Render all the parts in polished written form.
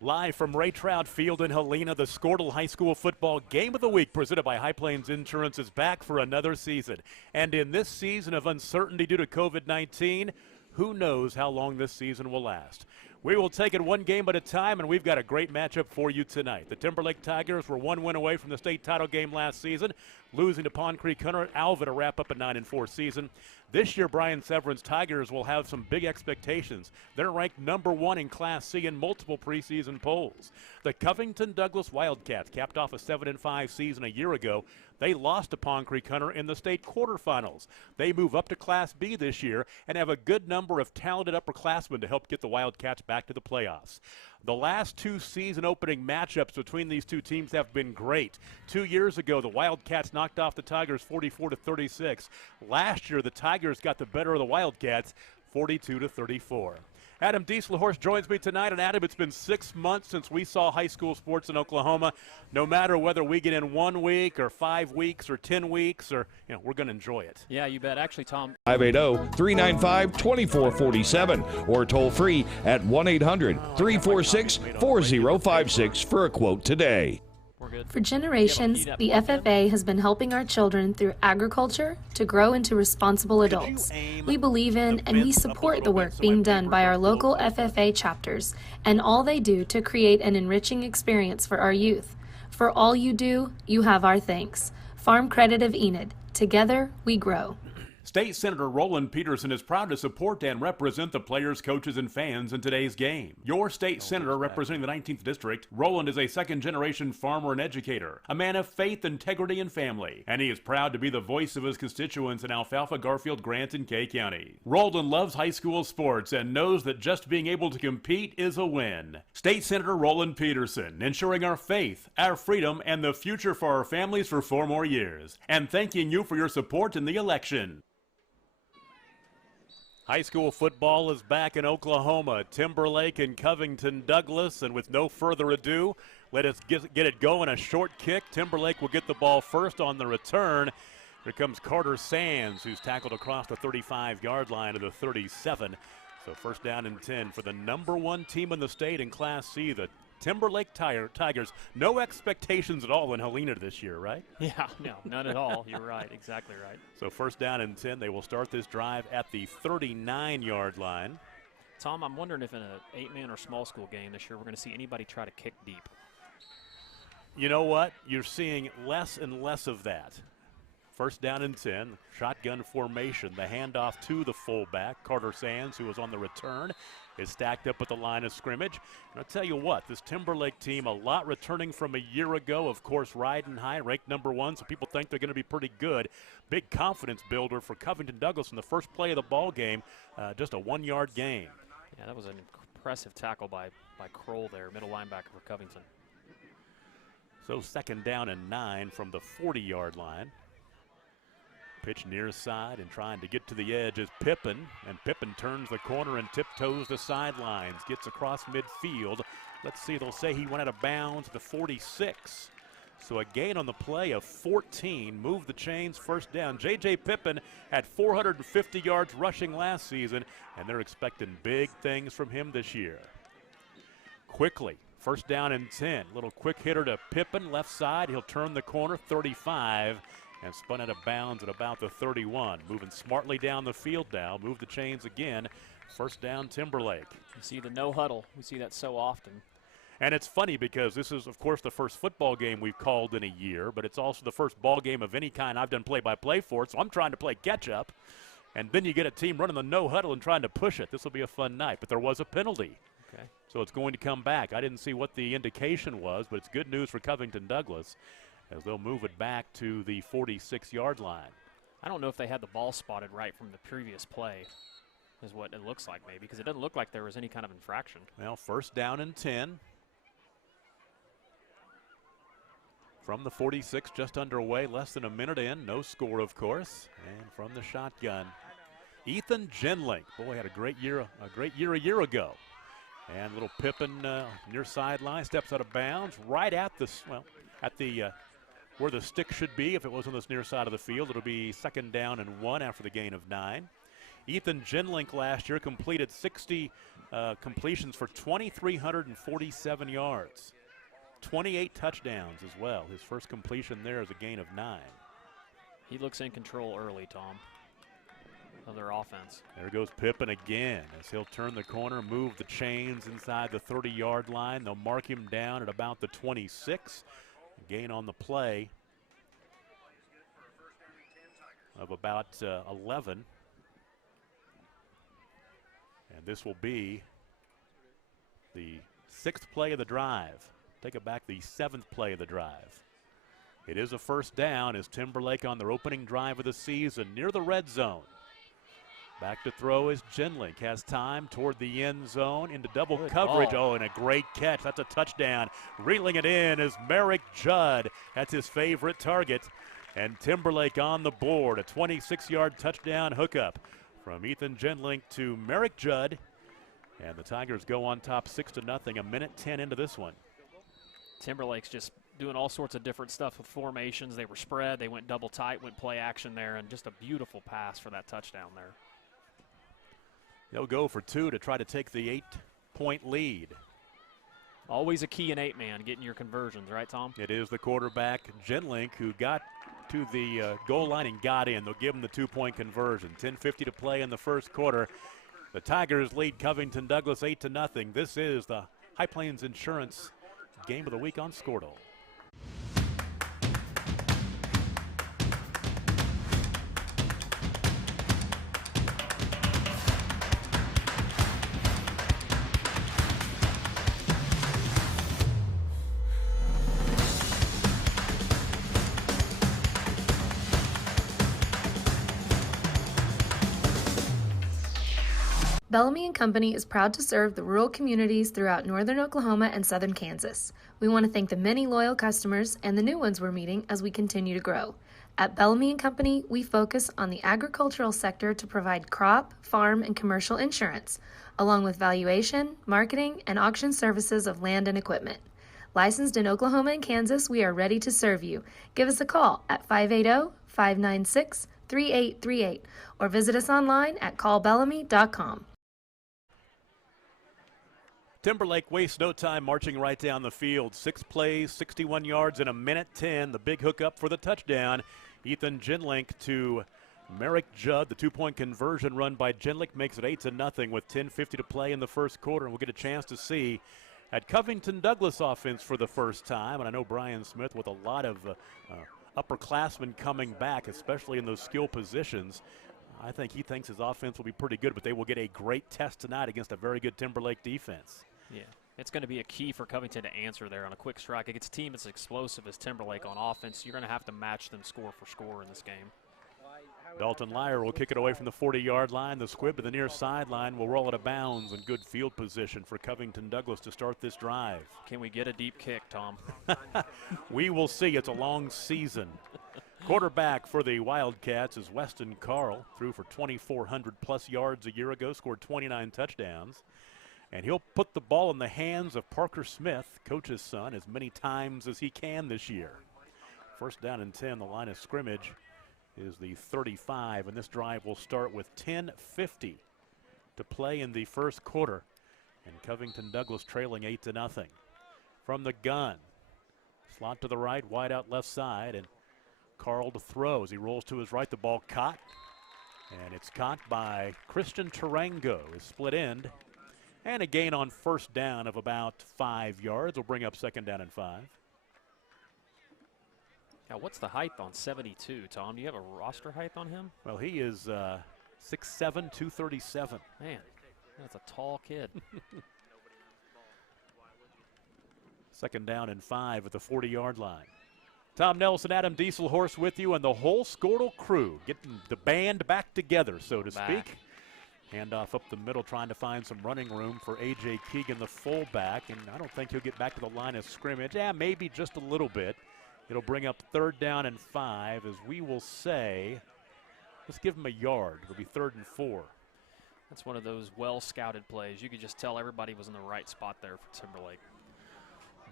Live from Ray Trout Field in Helena, the Squirtle High School Football Game of the Week presented by High Plains Insurance is back for another season. And in this season of uncertainty due to COVID-19, who knows how long this season will last. We will take it one game at a time, and we've got a great matchup for you tonight. The Timberlake Tigers were one win away from the state title game last season, losing to Pond Creek Hunter at Alva to wrap up a 9-4 season. This year, Brian Severin's Tigers will have some big expectations. They're ranked #1 in Class C in multiple preseason polls. The Covington Douglas Wildcats capped off a 7-5 season a year ago. They lost to Pond Creek Hunter in the state quarterfinals. They move up to Class B this year and have a good number of talented upperclassmen to help get the Wildcats back to the playoffs. The last two season opening matchups between these two teams have been great. 2 years ago, the Wildcats knocked off the Tigers 44-36. Last year, the Tigers got the better of the Wildcats 42-34. Adam Dieselhorst joins me tonight. And Adam, it's been 6 months since we saw high school sports in Oklahoma. No matter whether we get in 1 week or 5 weeks or 10 weeks, or we're going to enjoy it. Yeah, you bet. Actually, Tom. 580-395-2447 or toll free at 1-800-346-4056 for a quote today. For generations, the FFA has been helping our children through agriculture to grow into responsible adults. We believe in and we support the work being done by our local FFA chapters and all they do to create an enriching experience for our youth. For all you do, you have our thanks. Farm Credit of Enid. Together, we grow. State Senator Roland Peterson is proud to support and represent the players, coaches, and fans in today's game. Your state senator representing the 19th District, Roland is a second-generation farmer and educator, a man of faith, integrity, and family, and he is proud to be the voice of his constituents in Alfalfa, Garfield, Grant, and Kay County. Roland loves high school sports and knows that just being able to compete is a win. State Senator Roland Peterson, ensuring our faith, our freedom, and the future for our families for 4 more years, and thanking you for your support in the election. High school football is back in Oklahoma. Timberlake and Covington Douglas, and with no further ado, let us get it going. A short kick. Timberlake will get the ball first on the return. Here comes Carter Sands, who's tackled across the 35-yard line to the 37. So first down and 10 for the #1 team in the state in Class C, the Timberlake Tigers. No expectations at all in Helena this year, right? Yeah, no, none at all. You're right, exactly right. So first down and 10. They will start this drive at the 39-yard line. Tom, I'm wondering if in an 8-man or small school game this year we're going to see anybody try to kick deep. You know what? You're seeing less and less of that. First down and 10, shotgun formation. The handoff to the fullback, Carter Sands, who was on the return, is stacked up at the line of scrimmage. And I'll tell you what, this Timberlake team, a lot returning from a year ago, of course, riding high, ranked #1, so people think they're going to be pretty good. Big confidence builder for Covington Douglas in the first play of the ball game, just a 1-yard gain. Yeah, that was an impressive tackle by Kroll there, middle linebacker for Covington. So second down and 9 from the 40-yard line. Pitch near side and trying to get to the edge is Pippin, and Pippin turns the corner and tiptoes the sidelines, gets across midfield. Let's see, they'll say he went out of bounds at the 46. So a gain on the play of 14, move the chains, first down. J.J. Pippin had 450 yards rushing last season, and they're expecting big things from him this year. Quickly, first down and 10. Little quick hitter to Pippin, left side. He'll turn the corner, 35. And spun out of bounds at about the 31. Moving smartly down the field now. Move the chains again. First down, Timberlake. You see the no huddle. We see that so often. And it's funny because this is, of course, the first football game we've called in a year, but it's also the first ball game of any kind I've done play-by-play for it, so I'm trying to play catch-up. And then you get a team running the no huddle and trying to push it. This will be a fun night, but there was a penalty. Okay. So it's going to come back. I didn't see what the indication was, but it's good news for Covington Douglas, as they'll move it back to the 46-yard line. I don't know if they had the ball spotted right from the previous play, is what it looks like maybe, because it doesn't look like there was any kind of infraction. Well, first down and 10. From the 46, just underway, less than a minute in. No score, of course. And from the shotgun, Ethan Genlink. Boy, had a great year a year ago. And little Pippin near sideline, steps out of bounds, right at the, where the stick should be. If it was on this near side of the field, it'll be second down and 1 after the gain of 9. Ethan Genlink last year completed 60 completions for 2,347 yards. 28 touchdowns as well. His first completion there is a gain of 9. He looks in control early, Tom, of their offense. There goes Pippen again as he'll turn the corner, move the chains inside the 30-yard line. They'll mark him down at about the 26. Gain on the play of about 11. And this will be the 6th play of the drive. Take it back, the 7th play of the drive. It is a first down as Timberlake on their opening drive of the season near the red zone. Back to throw is Genlink. Has time toward the end zone into double Good coverage. ball. Oh, and a great catch. That's a touchdown. Reeling it in is Merrick Judd. That's his favorite target. And Timberlake on the board. A 26-yard touchdown hookup from Ethan Genlink to Merrick Judd. And the Tigers go on top 6-0. A minute 10 into this one. Timberlake's just doing all sorts of different stuff with formations. They were spread. They went double tight, went play action there, and just a beautiful pass for that touchdown there. They'll go for 2 to try to take the 8-point lead. Always a key in 8-man, getting your conversions, right, Tom? It is the quarterback, Genlink, who got to the goal line and got in. They'll give him the 2-point conversion. 10:50 to play in the first quarter. The Tigers lead Covington Douglas 8-0. This is the High Plains Insurance Game of the Week on Squirtle. Bellamy & Company is proud to serve the rural communities throughout northern Oklahoma and southern Kansas. We want to thank the many loyal customers and the new ones we're meeting as we continue to grow. At Bellamy & Company, we focus on the agricultural sector to provide crop, farm, and commercial insurance, along with valuation, marketing, and auction services of land and equipment. Licensed in Oklahoma and Kansas, we are ready to serve you. Give us a call at 580-596-3838 or visit us online at callbellamy.com. Timberlake wastes no time marching right down the field. 6 plays, 61 yards in a minute 10. The big hookup for the touchdown. Ethan Genlink to Merrick Judd. The 2-point conversion run by Genlink makes it 8-0 with 10:50 to play in the first quarter. And we'll get a chance to see at Covington Douglas offense for the first time. And I know Brian Smith with a lot of upperclassmen coming back, especially in those skill positions. I think he thinks his offense will be pretty good, but they will get a great test tonight against a very good Timberlake defense. Yeah, it's going to be a key for Covington to answer there on a quick strike. Against a team as explosive as Timberlake on offense, you're going to have to match them score for score in this game. Dalton Lyer will kick it away from the 40-yard line. The squib to the near sideline will roll it out of bounds in good field position for Covington Douglas to start this drive. Can we get a deep kick, Tom? We will see. It's a long season. Quarterback for the Wildcats is Weston Carl. Threw for 2,400-plus yards a year ago, scored 29 touchdowns. And he'll put the ball in the hands of Parker Smith, coach's son, as many times as he can this year. First down and 10, the line of scrimmage is the 35, and this drive will start with 10:50 to play in the first quarter. And Covington Douglas trailing 8-0. From the gun, slot to the right, wide out left side, and Carl to throw as he rolls to his right. The ball caught, and it's caught by Christian Tarango, his split end. And a gain on first down of about 5 yards will bring up second down and 5. Now, what's the height on 72, Tom? Do you have a roster height on him? Well, he is 6'7", 237. Man, that's a tall kid. Second down and 5 at the 40-yard line. Tom Nelson, Adam Dieselhorst with you, and the whole Squirtle crew getting the band back together, so to speak. Handoff up the middle, trying to find some running room for A.J. Keegan, the fullback, and I don't think he'll get back to the line of scrimmage. Yeah, maybe just a little bit. It'll bring up third down and 5, as we will say, let's give him a yard. It'll be 3rd and 4. That's one of those well-scouted plays. You could just tell everybody was in the right spot there for Timberlake.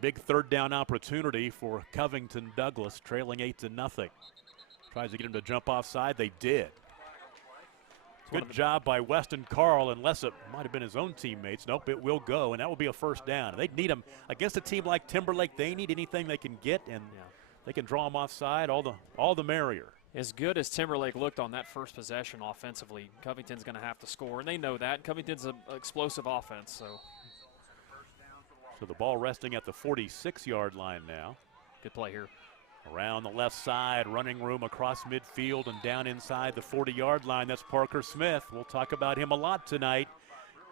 Big third down opportunity for Covington Douglas, trailing 8-0. Tries to get him to jump offside. They did. Good job by Weston Carl, unless it might have been his own teammates. Nope, it will go, and that will be a first down. They need them against a team like Timberlake. They need anything they can get, and they can draw them offside. All the merrier. As good as Timberlake looked on that first possession offensively, Covington's going to have to score, and they know that. Covington's an explosive offense. So the ball resting at the 46-yard line now. Good play here. Around the left side, running room across midfield and down inside the 40-yard line. That's Parker Smith. We'll talk about him a lot tonight.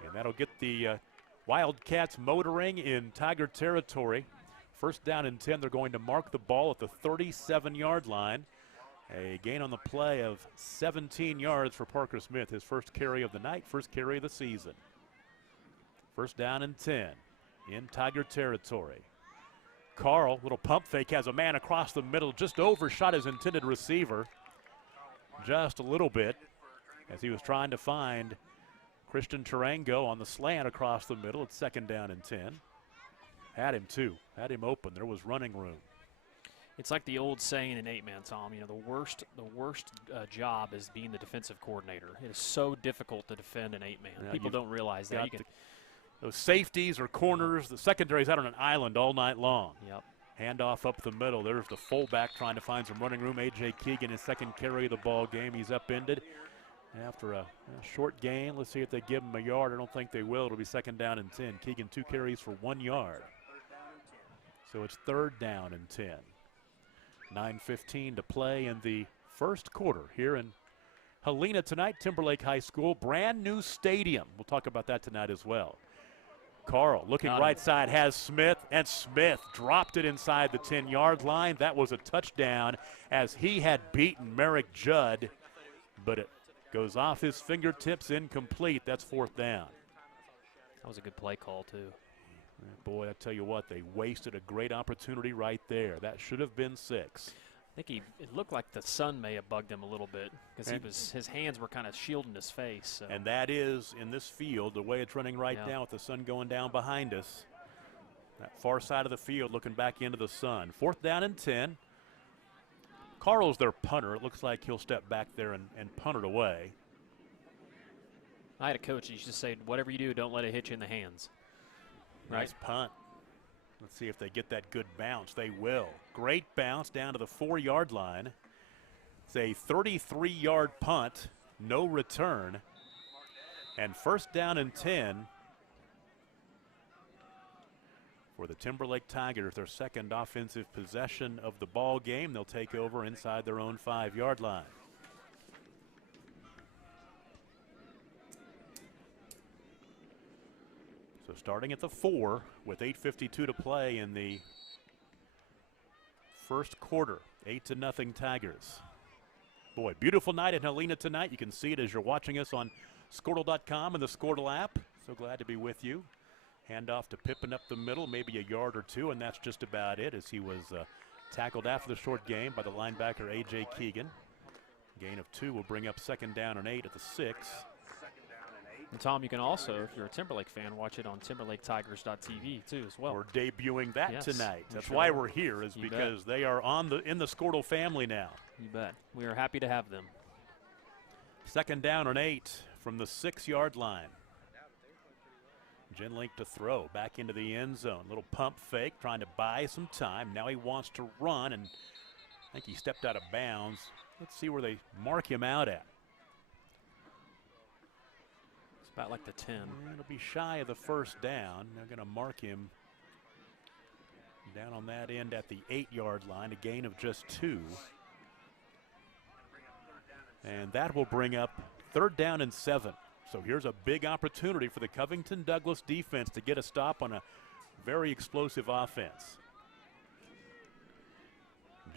And that'll get the Wildcats motoring in Tiger territory. First down and 10. They're going to mark the ball at the 37-yard line. A gain on the play of 17 yards for Parker Smith. His first carry of the night, first carry of the season. First down and 10 in Tiger territory. Carl, little pump fake, has a man across the middle, just overshot his intended receiver just a little bit as he was trying to find Christian Tarango on the slant across the middle. It's second down and 10. Had him too, had him open. There was running room. It's like the old saying in 8-man, Tom. You know, the worst job is being the defensive coordinator. It is so difficult to defend an 8-man. Yeah, people don't realize that. Those safeties or corners, the secondary's out on an island all night long. Yep. Handoff up the middle. There's the fullback trying to find some running room. A.J. Keegan, his second carry of the ball game. He's upended after a short gain. Let's see if they give him a yard. I don't think they will. It'll be second down and 10. Keegan 2 carries for 1 yard. So it's third down and 10. 9:15 to play in the first quarter here in Helena tonight. Timberlake High School, brand new stadium. We'll talk about that tonight as well. Carl looking right side, has Smith, and Smith dropped it inside the 10-yard line. That was a touchdown as he had beaten Merrick Judd, but it goes off his fingertips, incomplete. That's fourth down. That was a good play call, too. Boy, I tell you what, they wasted a great opportunity right there. That should have been 6. I think it looked like the sun may have bugged him a little bit because his hands were kind of shielding his face. So. And that is, in this field, the way it's running right now with the sun going down behind us. That far side of the field looking back into the sun. Fourth down and 10. Carl's their punter. It looks like he'll step back there and punt it away. I had a coach that used to say, whatever you do, don't let it hit you in the hands. Nice punt. Let's see if they get that good bounce. They will. Great bounce down to the 4-yard line. It's a 33-yard punt, no return. And first down and 10 for the Timberlake Tigers, their second offensive possession of the ball game. They'll take over inside their own 5-yard line. So starting at the 4 with 8:52 to play in the first quarter. 8-0 Tigers. Boy, beautiful night in Helena tonight. You can see it as you're watching us on Squirtle.com and the Squirtle app. So glad to be with you. Handoff to Pippin up the middle, maybe a yard or two, and that's just about it as he was tackled after the short game by the linebacker A.J. Keegan. Gain of 2 will bring up second down and 8 at the 6. And Tom, you can also, if you're a Timberlake fan, watch it on TimberlakeTigers.tv too as well. We're debuting that tonight. That's sure why we're here, is because they are in the Squirtle family now. You bet. We are happy to have them. Second down and 8 from the 6-yard line. Genlink to throw back into the end zone. Little pump fake, trying to buy some time. Now he wants to run, and I think he stepped out of bounds. Let's see where they mark him out at. About like the 10. It'll be shy of the first down. They're going to mark him down on that end at the 8-yard line, a gain of just 2. And that will bring up third down and 7. So here's a big opportunity for the Covington Douglas defense to get a stop on a very explosive offense.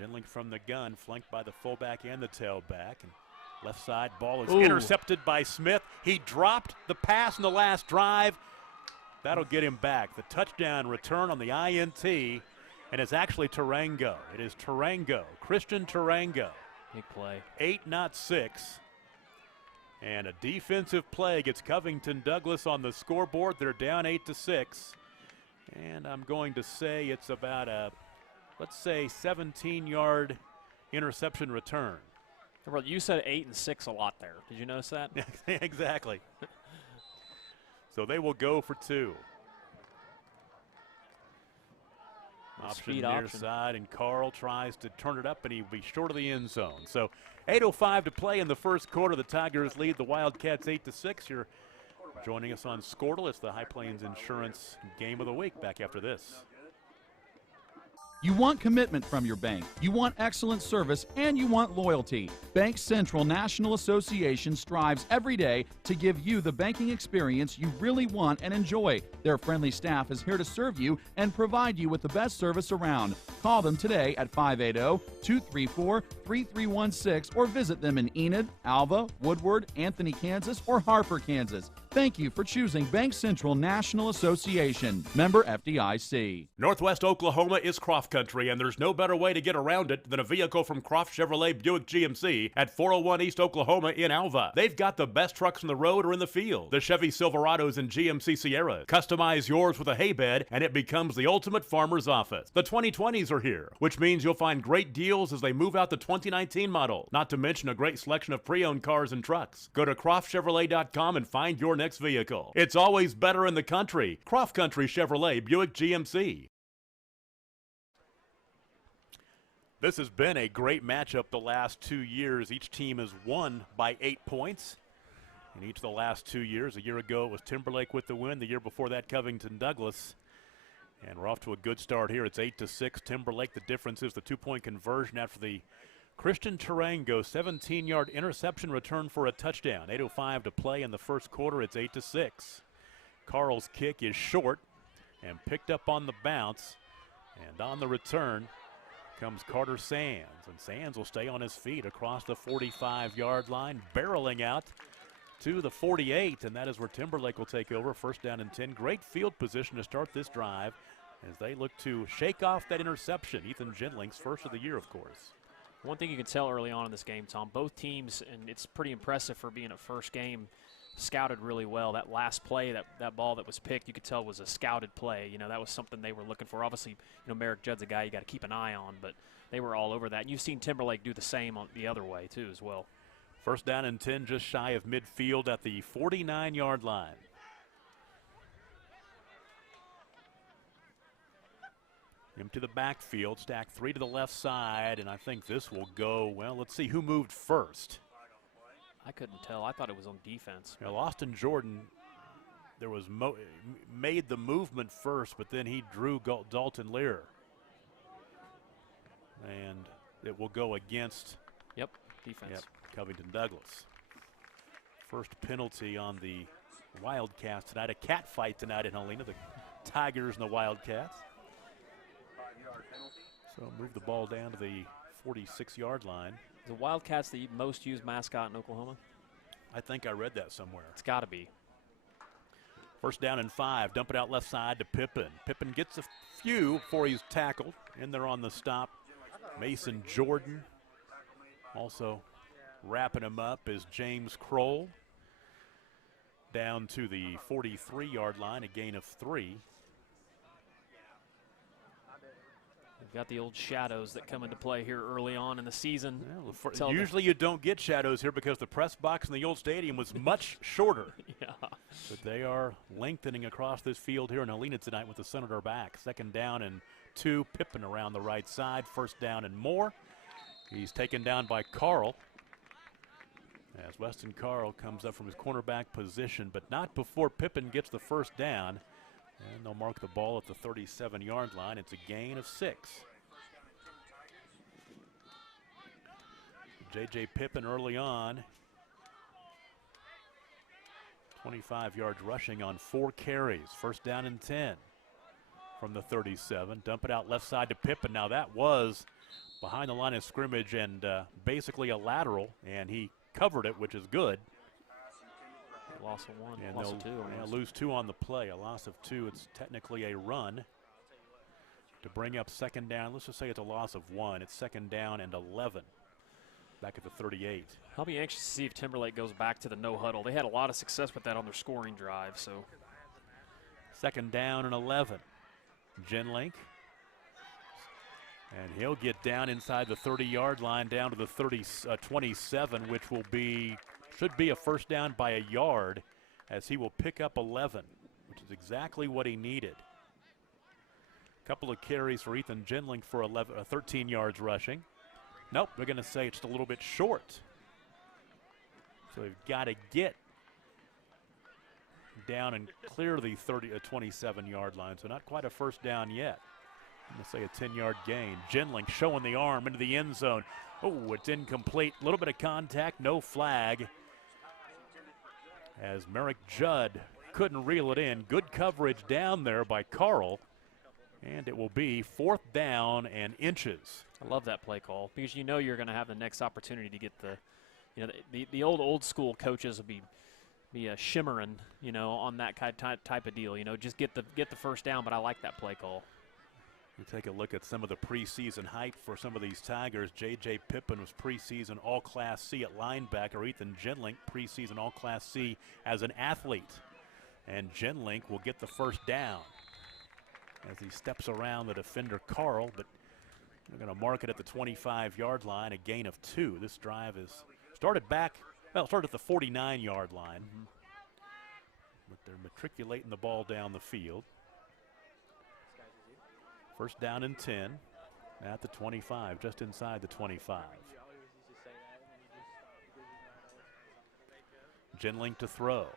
Genlink from the gun, flanked by the fullback and the tailback. And left side ball is intercepted by Smith. He dropped the pass in the last drive. That'll get him back. The touchdown return on the INT, and it's actually Tarango. It is Tarango, Christian Tarango. Big play. 8, not 6. And a defensive play gets Covington Douglas on the scoreboard. They're down 8-6. And I'm going to say it's about a, let's say, 17-yard interception return. You said 8 and 6 a lot there. Did you notice that? Exactly. So they will go for 2. Option near side, and Carl tries to turn it up, and he'll be short of the end zone. So 8:05 to play in the first quarter. The Tigers lead the Wildcats 8-6. You're joining us on Squirtle. It's the High Plains Insurance Game of the Week. Back after this. You want commitment from your bank, you want excellent service, and you want loyalty. Bank Central National Association strives every day to give you the banking experience you really want and enjoy. Their friendly staff is here to serve you and provide you with the best service around. Call them today at 580-234-3316 or visit them in Enid, Alva, Woodward, Anthony, Kansas, or Harper, Kansas. Thank you for choosing Bank Central National Association. Member FDIC. Northwest Oklahoma is Croft Country, and there's no better way to get around it than a vehicle from Croft Chevrolet Buick GMC at 401 East Oklahoma in Alva. They've got the best trucks on the road or in the field. The Chevy Silverados and GMC Sierras. Customize yours with a hay bed, and it becomes the ultimate farmer's office. The 2020s are here, which means you'll find great deals as they move out the 2019 model, not to mention a great selection of pre-owned cars and trucks. Go to CroftChevrolet.com and find your next vehicle. It's always better in the country. Croft Country Chevrolet Buick GMC. This has been a great matchup the last 2 years. Each team has won by 8 points in each of the last 2 years. A year ago it was Timberlake with the win. The year before that, Covington Douglas. And we're off to a good start here. It's 8-6 Timberlake. The difference is the 2-point conversion after the Christian Tarango 17-yard interception return for a touchdown. 8:05 to play in the first quarter. It's 8-6. Carl's kick is short and picked up on the bounce. And on the return comes Carter Sands. And Sands will stay on his feet across the 45-yard line, barreling out to the 48. And that is where Timberlake will take over. First down and 10. Great field position to start this drive as they look to shake off that interception. Ethan Gentlink's first of the year, of course. One thing you can tell early on in this game, Tom, both teams, and it's pretty impressive for being a first game, scouted really well. That last play, that ball that was picked, you could tell was a scouted play. You know, that was something they were looking for. Obviously, you know, Merrick Judd's a guy you got to keep an eye on, but they were all over that. And you've seen Timberlake do the same on the other way, too, as well. First down and 10, just shy of midfield at the 49-yard line. Empty the backfield, stack 3 to the left side, and I think this will go, well, let's see who moved first. I couldn't tell. I thought it was on defense. Well, Austin Jordan, there was made the movement first, but then he drew Dalton Lear. And it will go against defense. Covington Douglas. First penalty on the Wildcats tonight. A cat fight tonight in Helena, the Tigers and the Wildcats. So move the ball down to the 46-yard line. The Wildcats the most used mascot in Oklahoma? I think I read that somewhere. It's got to be. First down and 5. Dump it out left side to Pippen. Pippen gets a few before he's tackled. In there on the stop, Mason Jordan. Also wrapping him up is James Kroll. Down to the 43-yard line, a gain of 3. We've got the old shadows that come into play here early on in the season. Well, usually you don't get shadows here because the press box in the old stadium was much shorter. Yeah. But they are lengthening across this field here in Helena tonight with the Senator back. Second down and 2. Pippen around the right side. First down and more. He's taken down by Carl. As Weston Carl comes up from his cornerback position, but not before Pippen gets the first down. And they'll mark the ball at the 37-yard line. It's a gain of 6. J.J. Pippen early on. 25 yards rushing on 4 carries. First down and 10 from the 37. Dump it out left side to Pippen. Now that was behind the line of scrimmage and basically a lateral, and he covered it, which is good. Loss of 1, and loss of 2. They'll lose 2 on the play. A loss of 2. It's technically a run to bring up second down. Let's just say it's a loss of 1. It's second down and 11 back at the 38. I'll be anxious to see if Timberlake goes back to the no huddle. They had a lot of success with that on their scoring drive. So second down and 11. Genlink And he'll get down inside the 30-yard line, down to the 27, which should be a first down by a yard, as he will pick up 11, which is exactly what he needed. A couple of carries for Ethan Jindling for 13 yards rushing. Nope, they're going to say it's a little bit short. So they've got to get down and clear the 27-yard line, so not quite a first down yet. I'm going to say a 10-yard gain. Jindling showing the arm into the end zone. Oh, it's incomplete. A little bit of contact, no flag. As Merrick Judd couldn't reel it in. Good coverage down there by Carl. And it will be 4th down and inches. I love that play call, because you know you're going to have the next opportunity to get the old school coaches will be shimmering, on that type of deal. Just get the first down, but I like that play call. We take a look at some of the preseason hype for some of these Tigers. J.J. Pippen was preseason All-Class C at linebacker. Ethan Jindling, preseason All-Class C as an athlete. And Jindling will get the first down as he steps around the defender Carl, but they're going to mark it at the 25-yard line, a gain of 2. This drive is started at the 49-yard line. But they're matriculating the ball down the field. First down and 10 at the 25, just inside the 25. Jindling to throw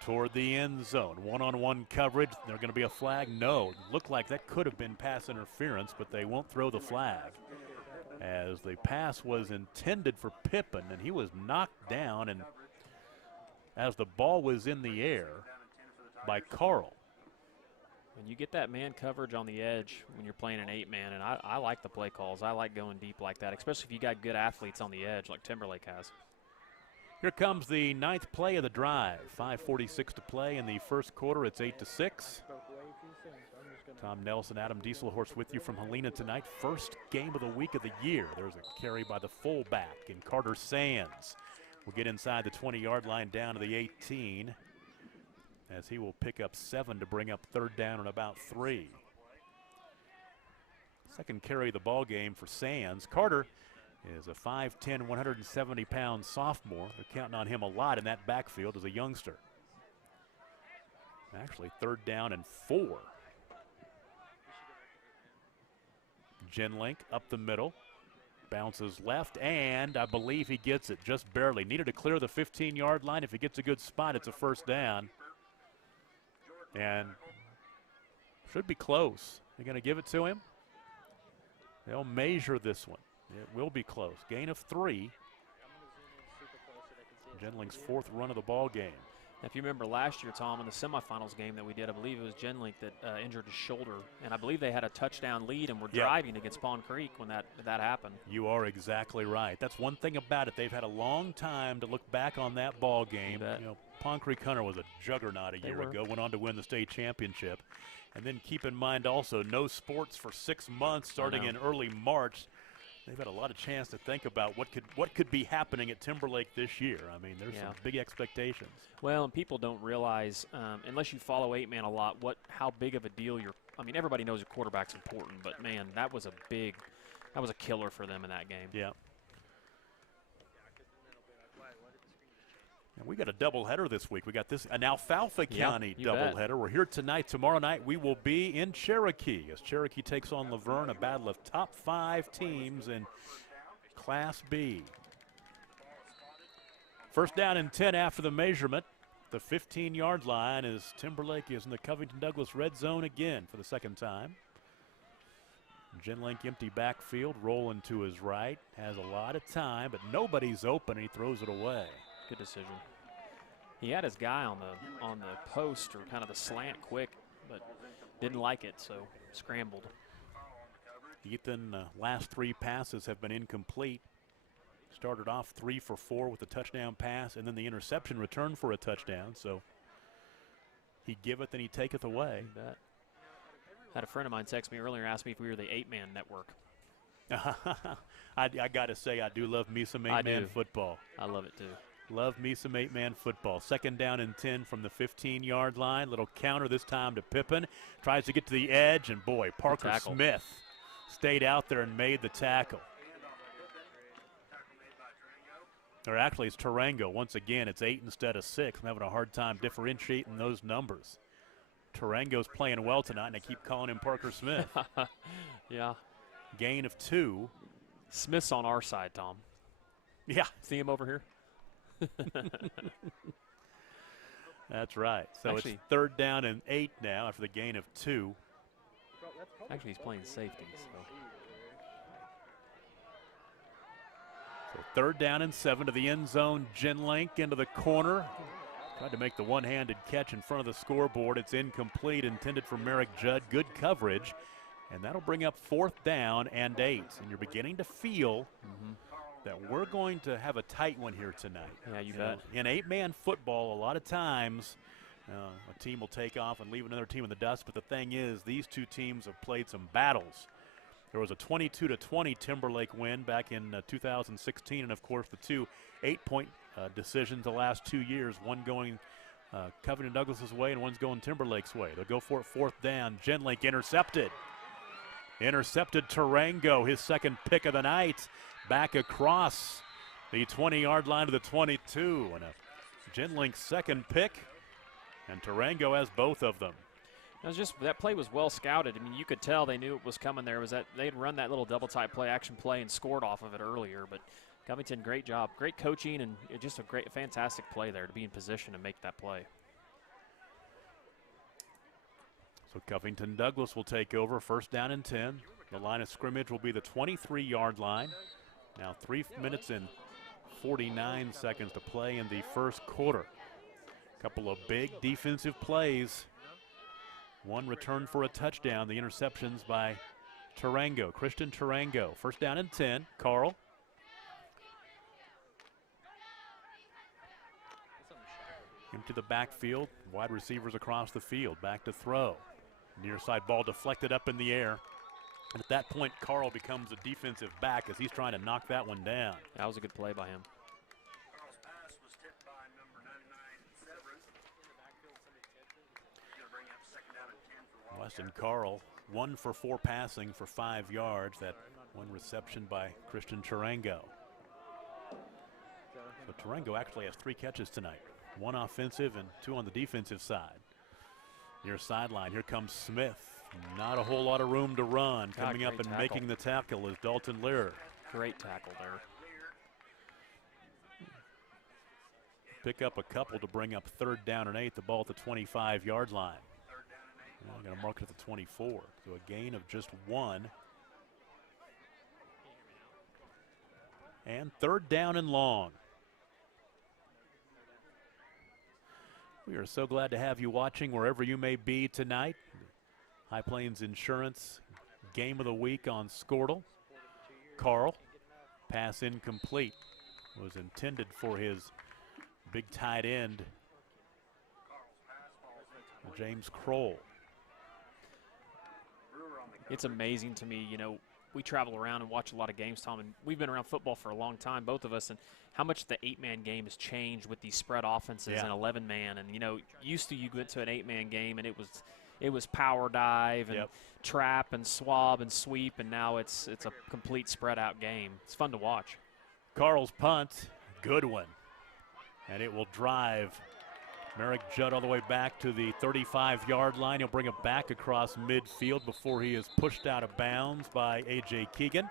toward the end zone. One-on-one coverage. There's going to be a flag. No, it looked like that could have been pass interference, but they won't throw the flag, as the pass was intended for Pippen, and he was knocked down, and as the ball was in the air by Carl. When you get that man coverage on the edge when you're playing an 8-man, and I like the play calls. I like going deep like that, especially if you got good athletes on the edge like Timberlake has. Here comes the 9th play of the drive. 5:46 to play in the first quarter. It's 8-6. Tom Nelson, Adam Dieselhorst with you from Helena tonight. First game of the week of the year. There's a carry by the fullback in Carter Sands. We'll get inside the 20-yard line down to the 18, as he will pick up 7 to bring up 3rd down and about 3. Second carry of the ball game for Sands. Carter is a 5'10", 170-pound sophomore. They're counting on him a lot in that backfield as a youngster. Actually, 3rd down and 4. Jindling up the middle. Bounces left, and I believe he gets it just barely. Needed to clear the 15-yard line. If he gets a good spot, it's a first down. And should be close. They're going to give it to him. They'll measure this one. It will be close. Gain of 3. Jindling's 4th run of the ball game. If you remember last year, Tom, in the semifinals game that we did, I believe it was Jindling that injured his shoulder, and I believe they had a touchdown lead and were driving against Pond Creek when that happened. You are exactly right. That's one thing about it. They've had a long time to look back on that ball game. Pond Creek Hunter was a juggernaut a year ago, went on to win the state championship. And then keep in mind also, no sports for 6 months starting in early March. They've had a lot of chance to think about what could be happening at Timberlake this year. I mean, there's some big expectations. Well, and people don't realize, unless you follow 8-man a lot, how big of a deal everybody knows a quarterback's important, but man, that was a killer for them in that game. Yeah. And we got a doubleheader this week. We got an Alfalfa County doubleheader. We're here tonight. Tomorrow night we will be in Cherokee as Cherokee takes on Laverne, a battle of top 5 teams in Class B. First down and 10 after the measurement. The 15-yard line as Timberlake is in the Covington Douglas red zone again for the 2nd time. Jindling empty backfield, rolling to his right. Has a lot of time, but nobody's open, and he throws it away. Good decision. He had his guy on the post or kind of the slant quick, but didn't like it, so scrambled. Ethan, last 3 passes have been incomplete. Started off 3 for 4 with a touchdown pass, and then the interception return for a touchdown. So he giveth and he taketh away. You bet. Had a friend of mine text me earlier, asked me if we were the 8-man network. I got to say, I do love me some 8-man football. I love it too. Love me some 8-man football. 2nd down and 10 from the 15-yard line. Little counter this time to Pippen. Tries to get to the edge, and boy, Parker Smith stayed out there and made the tackle. Or actually, it's Tarango. Once again, it's 8 instead of 6. I'm having a hard time differentiating those numbers. Tarango's playing well tonight, and I keep calling him Parker Smith. Yeah. Gain of 2. Smith's on our side, Tom. Yeah. See him over here? That's right. So Actually, it's 3rd down and 8 now after the gain of 2. Actually, he's playing safety. So 3rd down and 7 to the end zone. Timberlake into the corner. Tried to make the one-handed catch in front of the scoreboard. It's incomplete, intended for Merrick Judd. Good coverage. And that'll bring up 4th down and 8. And you're beginning to feel that we're going to have a tight one here tonight. Yeah, you bet. In 8-man football, a lot of times a team will take off and leave another team in the dust. But the thing is, these two teams have played some battles. There was a 22-20 Timberlake win back in 2016, and of course the 2 8-point decisions the last 2 years. One going Covington Douglas's way, and one's going Timberlake's way. They'll go for it 4th down. Timberlake intercepted. Intercepted Tarango, his 2nd pick of the night. Back across the 20-yard line to the 22, and a Timberlake's 2nd pick, and Tarango has both of them. It was just that play was well scouted. I mean, you could tell they knew it was coming. There was that they had run that little double type play, action play, and scored off of it earlier. But Covington, great job, great coaching, and just a fantastic play there to be in position to make that play. So Covington Douglas will take over, 1st down and 10. The line of scrimmage will be the 23-yard line. Now 3 minutes and 49 seconds to play in the 1st quarter. A couple of big defensive plays. One return for a touchdown. The interceptions by Tarango, Christian Tarango. 1st down and 10. Carl. Into the backfield. Wide receivers across the field. Back to throw. Near side ball deflected up in the air. And at that point, Carl becomes a defensive back as he's trying to knock that one down. That was a good play by him. Weston Carl, 1 for 4 passing for 5 yards. That one reception by Christian Tarango. So Tarango actually has 3 catches tonight. 1 offensive and 2 on the defensive side. Near sideline, here comes Smith. Not a whole lot of room to run. Coming up and making the tackle is Dalton Lear. Great tackle there. Pick up a couple to bring up 3rd down and 8. The ball at the 25-yard line. I'm going to mark it at the 24. So a gain of just 1. And 3rd down and long. We are so glad to have you watching wherever you may be tonight. High Plains Insurance Game of the Week on Squirtle. Carl, pass incomplete. Was intended for his big tight end, James Kroll. It's amazing to me, you know, we travel around and watch a lot of games, Tom, and we've been around football for a long time, both of us, and how much the 8-man game has changed with these spread offenses and 11-man. And, you know, used to you went to an 8-man game and it was power dive and trap and swab and sweep, and now it's a complete spread out game. It's fun to watch. Carl's punt, good one. And it will drive Merrick Judd all the way back to the 35-yard line. He'll bring it back across midfield before he is pushed out of bounds by A.J. Keegan.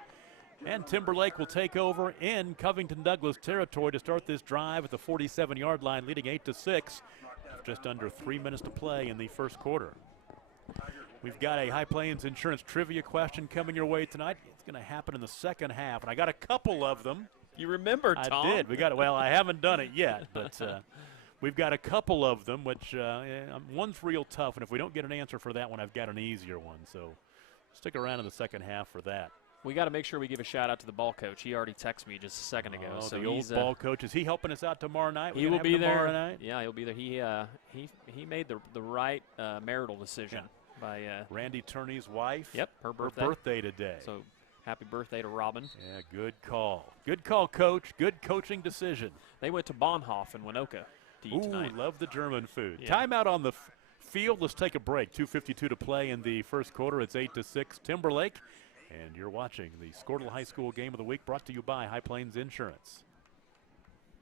And Timberlake will take over in Covington Douglas territory to start this drive at the 47-yard line, leading 8-6. Just under 3 minutes to play in the 1st quarter. We've got a High Plains Insurance trivia question coming your way tonight. It's going to happen in the 2nd half, and I got a couple of them. You remember, Tom? I did. Well, I haven't done it yet, but we've got a couple of them, which one's real tough, and if we don't get an answer for that one, I've got an easier one. So stick around in the 2nd half for that. We got to make sure we give a shout out to the ball coach. He already texted me just a second ago. Oh, so the old ball coach. Is he helping us out tomorrow night? He will be there tomorrow night? Yeah, he'll be there. He made the right marital decision by Randy Turney's wife. Yep, her birthday today. So happy birthday to Robin. Yeah, good call. Good call, Coach. Good coaching decision. They went to Bonhoff in Winoka to eat tonight. Love the German food. Yeah. Timeout on the field. Let's take a break. 2:52 to play in the 1st quarter. It's 8-6 Timberlake. And you're watching the Squirtle High School Game of the Week, brought to you by High Plains Insurance.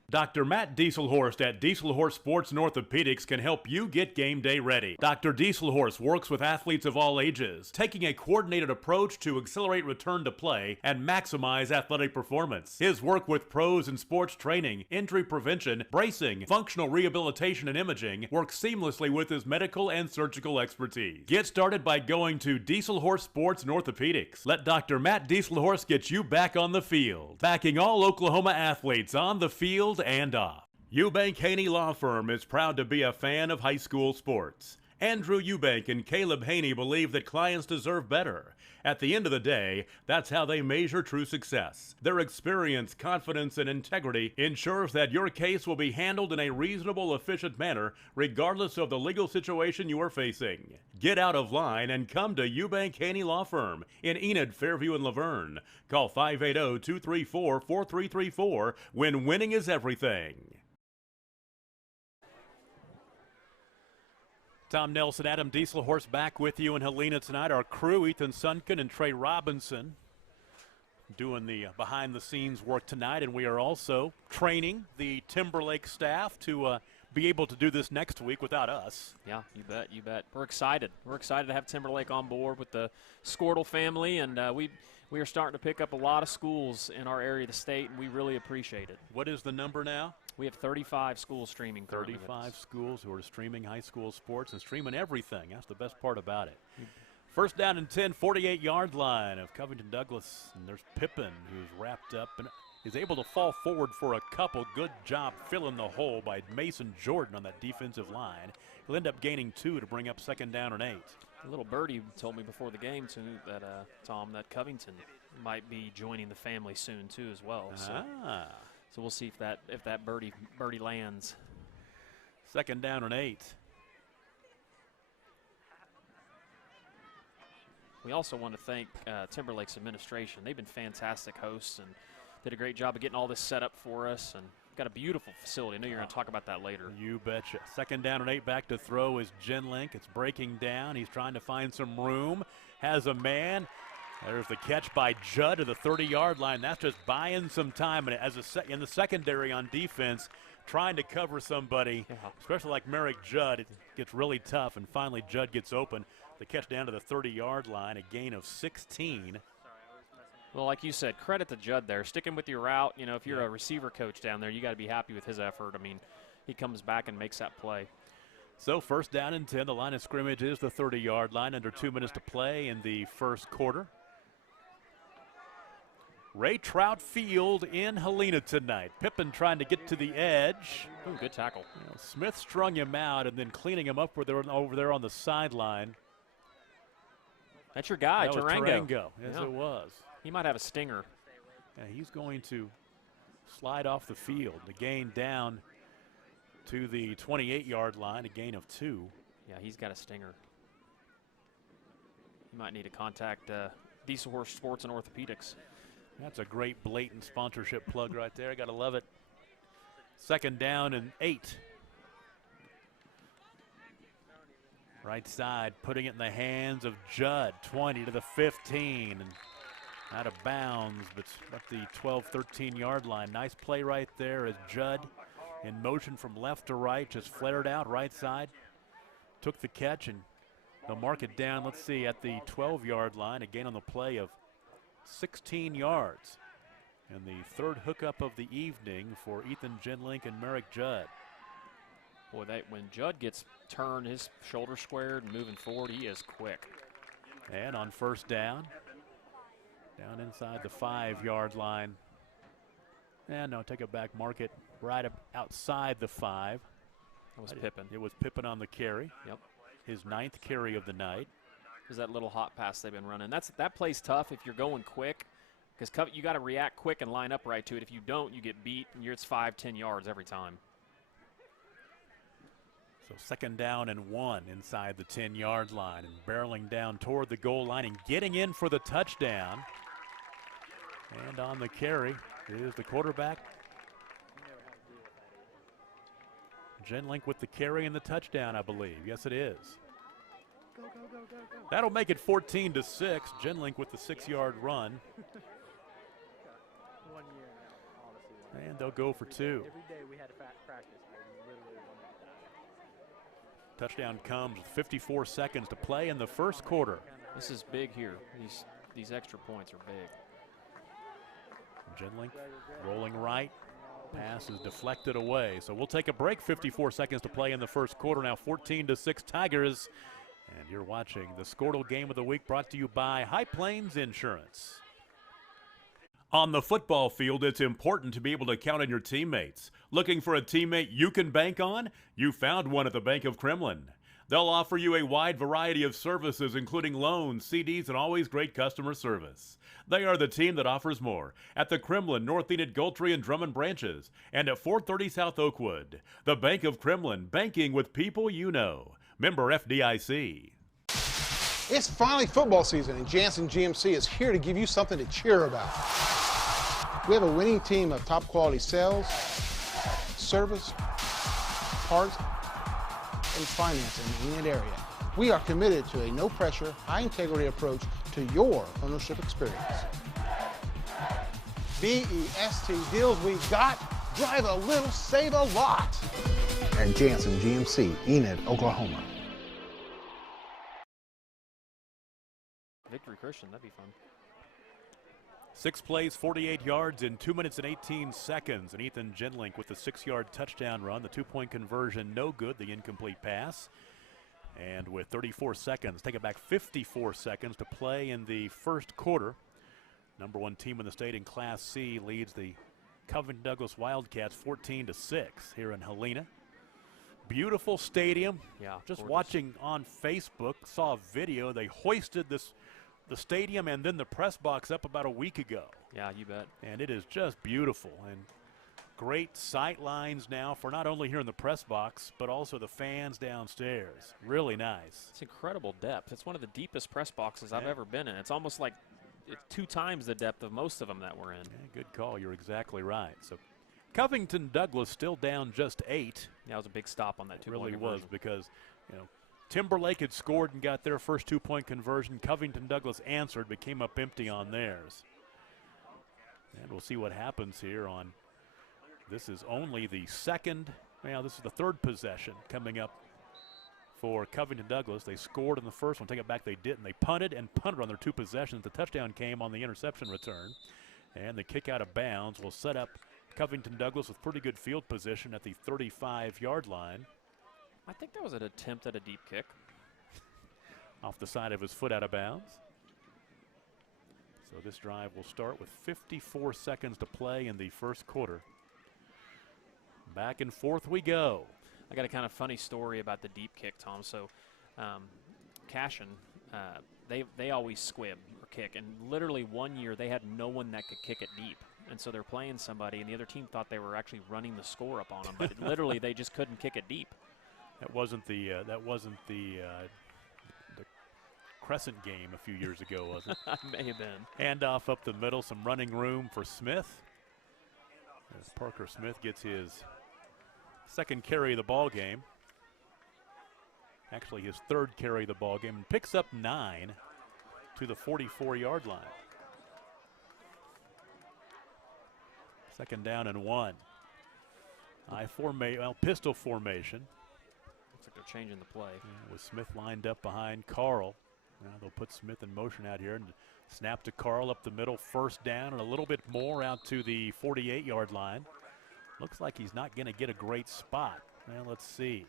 Dr. Matt Dieselhorst at Dieselhorst Sports and Orthopedics can help you get game day ready. Dr. Dieselhorst works with athletes of all ages, taking a coordinated approach to accelerate return to play and maximize athletic performance. His work with pros in sports training, injury prevention, bracing, functional rehabilitation, and imaging works seamlessly with his medical and surgical expertise. Get started by going to Dieselhorst Sports and Orthopedics. Let Dr. Matt Dieselhorst get you back on the field, backing all Oklahoma athletes on the field and off. Eubank Haney Law Firm is proud to be a fan of high school sports. Andrew Eubank and Caleb Haney believe that clients deserve better. At the end of the day, that's how they measure true success. Their experience, confidence, and integrity ensures that your case will be handled in a reasonable, efficient manner, regardless of the legal situation you are facing. Get out of line and come to Eubank Haney Law Firm in Enid, Fairview, and Laverne. Call 580-234-4334 when winning is everything. Tom Nelson, Adam Dieselhorst back with you in Helena tonight. Our crew, Ethan Sunken and Trey Robinson, doing the behind-the-scenes work tonight, and we are also training the Timberlake staff to be able to do this next week without us. Yeah, you bet, you bet. We're excited. We're excited to have Timberlake on board with the Squirtle family, and we are starting to pick up a lot of schools in our area of the state, and we really appreciate it. What is the number now? We have 35 schools streaming. 35 schools who are streaming high school sports and streaming everything. That's the best part about it. First down and 10, 48-yard line of Covington Douglas. And there's Pippin, who's wrapped up and is able to fall forward for a couple. Good job filling the hole by Mason Jordan on that defensive line. He'll end up gaining 2 to bring up second down and 8. A little birdie told me before the game, too, that Tom, that Covington might be joining the family soon, too, as well. So we'll see if that birdie lands. Second down and 8. We also want to thank Timberlake's administration. They've been fantastic hosts and did a great job of getting all this set up for us, and got a beautiful facility. I know you're going to talk about that later. You betcha. Second down and 8, back to throw is Genlink. It's breaking down. He's trying to find some room. Has a man. There's the catch by Judd to the 30-yard line. That's just buying some time. And as in the secondary on defense, trying to cover somebody, especially like Merrick Judd, it gets really tough. And finally, Judd gets open. The catch down to the 30-yard line, a gain of 16. Well, like you said, credit to Judd there. Sticking with your route. You know, if you're a receiver coach down there, you got to be happy with his effort. I mean, he comes back and makes that play. So first down and 10. The line of scrimmage is the 30-yard line. Under 2 minutes to play in the first quarter. Ray Trout Field in Helena tonight. Pippin trying to get to the edge. Ooh, good tackle. You know, Smith strung him out and then cleaning him up over there on the sideline. That's your guy, Tarango. Yes, it was. He might have a stinger. Yeah, he's going to slide off the field. The gain down to the 28-yard line, a gain of 2. Yeah, he's got a stinger. You might need to contact Dieselhorst Sports and Orthopedics. That's a great blatant sponsorship plug right there. Got to love it. Second down and 8. Right side, putting it in the hands of Judd. 20 to the 15. And out of bounds, but up the 12, 13-yard line. Nice play right there as Judd in motion from left to right, just flared out right side. Took the catch, and they'll mark it down, let's see, at the 12-yard line. Again on the play of 16 yards. And the third hookup of the evening for Ethan Genlink and Merrick Judd. Boy, when Judd gets turned, his shoulder squared and moving forward, he is quick. And on first down inside the 5-yard line. And no, take it back, mark it right up outside the 5. That was Pippin. It was Pippin on the carry. Yep. His 9th carry of the night. Is that little hot pass they've been running. That play's tough if you're going quick, because you got to react quick and line up right to it. If you don't, you get beat, and it's 5-10 yards every time. So second down and 1 inside the 10-yard line, and barreling down toward the goal line and getting in for the touchdown. And on the carry is the quarterback. Genlink with the carry and the touchdown, I believe. Yes, it is. That'll make it 14-6. Genlink with the 6-yard run. And they'll go for 2. Touchdown comes with 54 seconds to play in the first quarter. This is big here. These extra points are big. Genlink rolling right. Pass is deflected away. So we'll take a break. 54 seconds to play in the first quarter. Now 14-6 Tigers. And you're watching the Squirtle Game of the Week, brought to you by High Plains Insurance. On the football field, it's important to be able to count on your teammates. Looking for a teammate you can bank on? You found one at the Bank of Kremlin. They'll offer you a wide variety of services, including loans, CDs, and always great customer service. They are the team that offers more at the Kremlin, North Enid, Goldtree, and Drummond branches, and at 430 South Oakwood. The Bank of Kremlin, banking with people you know. Member FDIC. It's finally football season, and Jansen GMC is here to give you something to cheer about. We have a winning team of top quality sales, service, parts, and financing in the Enid area. We are committed to a no-pressure, high-integrity approach to your ownership experience. BEST deals we got, drive a little, save a lot. At Jansen GMC, Enid, Oklahoma. Victory Christian, that'd be fun. 6 plays, 48 yards in 2 minutes and 18 seconds. And Ethan Genlink with the 6-yard touchdown run. The 2-point conversion, no good. The incomplete pass. And with 34 seconds, take it back 54 seconds to play in the first quarter. Number 1 team in the state in Class C leads the Covington Douglas Wildcats 14-6 here in Helena. Beautiful stadium. Yeah, just gorgeous. Watching on Facebook, saw a video. They hoisted the stadium and then the press box up about a week ago. Yeah, you bet. And it is just beautiful, and great sight lines now for not only here in the press box, but also the fans downstairs. Really nice. It's incredible depth. It's one of the deepest press boxes I've ever been in. It's almost like 2 times the depth of most of them that we're in. Yeah, good call. You're exactly right. So Covington Douglas still down just 8. That was a big stop on that 2-point Really conversion. was, because Timberlake had scored and got their first 2-point conversion. Covington Douglas answered, but came up empty on theirs. And we'll see what happens here on, this is only the second, this is the 3rd possession coming up for Covington Douglas. They scored in the first one. Take it back, they didn't. They punted on their 2 possessions. The touchdown came on the interception return. And the kick out of bounds will set up Covington Douglas with pretty good field position at the 35-yard line. I think that was an attempt at a deep kick. Off the side of his foot, out of bounds. So this drive will start with 54 seconds to play in the first quarter. Back and forth we go. I got a kind of funny story about the deep kick, Tom. So Cashin, they always squib or kick. And literally one year they had no one that could kick it deep. And so they're playing somebody, and the other team thought they were actually running the score up on them. But literally they just couldn't kick it deep. That wasn't the Crescent game a few years ago, was it? May have been. Handoff up the middle, some running room for Smith. As Parker Smith gets his 2nd carry of the ball game. Actually his 3rd carry of the ball game, and picks up 9 to the 44-yard line. 2nd down and 1. Pistol formation. Looks like they're changing the play. Yeah, with Smith lined up behind Carl. Now they'll put Smith in motion out here and snap to Carl up the middle, 1st down, and a little bit more out to the 48-yard line. Looks like he's not going to get a great spot. Well, let's see.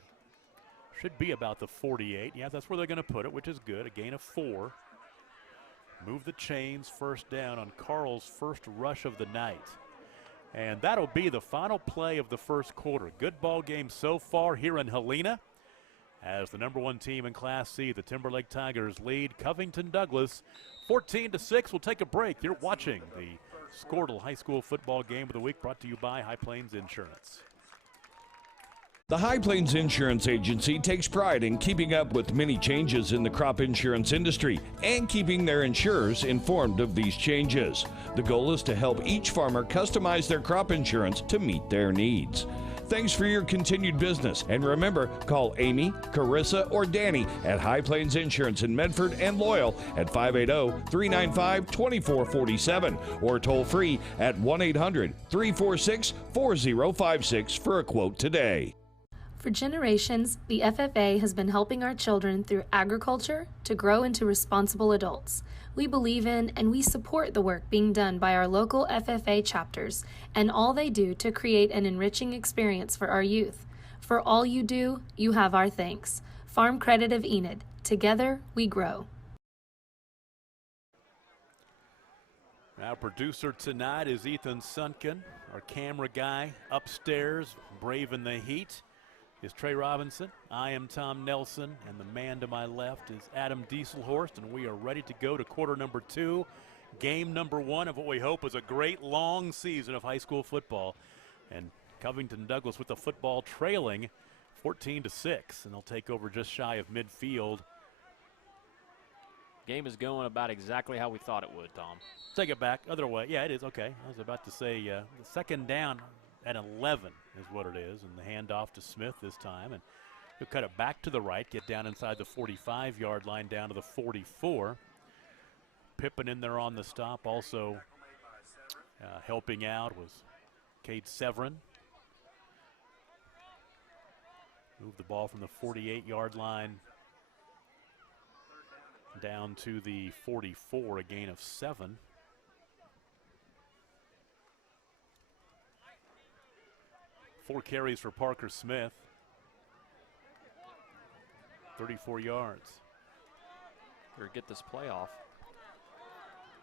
Should be about the 48. Yeah, that's where they're going to put it, which is good. A gain of 4. Move the chains, 1st down on Carl's first rush of the night. And that'll be the final play of the first quarter. Good ball game so far here in Helena. As the number 1 team in Class C, the Timberlake Tigers lead Covington Douglas 14-6. We'll take a break. You're watching the Squirtle High School Football Game of the Week, brought to you by High Plains Insurance. The High Plains Insurance Agency takes pride in keeping up with many changes in the crop insurance industry and keeping their insurers informed of these changes. The goal is to help each farmer customize their crop insurance to meet their needs. Thanks for your continued business. And remember, call Amy, Carissa, or Danny at High Plains Insurance in Medford and Loyal at 580-395-2447 or toll free at 1-800-346-4056 for a quote today. For generations, the FFA has been helping our children through agriculture to grow into responsible adults. We believe in and we support the work being done by our local FFA chapters and all they do to create an enriching experience for our youth. For all you do, you have our thanks. Farm Credit of Enid. Together, we grow. Our producer tonight is Ethan Sunken. Our camera guy upstairs, braving the heat, is Trey Robinson. I am Tom Nelson, and the man to my left is Adam Dieselhorst, and we are ready to go to quarter number 2, game number 1 of what we hope is a great long season of high school football. And Covington Douglas with the football trailing 14-6, and they'll take over just shy of midfield. Game is going about exactly how we thought it would, Tom. Take it back, other way. Yeah, it is, okay. I was about to say the second down at 11 is what it is, and the handoff to Smith this time, and he'll cut it back to the right, get down inside the 45-yard line down to the 44. Pippen in there on the stop. Also helping out was Cade Severin. Moved the ball from the 48-yard line down to the 44, a gain of 7. Four carries for Parker Smith. 34 yards. Better get this play off.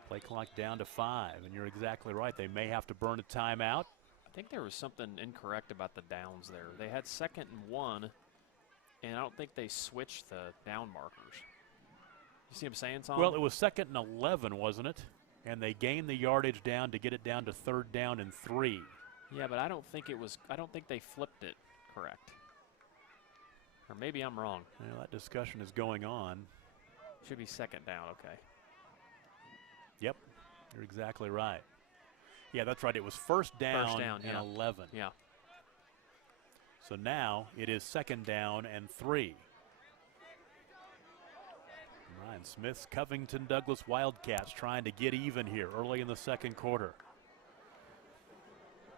Play clock down to 5, and you're exactly right. They may have to burn a timeout. I think there was something incorrect about the downs there. They had 2nd and 1, and I don't think they switched the down markers. You see what I'm saying, Tom? Well, it was 2nd and 11, wasn't it? And they gained the yardage down to get it down to 3rd down and 3. Yeah, but I don't think they flipped it correct. Or maybe I'm wrong. Well, that discussion is going on. Should be 2nd down, okay. Yep, you're exactly right. Yeah, that's right. It was first down and yeah. 11. Yeah. So now it is 2nd down and 3. Ryan Smith's Covington Douglas Wildcats trying to get even here early in the second quarter.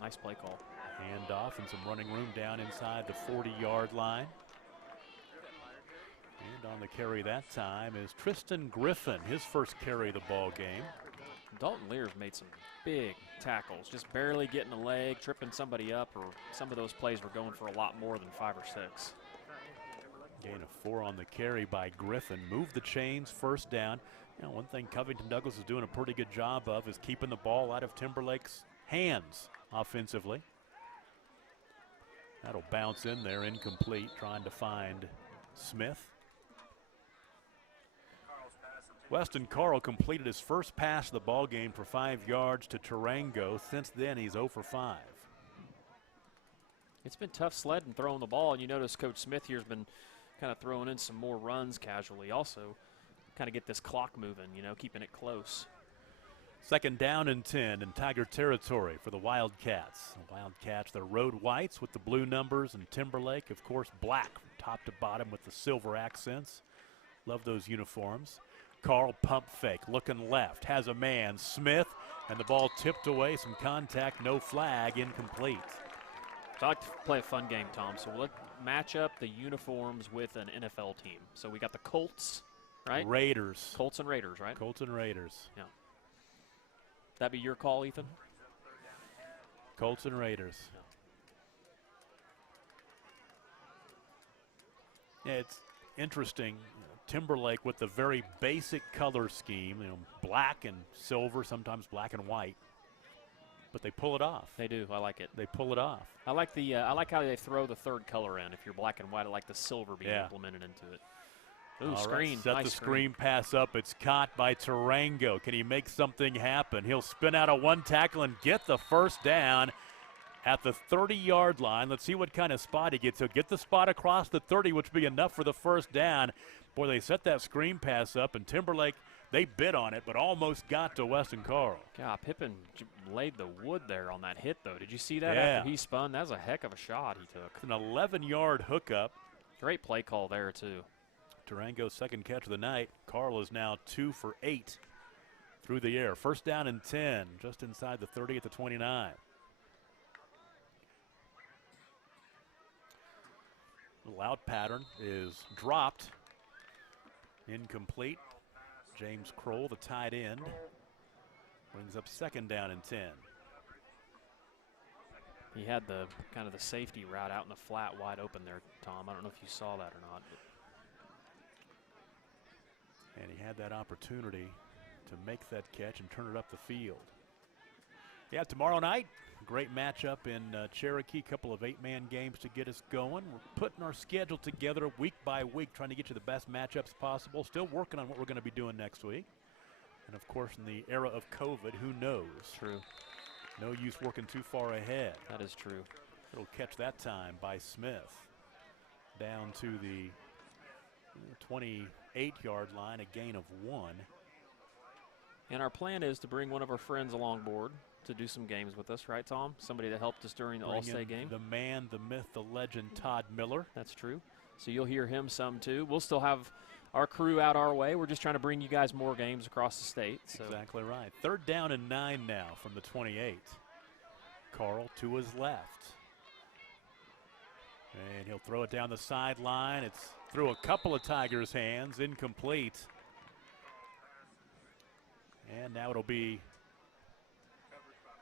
Nice play call. Handoff and some running room down inside the 40-yard line. And on the carry that time is Tristan Griffin, his first carry of the ball game. Dalton Lear's made some big tackles, just barely getting a leg, tripping somebody up, or some of those plays were going for a lot more than 5 or 6. Gain of 4 on the carry by Griffin. Moved the chains, first down. You know, one thing Covington Douglas is doing a pretty good job of is keeping the ball out of Timberlake's hands offensively. That'll bounce in there, incomplete, trying to find Smith. Weston Carl completed his first pass of the ball game for 5 yards to Tarango. Since then, he's 0 for 5. It's been tough sledding throwing the ball, and you notice Coach Smith here has been kind of throwing in some more runs casually. Also, kind of get this clock moving, you know, keeping it close. 2nd down and 10 in Tiger territory for the Wildcats. The Wildcats, their road whites with the blue numbers, and Timberlake, of course, black from top to bottom with the silver accents. Love those uniforms. Carl pump fake, looking left, has a man, Smith, and the ball tipped away. Some contact, no flag, incomplete. So I like to play a fun game, Tom. So we'll match up the uniforms with an NFL team. So we got the Colts, right? Raiders. Colts and Raiders, right? Colts and Raiders. Yeah. That be your call, Ethan? Colts and Raiders. Yeah, it's interesting. Timberlake with the very basic color scheme, you know, black and silver, sometimes black and white. But they pull it off. They do. I like it. They pull it off. I like the. I like how they throw the 3rd color in. If you're black and white, I like the silver being implemented into it. Ooh, screen. Right, set nice the screen pass up. It's caught by Tarango. Can he make something happen? He'll spin out of one tackle and get the first down at the 30-yard line. Let's see what kind of spot he gets. He'll get the spot across the 30, which would be enough for the first down. Boy, they set that screen pass up, and Timberlake They bit on it, but almost got to Weston Carl. God, Pippen laid the wood there on that hit, though. Did you see that Yeah. after he spun? That was a heck of a shot he took. It's an 11-yard hookup. Great play call there, too. Durango's second catch of the night. Carl is now 2 for 8 through the air. First down and 10, just inside the 30 at the 29. The out pattern is dropped. Incomplete. James Kroll, the tight end, brings up second down and 10. He had the kind of the safety route out in the flat wide open there, Tom. I don't know if you saw that or not. And he had that opportunity to make that catch and turn it up the field. Yeah, tomorrow night, great matchup in Cherokee. Couple of 8-man games to get us going. We're putting our schedule together week by week, trying to get you the best matchups possible. Still working on what we're going to be doing next week. And, of course, in the era of COVID, who knows? True. No use working too far ahead. That is true. Little catch that time by Smith. Down to the 28-yard line, a gain of 1. And our plan is to bring one of our friends along board to do some games with us, right, Tom? Somebody that helped us during the All-State game. The man, the myth, the legend, Todd Miller. That's true. So you'll hear him some, too. We'll still have our crew out our way. We're just trying to bring you guys more games across the state. So. Exactly right. Third down and 9 now from the 28. Carl to his left. And he'll throw it down the sideline. It's through a couple of Tigers' hands, incomplete. And now it'll be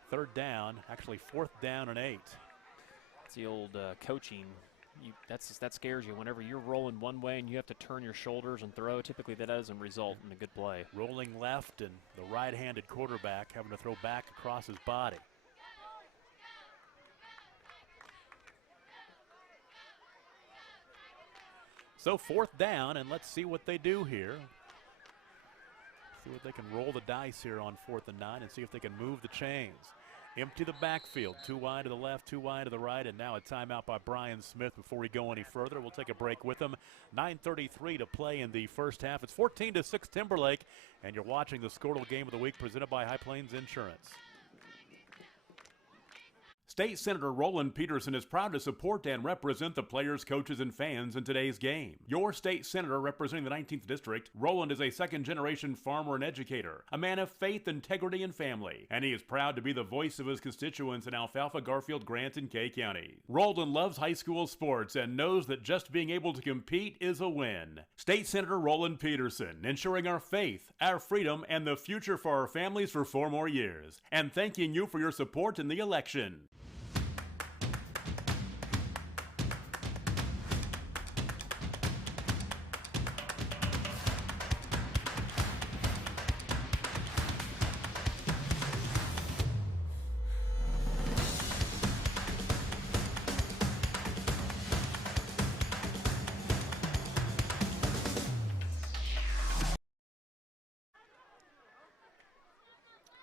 third down, actually fourth down and 8. It's the old coaching. That scares you. Whenever you're rolling one way and you have to turn your shoulders and throw, typically that doesn't result in a good play. Rolling left and the right-handed quarterback having to throw back across his body. So fourth down, and let's see what they do here. See what they can roll the dice here on 4th and 9 and see if they can move the chains. Empty the backfield, 2 wide to the left, 2 wide to the right, and now a timeout by Brian Smith before we go any further. We'll take a break with them. 9:33 to play in the first half. It's 14-6 Timberlake, and you're watching the Squirtle Game of the Week presented by High Plains Insurance. State Senator Roland Peterson is proud to support and represent the players, coaches, and fans in today's game. Your state senator representing the 19th District, Roland is a second-generation farmer and educator, a man of faith, integrity, and family, and he is proud to be the voice of his constituents in Alfalfa, Garfield, Grant, and Kay County. Roland loves high school sports and knows that just being able to compete is a win. State Senator Roland Peterson, ensuring our faith, our freedom, and the future for our families for 4 more years, and thanking you for your support in the election.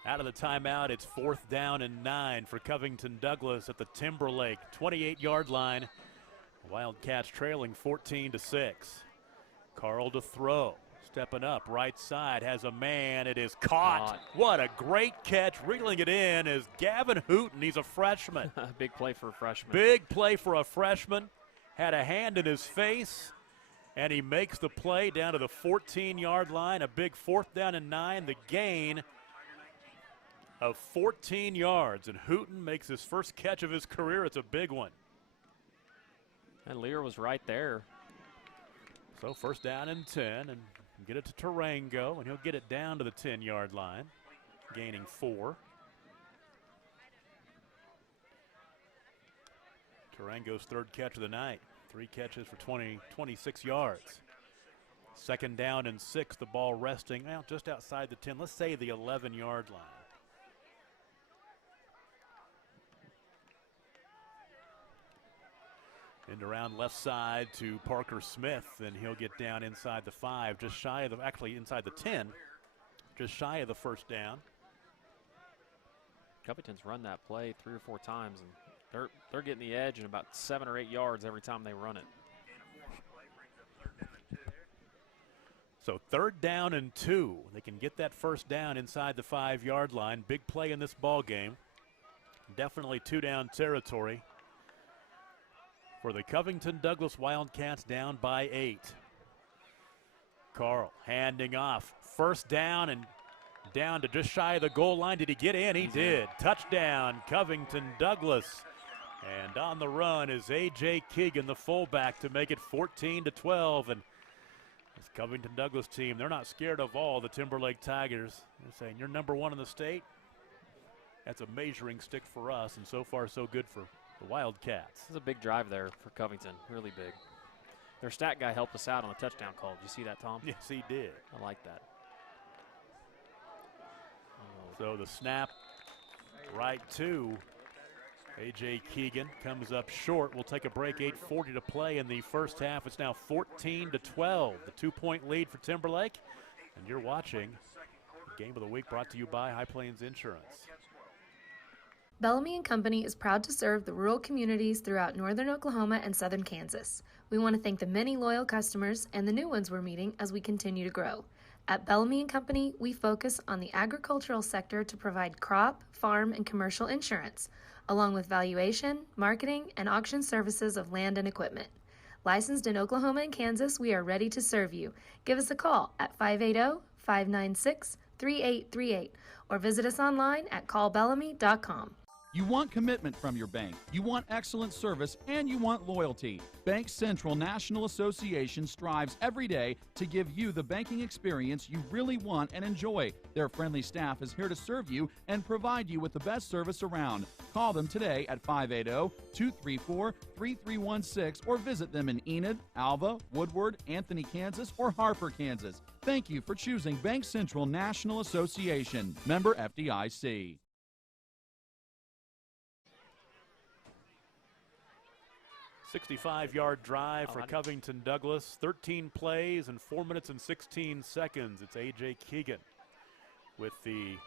Out of the timeout, it's 4th down and 9 for Covington Douglas at the Timberlake 28-yard line. Wildcats trailing 14-6. Carl to throw. Stepping up, right side, has a man. It is caught. What a great catch. Reeling it in is Gavin Hooten. He's a freshman. Big play for a freshman. Big play for a freshman. Had a hand in his face, and he makes the play down to the 14-yard line. A big 4th down and 9. The gain of 14 yards, and Hooten makes his first catch of his career. It's a big one. And Lear was right there. So first down and 10, and get it to Tarango, and he'll get it down to the 10-yard line, gaining 4. Tarango's third catch of the night. 3 catches for 26 yards. Second down and 6, the ball resting just outside the 10, let's say the 11-yard line. And around left side to Parker Smith, and he'll get down inside the 5, just shy of actually inside the 10, just shy of the first down. Covington's run that play 3 or 4 times, and they're getting the edge in about 7 or 8 yards every time they run it. So 3rd down and 2. They can get that first down inside the 5-yard line. Big play in this ball game. Definitely 2-down territory for the Covington Douglas Wildcats, down by 8. Carl handing off. First down and down to just shy of the goal line. Did he get in? He did. Touchdown, Covington Douglas. And on the run is A.J. Keegan, the fullback, to make it 14-12. And this Covington Douglas team, they're not scared of all the Timberlake Tigers. They're saying, you're number 1 in the state. That's a measuring stick for us, and so far so good for the Wildcats. This is a big drive there for Covington, really big. Their stat guy helped us out on the touchdown call. Did you see that, Tom? Yes, he did. I like that. So the snap right to A.J. Keegan comes up short. We'll take a break. 8:40 to play in the first half. It's now 14-12. The 2-point lead for Timberlake. And you're watching the Game of the Week, brought to you by High Plains Insurance. Bellamy & Company is proud to serve the rural communities throughout northern Oklahoma and southern Kansas. We want to thank the many loyal customers and the new ones we're meeting as we continue to grow. At Bellamy & Company, we focus on the agricultural sector to provide crop, farm, and commercial insurance, along with valuation, marketing, and auction services of land and equipment. Licensed in Oklahoma and Kansas, we are ready to serve you. Give us a call at 580-596-3838 or visit us online at callbellamy.com. You want commitment from your bank, you want excellent service, and you want loyalty. Bank Central National Association strives every day to give you the banking experience you really want and enjoy. Their friendly staff is here to serve you and provide you with the best service around. Call them today at 580-234-3316 or visit them in Enid, Alva, Woodward, Anthony, Kansas, or Harper, Kansas. Thank you for choosing Bank Central National Association. Member FDIC. 65-yard drive for Covington Douglas. 13 plays in 4 minutes and 16 seconds. It's A.J. Keegan with the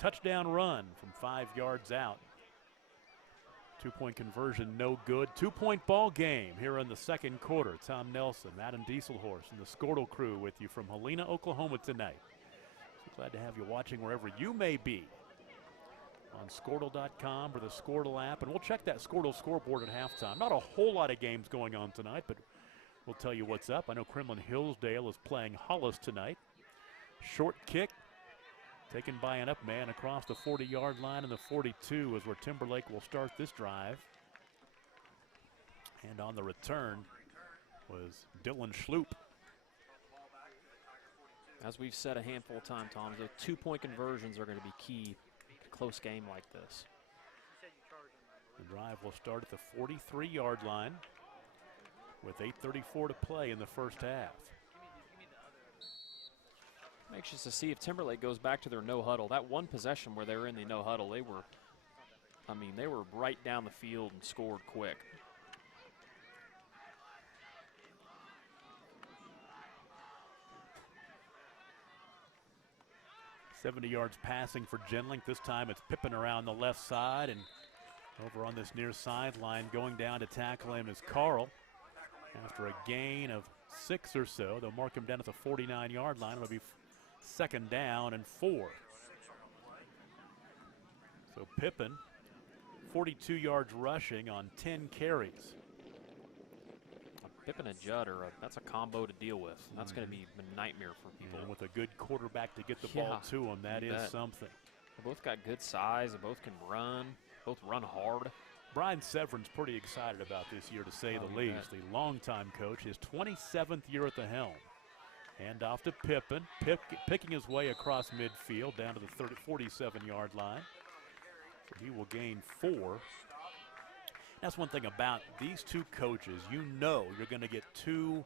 touchdown run from 5 yards out. 2-point conversion, no good. 2-point ball game here in the second quarter. Tom Nelson, Adam Dieselhorst, and the Squirtle crew with you from Helena, Oklahoma tonight. So glad to have you watching wherever you may be, on Squirtle.com or the Squirtle app. And we'll check that Squirtle scoreboard at halftime. Not a whole lot of games going on tonight, but we'll tell you what's up. I know Kremlin Hillsdale is playing Hollis tonight. Short kick taken by an up man across the 40-yard line, and the 42 is where Timberlake will start this drive. And on the return was Dylan Schloop. As we've said a handful of times, Tom, the 2-point conversions are going to be key. Close game like this. The drive will start at the 43-yard line with 8:34 to play in the first half. I'm anxious to see if Timberlake goes back to their no huddle. That one possession where they were in the no huddle, they were right down the field and scored quick. $70 yards passing for Genlink. This time it's Pippen around the left side, and over on this near sideline going down to tackle him is Carl. After a gain of 6 or so, they'll mark him down at the 49-yard line. It'll be second down and 4. So Pippen, 42 yards rushing on 10 carries. Pippen and Judd that's a combo to deal with. That's going to be a nightmare for people. And with a good quarterback to get the ball to him, that is something. They both got good size. They both can run. Both run hard. Brian Severin's pretty excited about this year, to say the least. The longtime coach, his 27th year at the helm. Hand off to Pippen, picking his way across midfield down to the 47-yard line. So he will gain 4. That's one thing about these two coaches. You know you're going to get two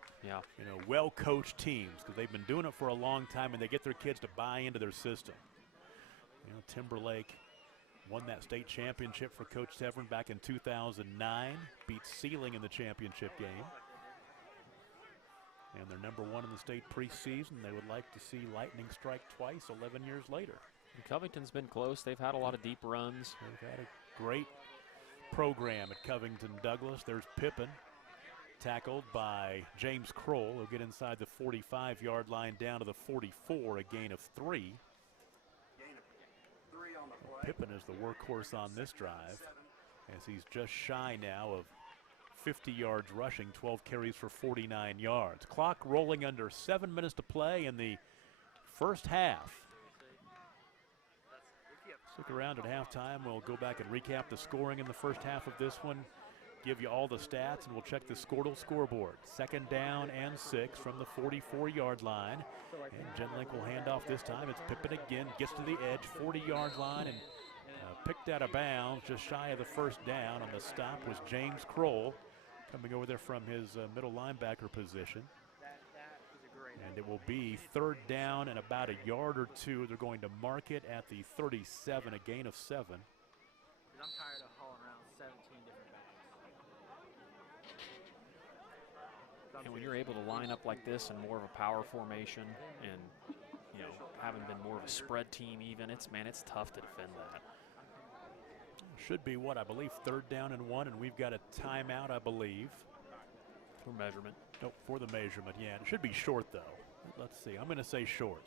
well-coached teams, because they've been doing it for a long time, and they get their kids to buy into their system. Timberlake won that state championship for Coach Severin back in 2009, beat Sealing in the championship game. And they're number 1 in the state preseason. They would like to see lightning strike twice 11 years later. And Covington's been close. They've had a lot of deep runs. They've had a great program at Covington Douglas. There's Pippen tackled by James Kroll. He'll get inside the 45-yard line down to the 44, a gain of 3. Pippen is the workhorse on this drive, as he's just shy now of 50 yards rushing, 12 carries for 49 yards. Clock rolling under 7 minutes to play in the first half. Stick around at halftime. We'll go back and recap the scoring in the first half of this one, give you all the stats, and we'll check the Squirtle scoreboard. 2nd down and 6 from the 44-yard line. And Timberlake will hand off this time. It's Pippen again, gets to the edge, 40-yard line, and picked out of bounds just shy of the first down. On the stop was James Kroll, coming over there from his middle linebacker position. And it will be 3rd down and about a yard or two. They're going to mark it at the 37, a gain of 7. I'm tired of hauling around 17 different backs. And when you're able to line up like this in more of a power formation and, you know, having been more of a spread team even, it's tough to defend that. Should be what, I believe 3rd down and 1, and we've got a timeout, I believe. For measurement. Nope, for the measurement, yeah. It should be short, though. Let's see. I'm going to say short.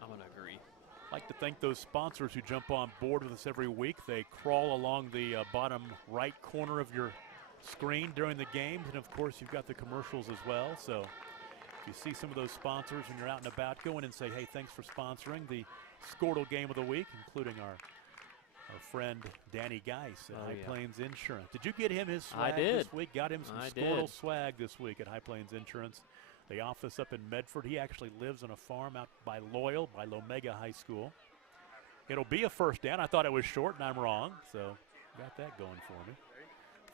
I'm going to agree. I'd like to thank those sponsors who jump on board with us every week. They crawl along the bottom right corner of your screen during the games, and of course you've got the commercials as well. So if you see some of those sponsors when you're out and about, go in and say, hey, thanks for sponsoring the Squirtle Game of the Week, including our friend Danny Geis at High Plains Insurance. Did you get him his swag this week? Got him some Squirtle swag this week at High Plains Insurance. The office up in Medford. He actually lives on a farm out by Loyal, by Lomega High School. It'll be a 1st down. I thought it was short, and I'm wrong. So got that going for me.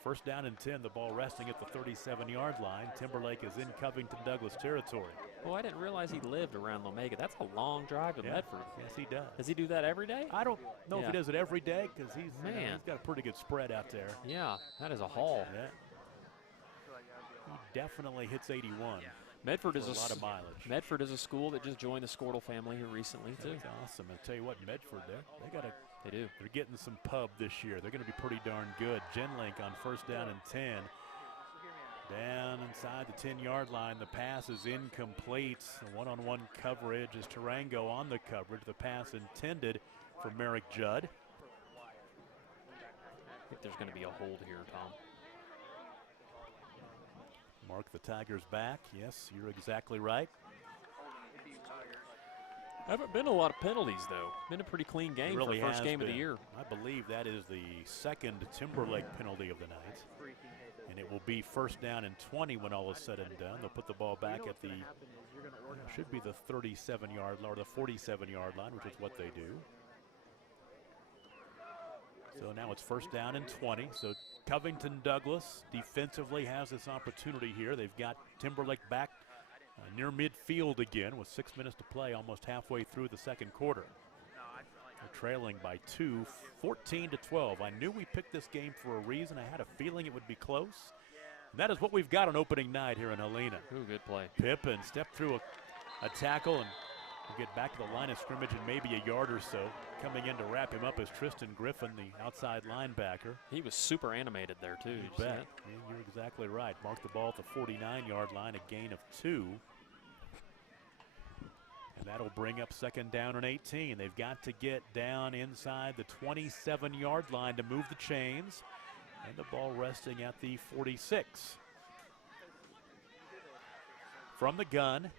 1st down and 10. The ball resting at the 37-yard line. Timberlake is in Covington Douglas territory. Oh, I didn't realize he lived around Lomega. That's a long drive to Medford. Yes, he does. Does he do that every day? I don't know if he does it every day, because he's got a pretty good spread out there. Yeah, that is a haul. Yeah. He definitely hits 81. Medford is a lot of mileage. Medford is a school that just joined the Squirtle family here recently too. That's awesome. I'll tell you what, Medford, they do. They're getting some pub this year. They're going to be pretty darn good. Timberlake on 1st down and 10. Down inside the 10-yard line. The pass is incomplete. One-on-one coverage is Tarango on the coverage. The pass intended for Merrick Judd. I think there's going to be a hold here, Tom. Mark the Tigers back. Yes, you're exactly right. Haven't been a lot of penalties, though. Been a pretty clean game for the first game of the year. I believe that is the 2nd Timberlake penalty of the night. And it will be 1st down and 20 when all is said and done. They'll put the ball back at the, should be the 37-yard line or the 47-yard line, which is what they do. So now it's 1st down and 20. So Covington Douglas defensively has this opportunity here. They've got Timberlake back near midfield again with 6 minutes to play, almost halfway through the 2nd quarter. They're trailing by 2, 14-12. I knew we picked this game for a reason. I had a feeling it would be close. And that is what we've got on opening night here in Helena. Ooh, good play. Pippen stepped through a tackle and will get back to the line of scrimmage in maybe a yard or so. Coming in to wrap him up is Tristan Griffin, the outside linebacker. He was super animated there, too. You bet. You're exactly right. Marked the ball at the 49-yard line, a gain of 2. And that'll bring up 2nd down and 18. They've got to get down inside the 27-yard line to move the chains. And the ball resting at the 46. From the gun,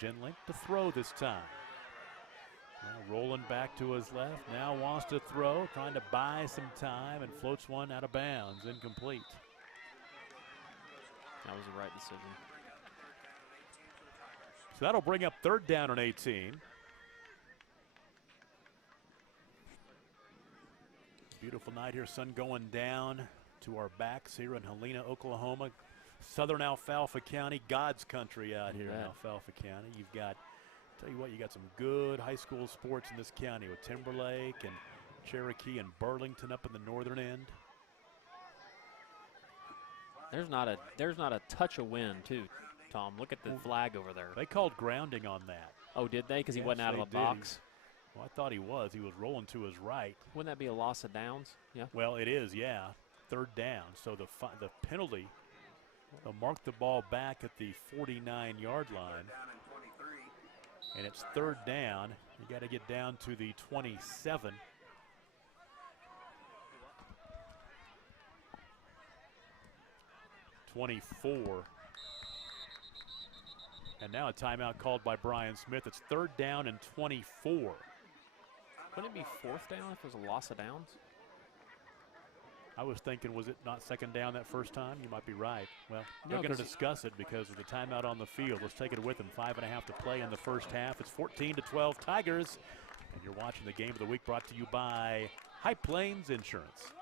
Timberlake to throw this time. Now rolling back to his left, now wants to throw, trying to buy some time, and floats one out of bounds, incomplete. That was the right decision. So that'll bring up 3rd down and 18. Beautiful night here, sun going down to our backs here in Helena, Oklahoma. Southern Alfalfa County, God's country out here in Alfalfa County. You've got, tell you what, you got some good high school sports in this county with Timberlake and Cherokee and Burlington up in the northern end. There's not a touch of wind, too, Tom. Look at the flag over there. They called grounding on that. Oh, did they? Because he wasn't out of the box? Well, I thought he was. He was rolling to his right. Wouldn't that be a loss of downs? Yeah. Well, it is, yeah. third down. So the penalty will mark the ball back at the 49-yard line. And it's third down. You got to get down to the 27. '24. And now a timeout called by Brian Smith. It's third down and 24. Wouldn't it be fourth down if it was a loss of downs? I was thinking, was it not second down that first time? You might be right. Well, No, we're going to discuss it because of the timeout on the field. Let's take it with them. 5.5 to play in the first half. It's 14-12 Tigers. And you're watching the game of the week brought to you by High Plains Insurance.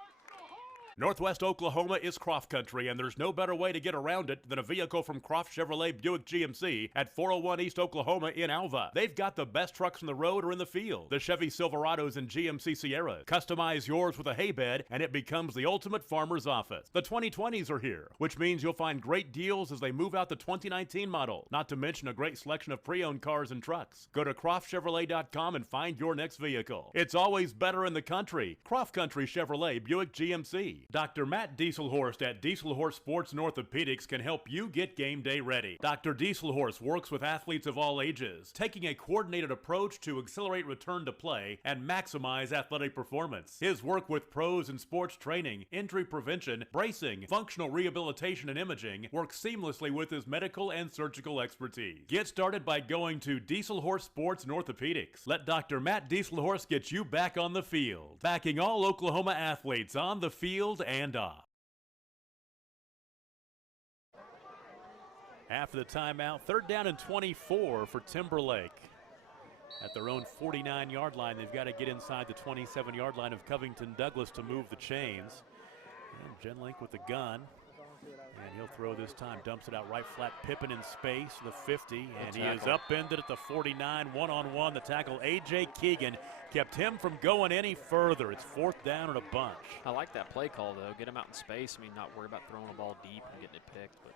Northwest Oklahoma is Croft Country, and there's no better way to get around it than a vehicle from Croft Chevrolet Buick GMC at 401 East Oklahoma in Alva. They've got the best trucks on the road or in the field. The Chevy Silverados and GMC Sierras. Customize yours with a hay bed, and it becomes the ultimate farmer's office. The 2020s are here, which means you'll find great deals as they move out the 2019 model, not to mention a great selection of pre-owned cars and trucks. Go to CroftChevrolet.com and find your next vehicle. It's always better in the country. Croft Country Chevrolet Buick GMC. Dr. Matt Dieselhorst at Dieselhorst Sports and Orthopedics can help you get game day ready. Dr. Dieselhorst works with athletes of all ages, taking a coordinated approach to accelerate return to play and maximize athletic performance. His work with pros in sports training, injury prevention, bracing, functional rehabilitation, and imaging works seamlessly with his medical and surgical expertise. Get started by going to Dieselhorst Sports and Orthopedics. Let Dr. Matt Dieselhorst get you back on the field, backing all Oklahoma athletes on the field and off. After the timeout, third down and 24 for Timberlake. At their own 49-yard line, they've got to get inside the 27-yard line of Covington Douglas to move the chains. And Genlink with the gun. And he'll throw this time, dumps it out right flat. Pippen in space, the 50, and he is upended at the 49, one-on-one. The tackle, A.J. Keegan, kept him from going any further. It's fourth down and a bunch. I like that play call, though. Get him out in space. I mean, not worry about throwing the ball deep and getting it picked, but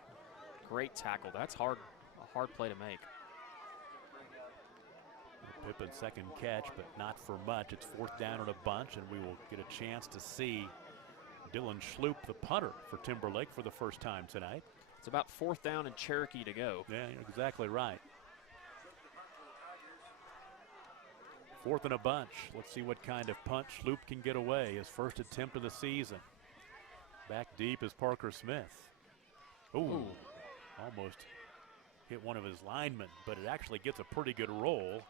great tackle. That's hard, a hard play to make. Pippen's second catch, but not for much. It's fourth down and a bunch, and we will get a chance to see Dylan Schloop, the punter for Timberlake, for the first time tonight. It's about fourth down and Cherokee to go. Yeah, you're exactly right. Fourth and a bunch. Let's see what kind of punch Schloop can get away. His first attempt of the season. Back deep is Parker Smith. Ooh, almost hit one of his linemen, but it actually gets a pretty good roll.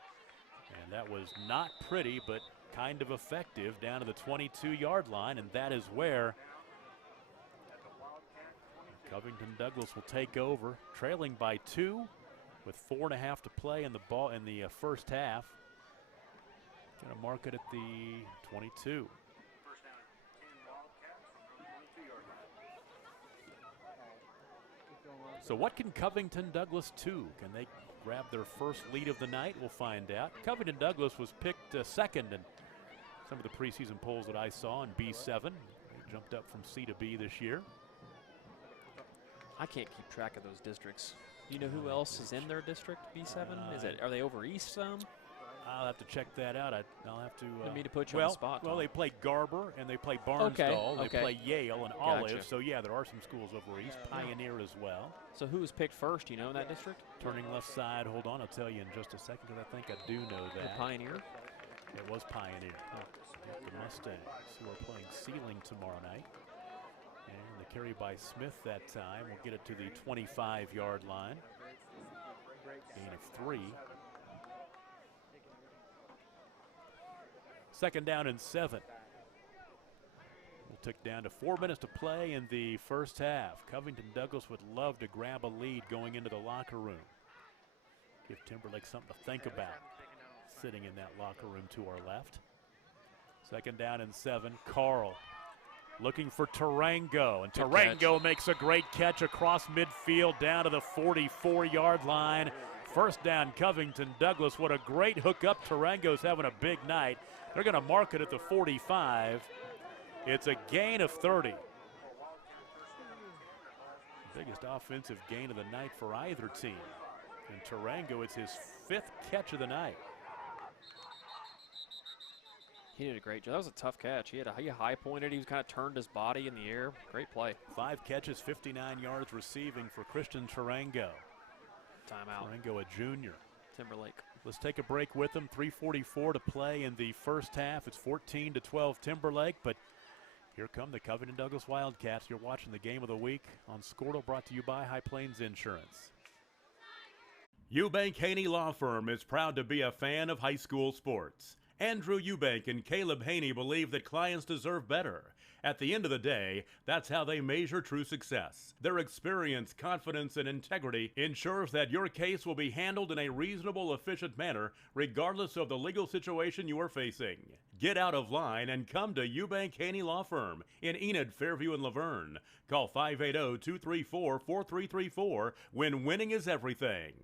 And that was not pretty, but kind of effective down to the 22-yard line, and that is where Covington Douglas will take over, trailing by 2 with 4.5 to play in the first half. Going to mark it at the 22. So what can Covington Douglas do? Can they grab their first lead of the night? We'll find out. Covington Douglas was picked second in some of the preseason polls that I saw in B7. They jumped up from C to B this year. I can't keep track of those districts. Do you know who else is in their district, B7? Are they over east some? I'll have to check that out. I'll have to. Didn't mean to put you on the spot, Tom. Well, they play Garber and they play Barnsdall. They play Yale and Olive. Gotcha. So yeah, there are some schools over east. Pioneer as well. So who was picked first? Do you know in that district? Turning left side. Hold on, I'll tell you in just a second because I think I do know that. The Pioneer. It was Pioneer. The Mustangs, who are playing Ceiling tomorrow night. And the carry by Smith that time will get it to the 25-yard line. Gain of 3. Second down and 7. We'll tick down to 4 minutes to play in the first half. Covington Douglas would love to grab a lead going into the locker room. Give Timberlake something to think about sitting in that locker room to our left. Second down and 7. Carl looking for Tarango, and Tarango makes a great catch across midfield down to the 44-yard line. First down, Covington Douglas. What a great hookup. Tarango's having a big night. They're going to mark it at the 45. It's a gain of 30. Biggest offensive gain of the night for either team. And Tarango, it's his 5th catch of the night. He did a great job. That was a tough catch. He high pointed. He was kind of turned his body in the air. Great play. 5 catches, 59 yards receiving for Christian Tarango. Timeout. Tarango, a junior. Timberlake. Let's take a break with them. 3:44 to play in the first half. It's 14-12 Timberlake, but here come the Covington Douglas Wildcats. You're watching the game of the week on Squirtle, brought to you by High Plains Insurance. Eubank Haney Law Firm is proud to be a fan of high school sports. Andrew Eubank and Caleb Haney believe that clients deserve better. At the end of the day, that's how they measure true success. Their experience, confidence, and integrity ensures that your case will be handled in a reasonable, efficient manner, regardless of the legal situation you are facing. Get out of line and come to Eubank Haney Law Firm in Enid, Fairview, and Laverne. Call 580-234-4334 when winning is everything.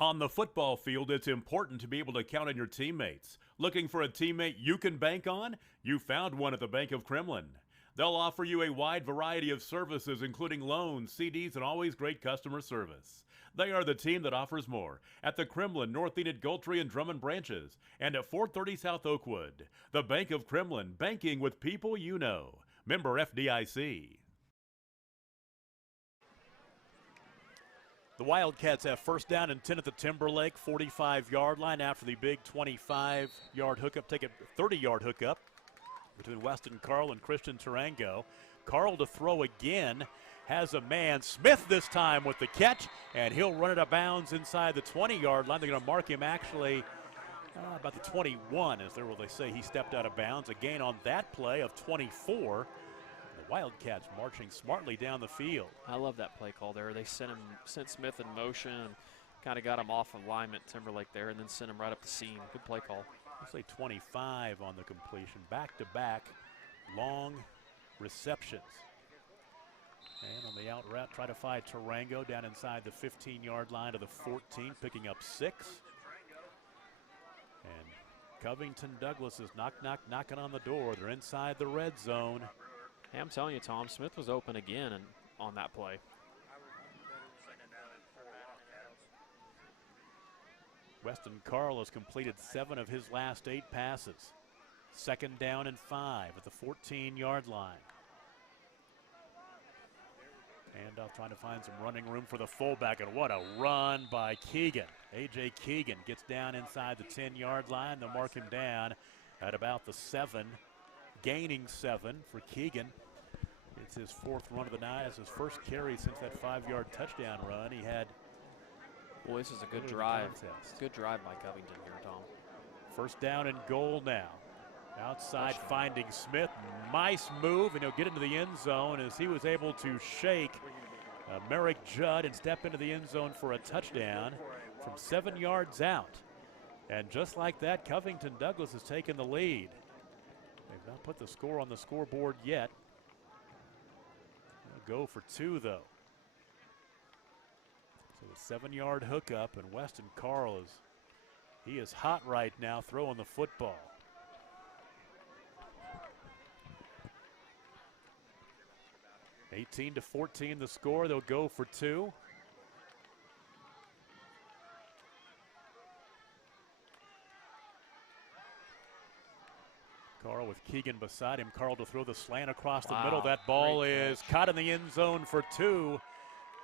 On the football field, it's important to be able to count on your teammates. Looking for a teammate you can bank on? You found one at the Bank of Kremlin. They'll offer you a wide variety of services, including loans, CDs, and always great customer service. They are the team that offers more at the Kremlin, North Enid, Gultree, and Drummond branches, and at 430 South Oakwood. The Bank of Kremlin, banking with people you know. Member FDIC. The Wildcats have first down and 10 at the Timberlake 45-yard line after the big 25-yard hookup. Take a 30-yard hookup between Weston Carl and Christian Tarango. Carl to throw again. Has a man. Smith this time with the catch, and he'll run it out of bounds inside the 20-yard line. They're going to mark him actually about the 21, as they say he stepped out of bounds. A gain on that play of 24. Wildcats marching smartly down the field. I love that play call there. They sent Smith in motion and kind of got him off alignment, Timberlake there, and then sent him right up the seam. Good play call. Let's say 25 on the completion. Back-to-back long receptions. And on the out route, try to find Tarango down inside the 15-yard line to the 14, picking up 6. And Covington Douglas is knocking on the door. They're inside the red zone. Hey, I'm telling you, Tom, Smith was open again on that play. Weston Carl has completed 7 of his last 8 passes. Second down and 5 at the 14-yard line. Handoff trying to find some running room for the fullback, and what a run by Keegan. A.J. Keegan gets down inside the 10-yard line. They'll mark him down at about the 7. Gaining 7 for Keegan. It's his 4th run of the night. It's his first carry since that 5-yard touchdown run. He had. Boy, this is a good drive. Good drive by Covington here, Tom. First down and goal now. Outside finding Smith. Nice move, and he'll get into the end zone as he was able to shake Merrick Judd and step into the end zone for a touchdown from 7 yards out. And just like that, Covington Douglas has taken the lead. They've not put the score on the scoreboard yet. They'll go for 2, though. So a 7-yard hookup, and Weston Carl he is hot right now throwing the football. (18-14) the score. They'll go for 2. Carl with Keegan beside him. Carl to throw the slant across the middle. That ball is caught in the end zone for 2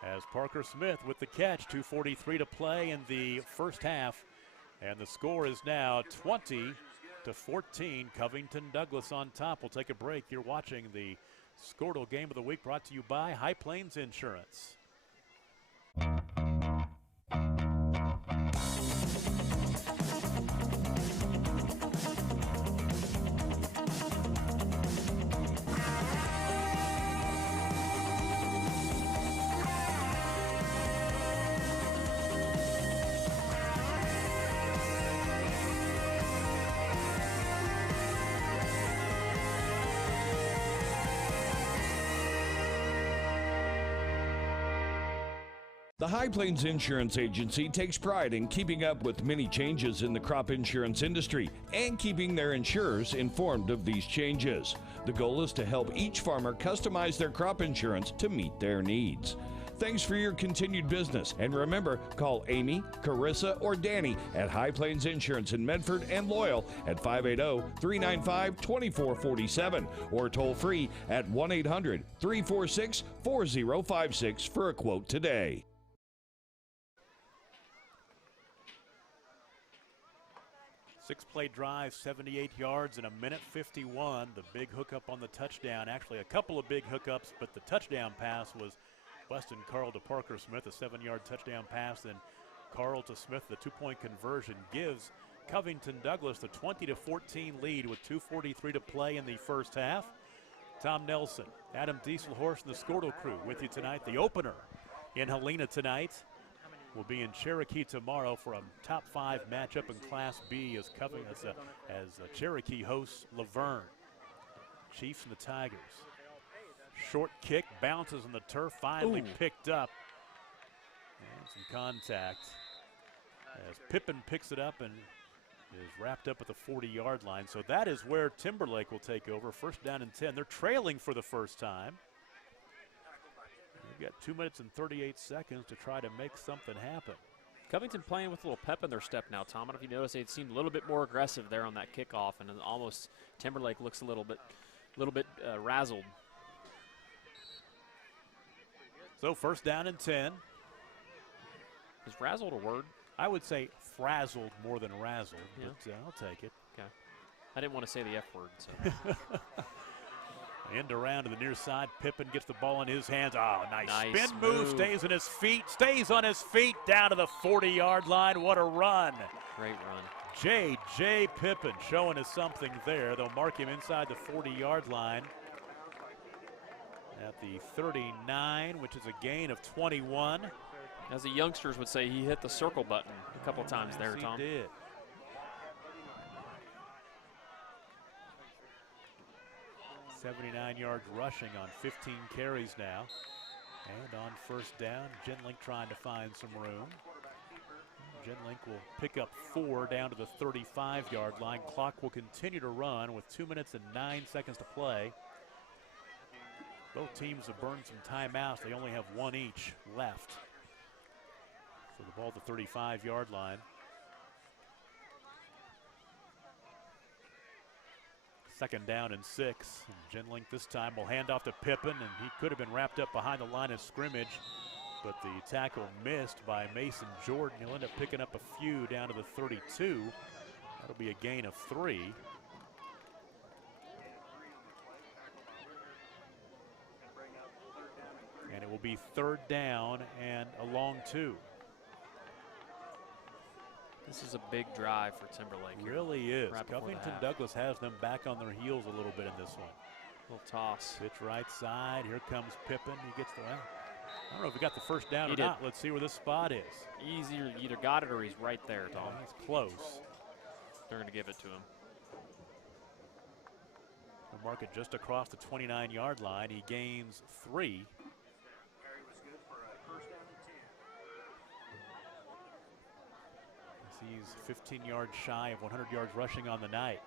as Parker Smith with the catch. 2:43 to play in the first half. And the score is now 20-14. Covington Douglas on top. We'll take a break. You're watching the Squirtle Game of the Week, brought to you by High Plains Insurance. The High Plains Insurance Agency takes pride in keeping up with many changes in the crop insurance industry and keeping their insurers informed of these changes. The goal is to help each farmer customize their crop insurance to meet their needs. Thanks for your continued business. And remember, call Amy, Carissa, or Danny at High Plains Insurance in Medford and Loyal at 580-395-2447 or toll free at 1-800-346-4056 for a quote today. Six-play drive, 78 yards in a minute 51. The big hookup on the touchdown. Actually, a couple of big hookups, but the touchdown pass was Weston Carl to Parker Smith, a 7-yard touchdown pass. Then Carl to Smith, the 2-point conversion gives Covington Douglas the 20-14 lead with 2:43 to play in the first half. Tom Nelson, Adam Dieselhorst, and the Skortel crew with you tonight. The opener in Helena tonight will be in Cherokee tomorrow for a top 5 matchup in Class B as Cherokee hosts Laverne. Chiefs and the Tigers. Short kick, bounces on the turf, finally picked up. And some contact as Pippin picks it up and is wrapped up at the 40-yard line. So that is where Timberlake will take over. First down and 10. They're trailing for the first time. We've got 2 minutes and 38 seconds to try to make something happen. Covington playing with a little pep in their step now, Tom. I don't know if you noticed, they seemed a little bit more aggressive there on that kickoff, and almost Timberlake looks a little bit razzled. So first down and 10. Is razzled a word? I would say frazzled more than razzled, yeah. But I'll take it. Okay. I didn't want to say the F word. So. End around to the near side. Pippin gets the ball in his hands. Oh, nice spin move. Stays on his feet, down to the 40-yard line. What a run. Great run. J.J. Pippin showing us something there. They'll mark him inside the 40-yard line at the 39, which is a gain of 21. As the youngsters would say, he hit the circle button a couple times there, Tom. He did. $79 yards rushing on 15 carries now. And on first down, Genlink trying to find some room. Genlink will pick up 4 down to the 35-yard line. Clock will continue to run with 2 minutes and 9 seconds to play. Both teams have burned some timeouts. They only have 1 each left. So the ball at the 35-yard line. Second down and 6. And Genlink this time will hand off to Pippin, and he could have been wrapped up behind the line of scrimmage, but the tackle missed by Mason Jordan. He'll end up picking up a few down to the 32. That'll be a gain of 3. And it will be third down and a long 2. This is a big drive for Timberlake. It really is. Right Covington Douglas has them back on their heels a little bit in this one. Little toss. Pitch right side. Here comes Pippin. He gets the, well, I don't know if he got the first down or not. Let's see where this spot is. He either got it or he's right there, Tom. Yeah, he's close. They're going to give it to him. They'll mark it just across the 29-yard line. He gains 3. He's 15 yards shy of 100 yards rushing on the night.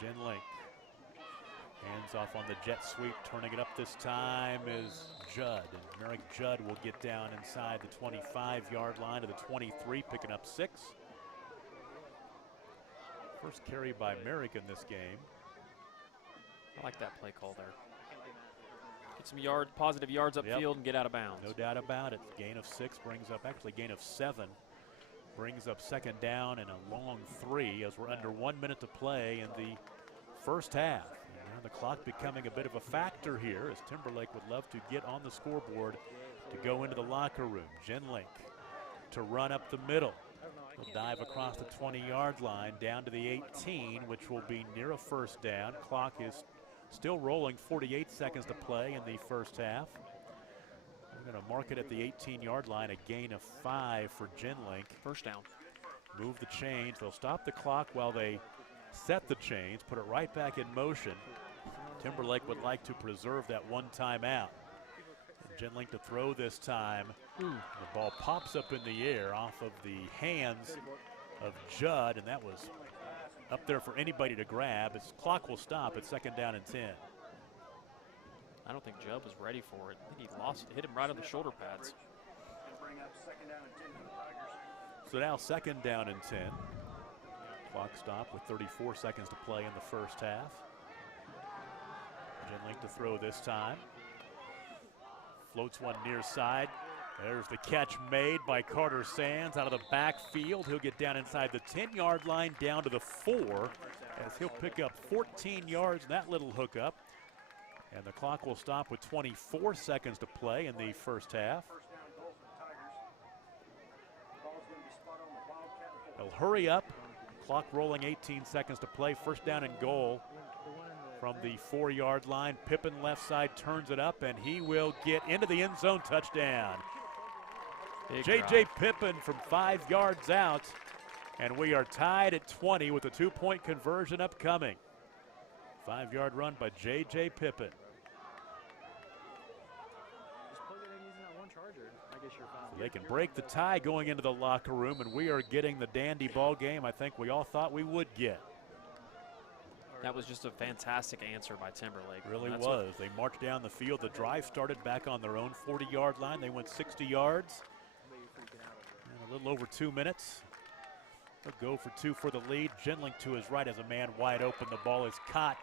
Genlink hands off on the jet sweep. Turning it up this time is Judd. And Merrick Judd will get down inside the 25-yard line to the 23, picking up 6. First carry by Merrick in this game. I like that play call there. Get some positive yards upfield and get out of bounds. No doubt about it. Gain of 6 brings up, actually gain of 7. Brings up second down and a long 3 as we're under 1 minute to play in the first half. And now the clock becoming a bit of a factor here as Timberlake would love to get on the scoreboard to go into the locker room. Genlink to run up the middle. He'll dive across the 20-yard line down to the 18, which will be near a first down. Clock is still rolling, 48 seconds to play in the first half. We're going to mark it at the 18-yard line, a gain of 5 for Genlink. First down. Move the chains. They'll stop the clock while they set the chains, put it right back in motion. Timberlake would like to preserve that 1 timeout. Genlink to throw this time. The ball pops up in the air off of the hands of Judd, and that was up there for anybody to grab. Its clock will stop at second down and 10. I don't think Judd was ready for it. I think he hit him right on the shoulder pads. So now 2nd down and 10. Clock stop with 34 seconds to play in the first half. Timberlake to throw this time. Floats one near side. There's the catch made by Carter Sands out of the backfield. He'll get down inside the 10-yard line, down to the 4, as he'll pick up 14 yards in that little hookup. And the clock will stop with 24 seconds to play in the first half. They'll hurry up. Clock rolling, 18 seconds to play. First down and goal from the 4-yard line. Pippen left side turns it up, and he will get into the end zone. Touchdown. J.J. Pippen from 5 yards out, and we are tied at 20 with a 2-point conversion upcoming. 5-yard run by J.J. Pippen. So they can break the tie going into the locker room, and we are getting the dandy ball game I think we all thought we would get. That was just a fantastic answer by Timberlake. Really was. They marched down the field. The drive started back on their own 40-yard line. They went 60 yards in a little over 2 minutes. They'll go for 2 for the lead. Genling to his right as a man wide open. The ball is caught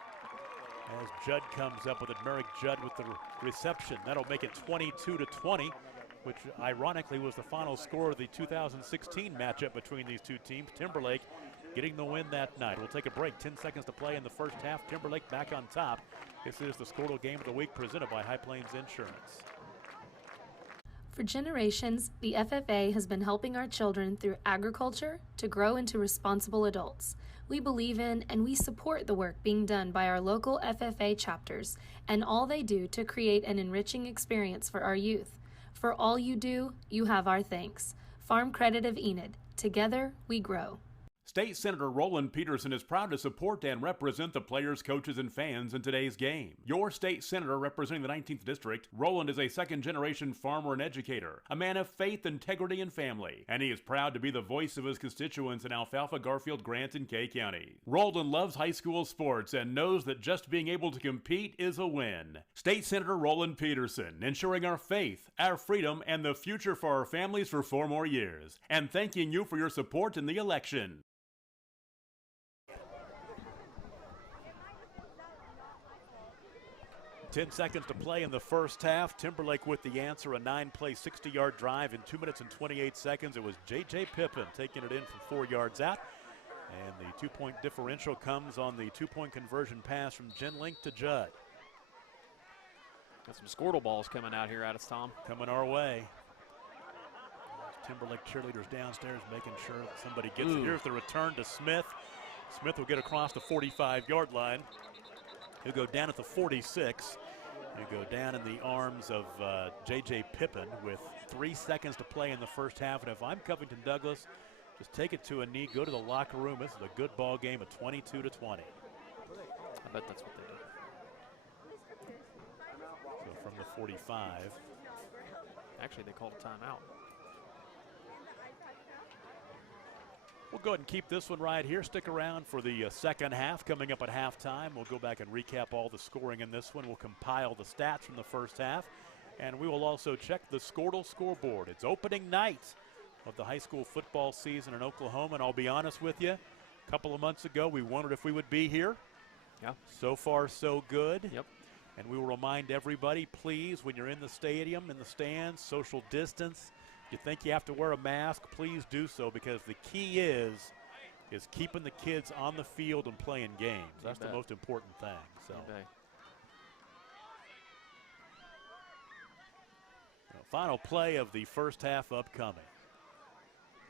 as Judd comes up with it. Merrick Judd with the reception. That'll make it 22-20, which ironically was the final score of the 2016 matchup between these two teams. Timberlake getting the win that night. We'll take a break. 10 seconds to play in the first half. Timberlake back on top. This is the Squirtle Game of the Week presented by High Plains Insurance. For generations, the FFA has been helping our children through agriculture to grow into responsible adults. We believe in and we support the work being done by our local FFA chapters and all they do to create an enriching experience for our youth. For all you do, you have our thanks. Farm Credit of Enid. Together, we grow. State Senator Roland Peterson is proud to support and represent the players, coaches, and fans in today's game. Your state senator representing the 19th District, Roland is a second-generation farmer and educator, a man of faith, integrity, and family, and he is proud to be the voice of his constituents in Alfalfa, Garfield, Grant, and Kay County. Roland loves high school sports and knows that just being able to compete is a win. State Senator Roland Peterson, ensuring our faith, our freedom, and the future for our families for 4 more years, and thanking you for your support in the election. 10 seconds to play in the first half. Timberlake with the answer, a 9-play, 60-yard drive in 2 minutes and 28 seconds. It was J.J. Pippen taking it in from 4 yards out. And the 2-point differential comes on the 2-point conversion pass from Genling to Judd. Got some Squirtle balls coming out here at us, Tom. Coming our way. Timberlake cheerleaders downstairs making sure that somebody gets it. Here's the return to Smith. Smith will get across the 45-yard line. He'll go down at the 46. He'll go down in the arms of J.J. Pippen with 3 seconds to play in the first half. And if I'm Covington Douglas, just take it to a knee, go to the locker room. This is a good ball game at 22-20. I bet that's what they do. So from the 45. Actually, they called a timeout. We'll go ahead and keep this one right here. Stick around for the second half coming up at halftime. We'll go back and recap all the scoring in this one. We'll compile the stats from the first half. And we will also check the Squirtle scoreboard. It's opening night of the high school football season in Oklahoma. And I'll be honest with you, a couple of months ago, we wondered if we would be here. Yeah. So far, so good. Yep. And we will remind everybody, please, when you're in the stadium, in the stands, social distance. You think you have to wear a mask, please do so, because the key is keeping the kids on the field and playing games. That's the most important thing. So, final play of the first half upcoming.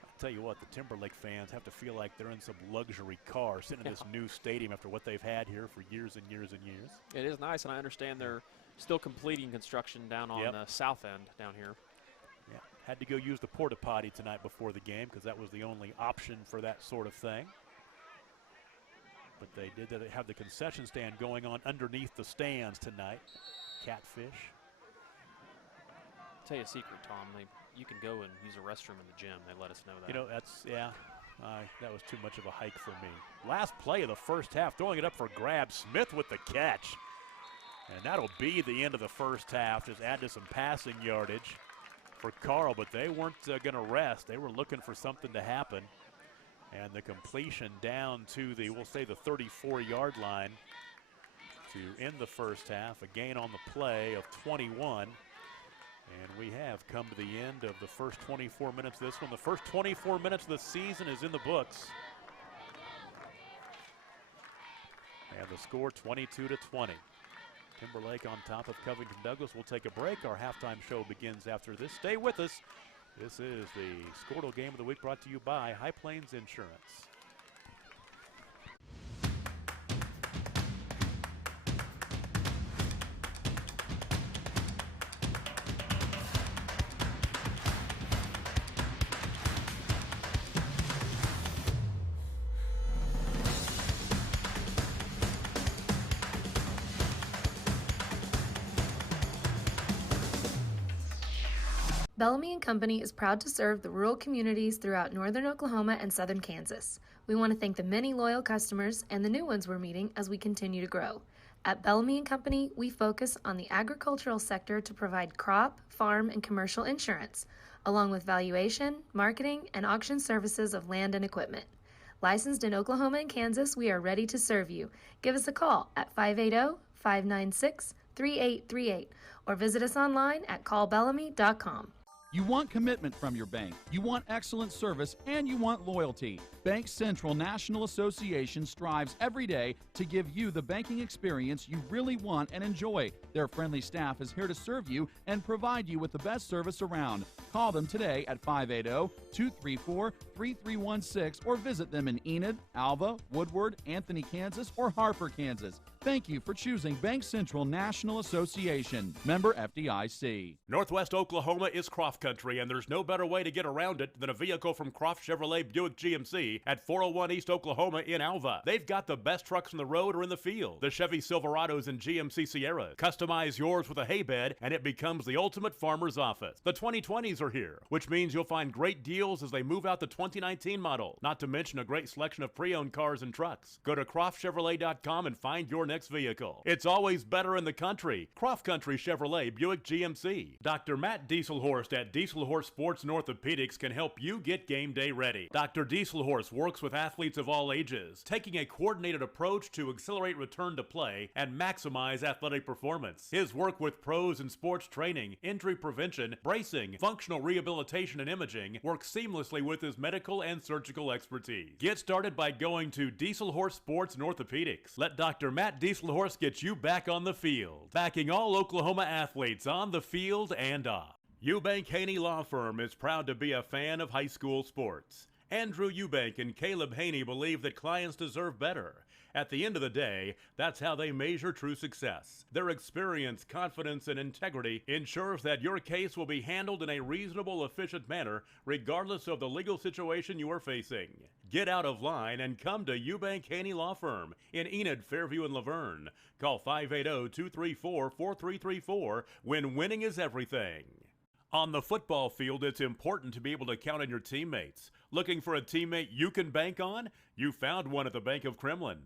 I tell you what, the Timberlake fans have to feel like they're in some luxury car sitting in this new stadium after what they've had here for years and years and years. It is nice, and I understand they're still completing construction down on the south end down here. Yeah, had to go use the porta potty tonight before the game because that was the only option for that sort of thing. But they did have the concession stand going on underneath the stands tonight. Catfish. I'll tell you a secret, Tom. You can go and use a restroom in the gym. They let us know that. You know, that's, that was too much of a hike for me. Last play of the first half, throwing it up for grabs. Smith with the catch. And that'll be the end of the first half. Just add to some passing yardage for Carl, but they weren't going to rest. They were looking for something to happen. And the completion down to the, we'll say, the 34-yard line to end the first half. A gain on the play of 21. And we have come to the end of the first 24 minutes of this one. The first 24 minutes of the season is in the books. And the score 22-20. Timberlake on top of Covington Douglas. We'll take a break. Our halftime show begins after this. Stay with us. This is the Squirtle Game of the Week brought to you by High Plains Insurance. Bellamy & Company is proud to serve the rural communities throughout northern Oklahoma and southern Kansas. We want to thank the many loyal customers and the new ones we're meeting as we continue to grow. At Bellamy & Company, we focus on the agricultural sector to provide crop, farm, and commercial insurance, along with valuation, marketing, and auction services of land and equipment. Licensed in Oklahoma and Kansas, we are ready to serve you. Give us a call at 580-596-3838 or visit us online at callbellamy.com. You want commitment from your bank, you want excellent service, and you want loyalty. Bank Central National Association strives every day to give you the banking experience you really want and enjoy. Their friendly staff is here to serve you and provide you with the best service around. Call them today at 580-234-3316 or visit them in Enid, Alva, Woodward, Anthony, Kansas, or Harper, Kansas. Thank you for choosing Bank Central National Association. Member FDIC. Northwest Oklahoma is Croft Country, and there's no better way to get around it than a vehicle from Croft Chevrolet Buick GMC at 401 East Oklahoma in Alva. They've got the best trucks on the road or in the field. The Chevy Silverados and GMC Sierras. Customize yours with a hay bed, and it becomes the ultimate farmer's office. The 2020s are here, which means you'll find great deals as they move out the 2019 model, not to mention a great selection of pre-owned cars and trucks. Go to CroftChevrolet.com and find your next vehicle. It's always better in the country. Croft Country Chevrolet Buick GMC. Dr. Matt Dieselhorst at Dieselhorst Sports and Orthopedics can help you get game day ready. Dr. Dieselhorst works with athletes of all ages, taking a coordinated approach to accelerate return to play and maximize athletic performance. His work with pros in sports training, injury prevention, bracing, functional rehabilitation, and imaging works seamlessly with his medical and surgical expertise. Get started by going to Dieselhorst Sports and Orthopedics. Let Dr. Matt Dieselhorst get you back on the field, backing all Oklahoma athletes on the field and off. Eubank Haney Law Firm is proud to be a fan of high school sports. Andrew Eubank and Caleb Haney believe that clients deserve better. At the end of the day, that's how they measure true success. Their experience, confidence, and integrity ensures that your case will be handled in a reasonable, efficient manner, regardless of the legal situation you are facing. Get out of line and come to Eubank Haney Law Firm in Enid, Fairview, and Laverne. Call 580-234-4334 when winning is everything. On the football field, it's important to be able to count on your teammates. Looking for a teammate you can bank on? You found one at the Bank of Kremlin.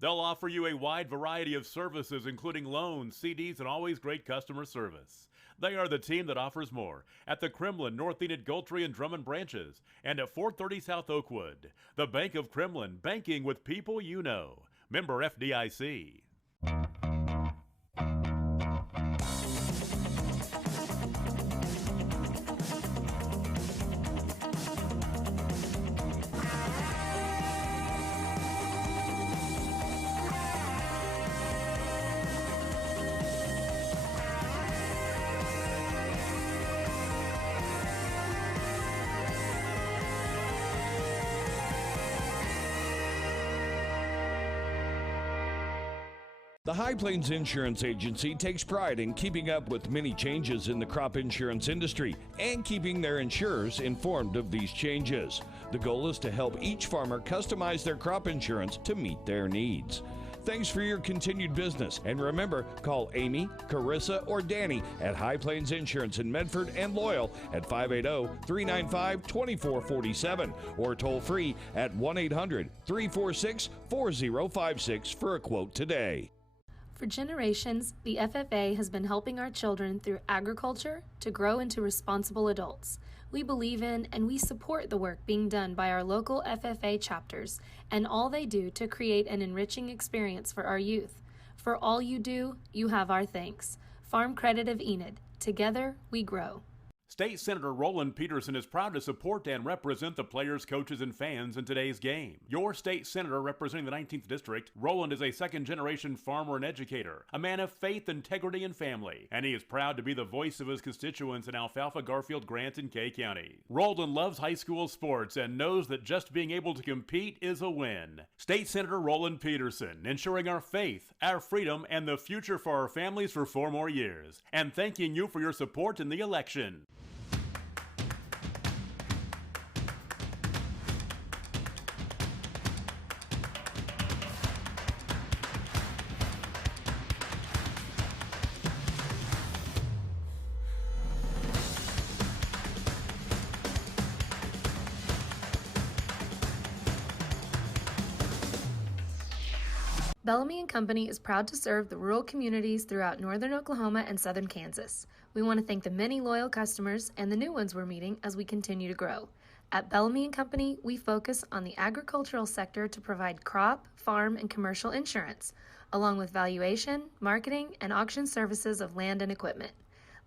They'll offer you a wide variety of services, including loans, CDs, and always great customer service. They are the team that offers more at the Kremlin, North Enid, Gultry, and Drummond branches, and at 430 South Oakwood. The Bank of Kremlin, banking with people you know. Member FDIC. The High Plains Insurance Agency takes pride in keeping up with many changes in the crop insurance industry and keeping their insurers informed of these changes. The goal is to help each farmer customize their crop insurance to meet their needs. Thanks for your continued business, and remember, call Amy, Carissa, or Danny at High Plains Insurance in Medford and Loyal at 580-395-2447 or toll free at 1-800-346-4056 for a quote today. For generations, the FFA has been helping our children through agriculture to grow into responsible adults. We believe in and we support the work being done by our local FFA chapters and all they do to create an enriching experience for our youth. For all you do, you have our thanks. Farm Credit of Enid. Together, we grow. State Senator Roland Peterson is proud to support and represent the players, coaches, and fans in today's game. Your state senator representing the 19th District, Roland is a second-generation farmer and educator, a man of faith, integrity, and family, and he is proud to be the voice of his constituents in Alfalfa, Garfield, Grant, and Kay County. Roland loves high school sports and knows that just being able to compete is a win. State Senator Roland Peterson, ensuring our faith, our freedom, and the future for our families for 4 more years, and thanking you for your support in the election. Bellamy & Company is proud to serve the rural communities throughout northern Oklahoma and southern Kansas. We want to thank the many loyal customers and the new ones we're meeting as we continue to grow. At Bellamy & Company, we focus on the agricultural sector to provide crop, farm, and commercial insurance, along with valuation, marketing, and auction services of land and equipment.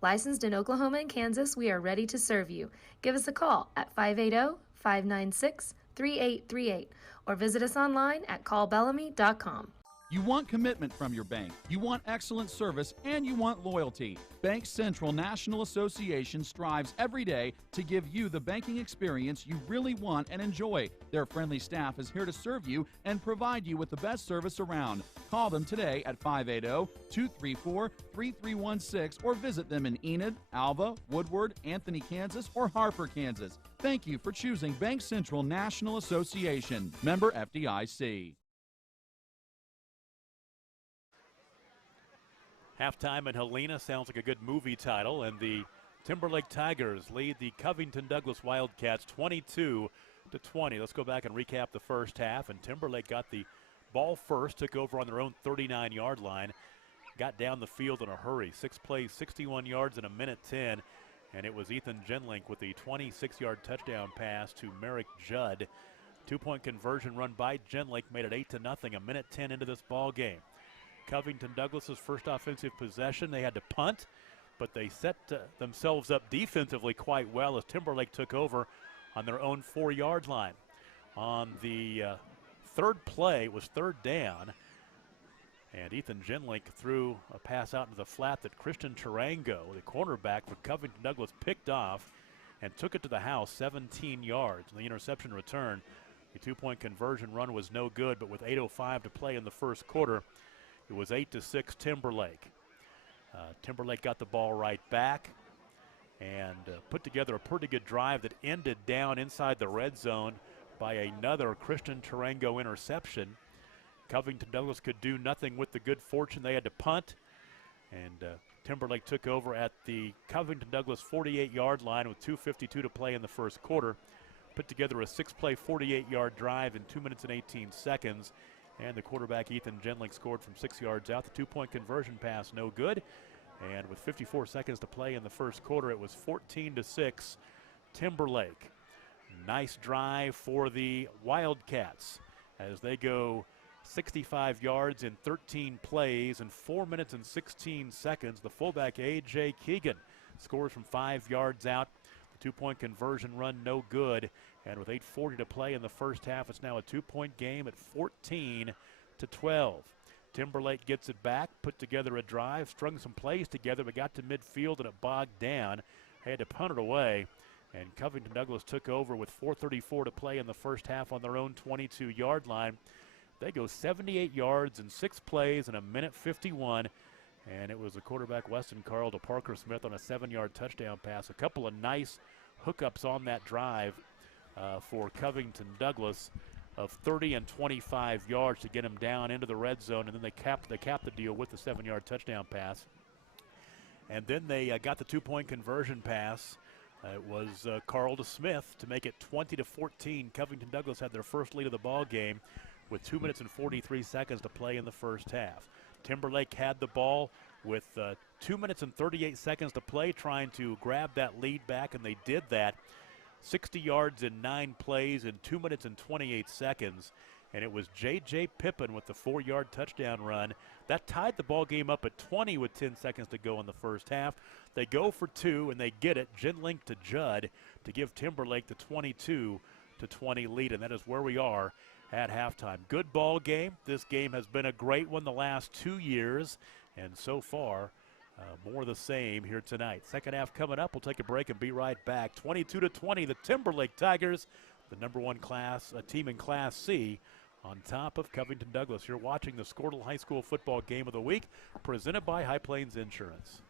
Licensed in Oklahoma and Kansas, we are ready to serve you. Give us a call at 580-596-3838 or visit us online at callbellamy.com. You want commitment from your bank, you want excellent service, and you want loyalty. Bank Central National Association strives every day to give you the banking experience you really want and enjoy. Their friendly staff is here to serve you and provide you with the best service around. Call them today at 580-234-3316 or visit them in Enid, Alva, Woodward, Anthony, Kansas, or Harper, Kansas. Thank you for choosing Bank Central National Association. Member FDIC. Halftime in Helena sounds like a good movie title, and the Timberlake Tigers lead the Covington Douglas Wildcats 22-20. Let's go back and recap the first half, and Timberlake got the ball first, took over on their own 39-yard line, got down the field in a hurry. 6 plays, 61 yards in a minute 10, and it was Ethan Genlink with the 26-yard touchdown pass to Merrick Judd. 2-point conversion run by Genlink made it 8-0, a minute 10 into this ball game. Covington Douglas's first offensive possession, they had to punt, but they set themselves up defensively quite well as Timberlake took over on their own 4-yard line. On the third play, it was third down, and Ethan Genlink threw a pass out into the flat that Christian Tarango, the cornerback for Covington Douglas, picked off and took it to the house 17 yards. And the interception return, the 2-point conversion run was no good, but with 8:05 to play in the first quarter, it was 8-6 Timberlake. Timberlake got the ball right back and put together a pretty good drive that ended down inside the red zone by another Christian Tarango interception. Covington Douglas could do nothing with the good fortune. They had to punt, and Timberlake took over at the Covington Douglas 48-yard line with 2:52 to play in the first quarter. Put together a 6-play, 48-yard drive in 2 minutes and 18 seconds. And the quarterback, Ethan Genlink, scored from 6 yards out. The 2-point conversion pass, no good. And with 54 seconds to play in the first quarter, it was 14-6 Timberlake. Nice drive for the Wildcats as they go 65 yards in 13 plays in 4 minutes and 16 seconds. The fullback, A.J. Keegan, scores from 5 yards out. The 2-point conversion run, no good. And with 8:40 to play in the first half, it's now a 2-point game at 14-12. Timberlake gets it back, put together a drive, strung some plays together, but got to midfield and it bogged down. Had to punt it away, and Covington Douglas took over with 4:34 to play in the first half on their own 22-yard line. They go 78 yards in 6 plays in a minute 51, and it was the quarterback Weston Carl to Parker Smith on a 7-yard touchdown pass. A couple of nice hookups on that drive for Covington Douglas of 30 and 25 yards to get him down into the red zone, and then they capped the deal with the 7-yard touchdown pass. And then they got the 2-point conversion pass. It was Carl to Smith to make it 20-14. Covington Douglas had their first lead of the ball game with 2 minutes and 43 seconds to play in the first half. Timberlake had the ball with 2 minutes and 38 seconds to play, trying to grab that lead back, and they did that. 60 yards in 9 plays in 2 minutes and 28 seconds. And it was J.J. Pippen with the 4-yard touchdown run. That tied the ball game up at 20 with 10 seconds to go in the first half. They go for 2, and they get it. Genlink to Judd to give Timberlake the 22-20 lead, and that is where we are at halftime. Good ball game. This game has been a great one the last 2 years, and so far, more the same here tonight. Second half coming up. We'll take a break and be right back. 22-20, the Timberlake Tigers, the number 1 team in Class C, on top of Covington Douglas. You're watching the Squirtle High School Football Game of the Week, presented by High Plains Insurance.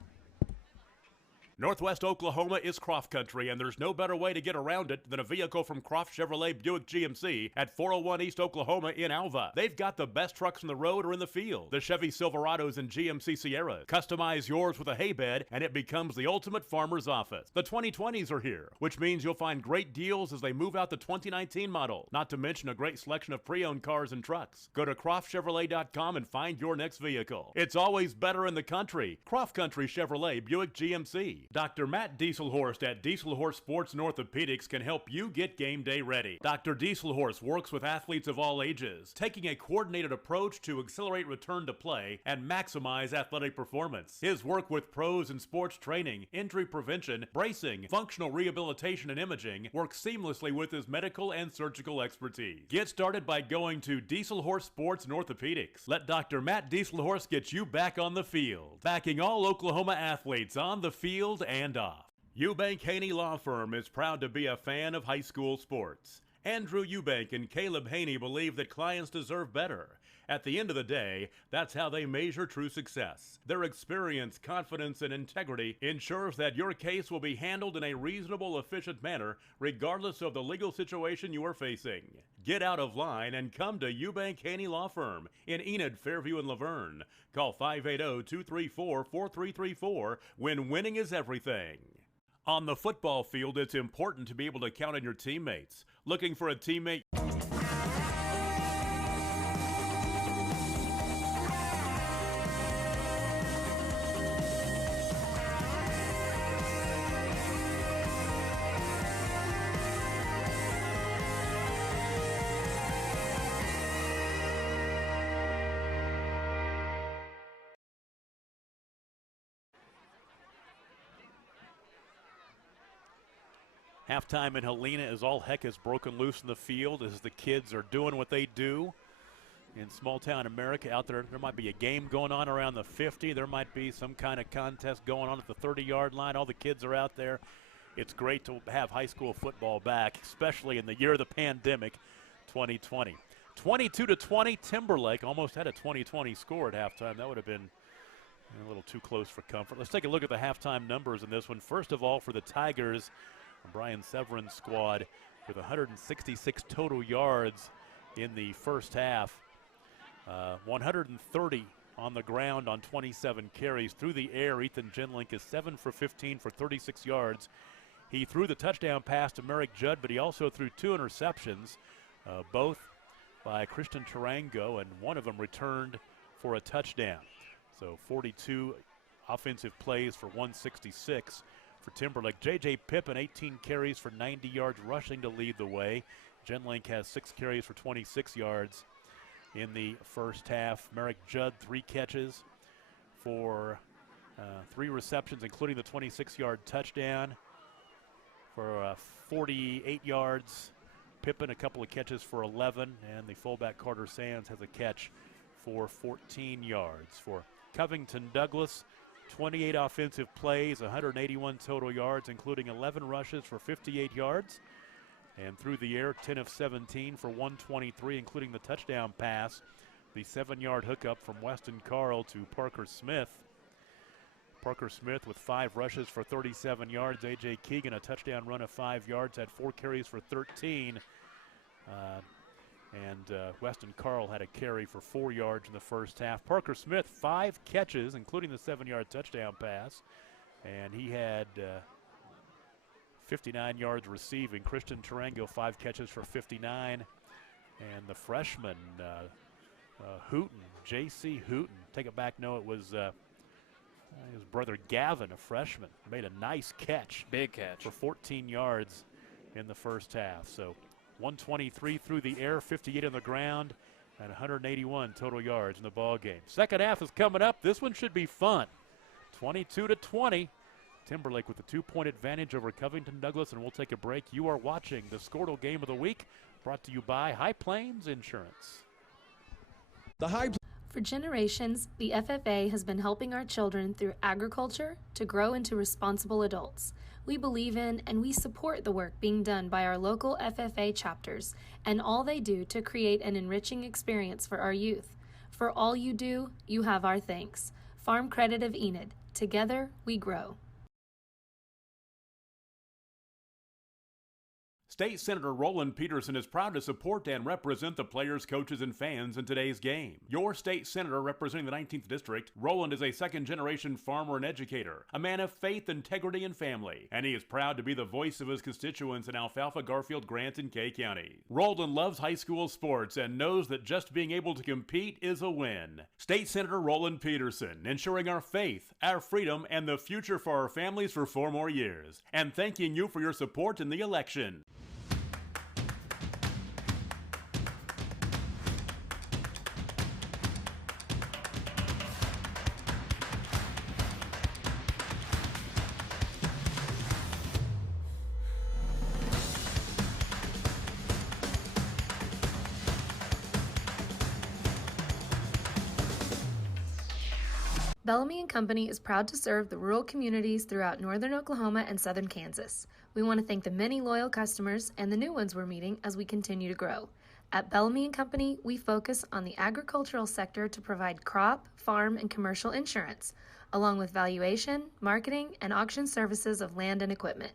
Northwest Oklahoma is Croft Country, and there's no better way to get around it than a vehicle from Croft Chevrolet Buick GMC at 401 East Oklahoma in Alva. They've got the best trucks on the road or in the field. The Chevy Silverados and GMC Sierras. Customize yours with a hay bed, and it becomes the ultimate farmer's office. The 2020s are here, which means you'll find great deals as they move out the 2019 model, not to mention a great selection of pre-owned cars and trucks. Go to CroftChevrolet.com and find your next vehicle. It's always better in the country. Croft Country Chevrolet Buick GMC. Dr. Matt Dieselhorst at Dieselhorst Sports and Orthopedics can help you get game day ready. Dr. Dieselhorst works with athletes of all ages, taking a coordinated approach to accelerate return to play and maximize athletic performance. His work with pros in sports training, injury prevention, bracing, functional rehabilitation, and imaging works seamlessly with his medical and surgical expertise. Get started by going to Dieselhorst Sports and Orthopedics. Let Dr. Matt Dieselhorst get you back on the field, backing all Oklahoma athletes on the field and off. Eubank Haney Law Firm is proud to be a fan of high school sports. Andrew Eubank and Caleb Haney believe that clients deserve better. At the end of the day, that's how they measure true success. Their experience, confidence, and integrity ensures that your case will be handled in a reasonable, efficient manner, regardless of the legal situation you are facing. Get out of line and come to Eubank Haney Law Firm in Enid, Fairview, and Laverne. Call 580-234-4334 when winning is everything. On the football field, it's important to be able to count on your teammates. Looking for a teammate? Halftime in Helena as all heck has broken loose in the field as the kids are doing what they do in small town America. Out there, there might be a game going on around the 50. There might be some kind of contest going on at the 30-yard line. All the kids are out there. It's great to have high school football back, especially in the year of the pandemic, 2020. 22-20, Timberlake almost had a 20-20 score at halftime. That would have been a little too close for comfort. Let's take a look at the halftime numbers in this one. First of all, for the Tigers, Brian Severin's squad with 166 total yards in the first half. 130 on the ground on 27 carries. Through the air, Ethan Genlink is 7 for 15 for 36 yards. He threw the touchdown pass to Merrick Judd, but he also threw 2 interceptions, both by Christian Tarango, and one of them returned for a touchdown. So 42 offensive plays for 166. For Timberlake. J.J. Pippen, 18 carries for 90 yards rushing to lead the way. Genlink has 6 carries for 26 yards in the first half. Merrick Judd, 3 catches for 3 receptions, including the 26-yard touchdown for 48 yards. Pippen, a couple of catches for 11, and the fullback Carter Sands has a catch for 14 yards. For Covington Douglas, 28 offensive plays, 181 total yards, including 11 rushes for 58 yards. And through the air, 10 of 17 for 123, including the touchdown pass, the 7-yard hookup from Weston Carl to Parker Smith. Parker Smith with 5 rushes for 37 yards. A.J. Keegan, a touchdown run of 5 yards, had 4 carries for 13. Weston Carl had a carry for 4 yards in the first half. Parker Smith, 5 catches, including the 7-yard touchdown pass. And he had 59 yards receiving. Christian Tarango, 5 catches for 59. And the freshman, Hooten, J.C. Hooten. Take it back, no, it was his brother Gavin, a freshman, made a nice catch. Big catch. For 14 yards in the first half. So 123 through the air, 58 on the ground, and 181 total yards in the ball game. Second half is coming up. This one should be fun. 22-20. Timberlake with a 2-point advantage over Covington Douglas, and we'll take a break. You are watching the Squirtle Game of the Week, brought to you by High Plains Insurance. For generations, the FFA has been helping our children through agriculture to grow into responsible adults. We believe in and we support the work being done by our local FFA chapters and all they do to create an enriching experience for our youth. For all you do, you have our thanks. Farm Credit of Enid. Together, we grow. State Senator Roland Peterson is proud to support and represent the players, coaches, and fans in today's game. Your state senator representing the 19th District, Roland is a second-generation farmer and educator, a man of faith, integrity, and family, and he is proud to be the voice of his constituents in Alfalfa, Garfield, Grant, and Kay County. Roland loves high school sports and knows that just being able to compete is a win. State Senator Roland Peterson, ensuring our faith, our freedom, and the future for our families for 4 more years, and thanking you for your support in the election. Bellamy & Company is proud to serve the rural communities throughout northern Oklahoma and southern Kansas. We want to thank the many loyal customers and the new ones we're meeting as we continue to grow. At Bellamy & Company, we focus on the agricultural sector to provide crop, farm, and commercial insurance, along with valuation, marketing, and auction services of land and equipment.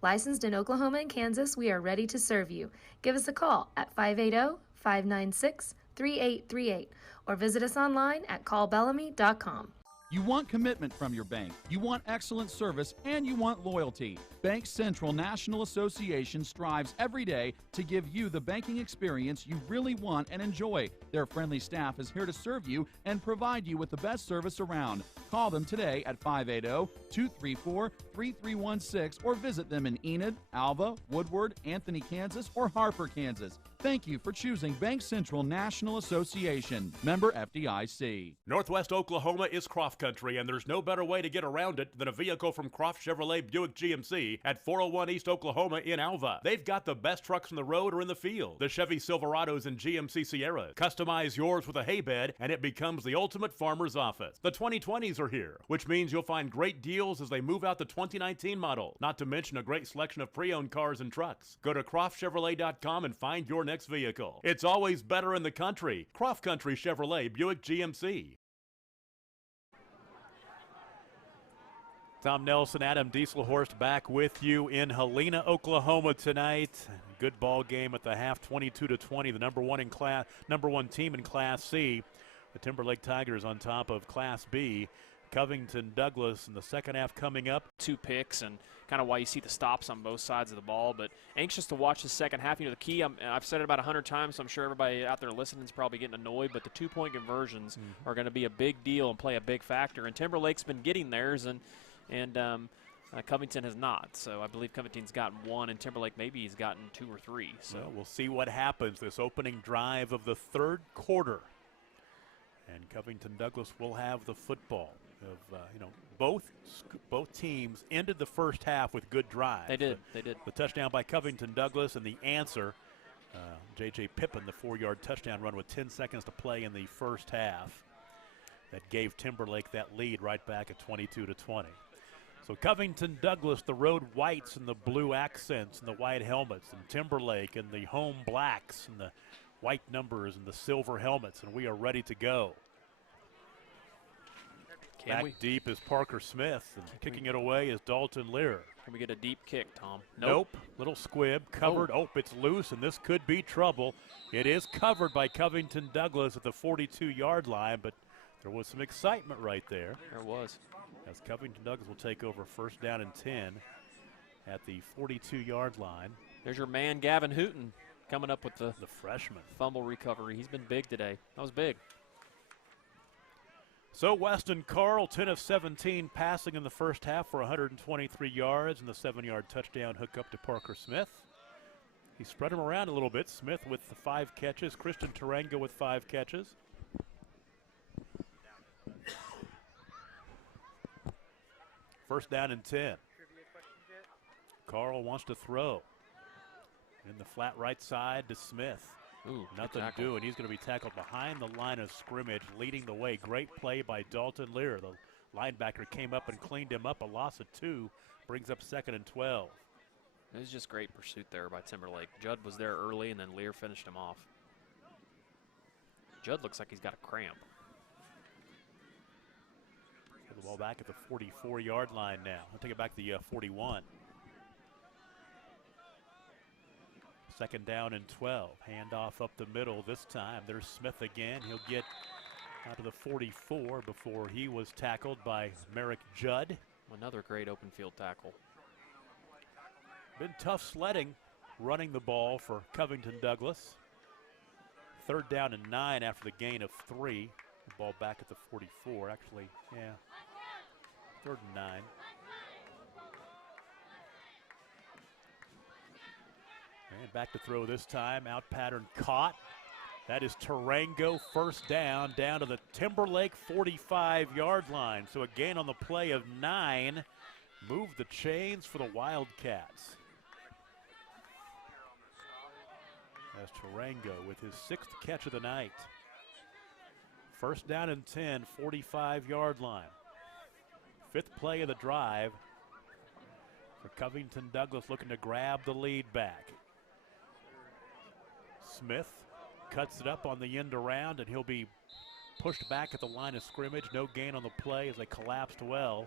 Licensed in Oklahoma and Kansas, we are ready to serve you. Give us a call at 580-596-3838 or visit us online at callbellamy.com. You want commitment from your bank, you want excellent service, and you want loyalty. Bank Central National Association strives every day to give you the banking experience you really want and enjoy. Their friendly staff is here to serve you and provide you with the best service around. Call them today at 580-234-3316 or visit them in Enid, Alva, Woodward, Anthony, Kansas, or Harper, Kansas. Thank you for choosing Bank Central National Association. Member FDIC. Northwest Oklahoma is Croft Country, and there's no better way to get around it than a vehicle from Croft Chevrolet Buick GMC at 401 East Oklahoma in Alva. They've got the best trucks on the road or in the field. The Chevy Silverados and GMC Sierras. Customize yours with a hay bed, and it becomes the ultimate farmer's office. The 2020s are here, which means you'll find great deals as they move out the 2019 model, not to mention a great selection of pre-owned cars and trucks. Go to CroftChevrolet.com and find your next vehicle. It's always better in the country. Croft Country Chevrolet Buick GMC. Tom Nelson, Adam Dieselhorst back with you in Helena, Oklahoma tonight. Good ball game at the half, 22-20. The number one team in Class C. The Timberlake Tigers on top of Class B. Covington Douglas in the second half coming up. 2 picks and kind of why you see the stops on both sides of the ball, but anxious to watch the second half. You know, the key, I've said it about 100 times, so I'm sure everybody out there listening is probably getting annoyed, but the 2-point conversions are going to be a big deal and play a big factor. And Timberlake's been getting theirs, and Covington has not. So I believe Covington's gotten 1, and Timberlake maybe he's gotten 2 or 3. So well, we'll see what happens this opening drive of the third quarter. And Covington Douglas will have the football. Both teams ended the first half with good drives. They did. The touchdown by Covington Douglas, and the answer, J.J. Pippin, the 4-yard touchdown run with 10 seconds to play in the first half. That gave Timberlake that lead right back at 22-20. So Covington Douglas, the road whites and the blue accents and the white helmets, and Timberlake and the home blacks and the white numbers and the silver helmets, and we are ready to go. Back deep is Parker Smith, and kicking it away is Dalton Lear. Can we get a deep kick, Tom? Nope. Little squib, covered. Oh, it's loose, and this could be trouble. It is covered by Covington Douglas at the 42-yard line, but there was some excitement right there. There was. As Covington Douglas will take over first down and 10 at the 42-yard line. There's your man, Gavin Hooten. coming up with the freshman fumble recovery. He's been big today. That was big. So Weston Carl, 10 of 17 passing in the first half for 123 yards and the 7-yard touchdown hook up to Parker Smith. He spread him around a little bit. Smith with the 5 catches. Christian Tarango with 5 catches. First down and 10. Carl wants to throw. In the flat right side to Smith. Ooh, nothing doing. He's going to be tackled behind the line of scrimmage, leading the way. Great play by Dalton Lear. The linebacker came up and cleaned him up. A loss of 2 brings up 2nd and 12. It was just great pursuit there by Timberlake. Judd was there early, and then Lear finished him off. Judd looks like he's got a cramp. The ball back at the 44-yard line now. I'll take it back to the 41. 2nd down and 12. Handoff up the middle this time. There's Smith again. He'll get out to the 44 before he was tackled by Merrick Judd. Another great open field tackle. Been tough sledding running the ball for Covington Douglas. 3rd down and 9 after the gain of 3. The ball back at the 44. Actually, yeah. 3rd and 9. And back to throw this time. Out pattern caught. That is Tarango, first down to the Timberlake 45-yard line. So a gain on the play of 9. Move the chains for the Wildcats. As Tarango with his 6th catch of the night. First down and 10, 45-yard line. 5th play of the drive for Covington Douglas, looking to grab the lead back. Smith cuts it up on the end around, and he'll be pushed back at the line of scrimmage. No gain on the play as they collapsed well.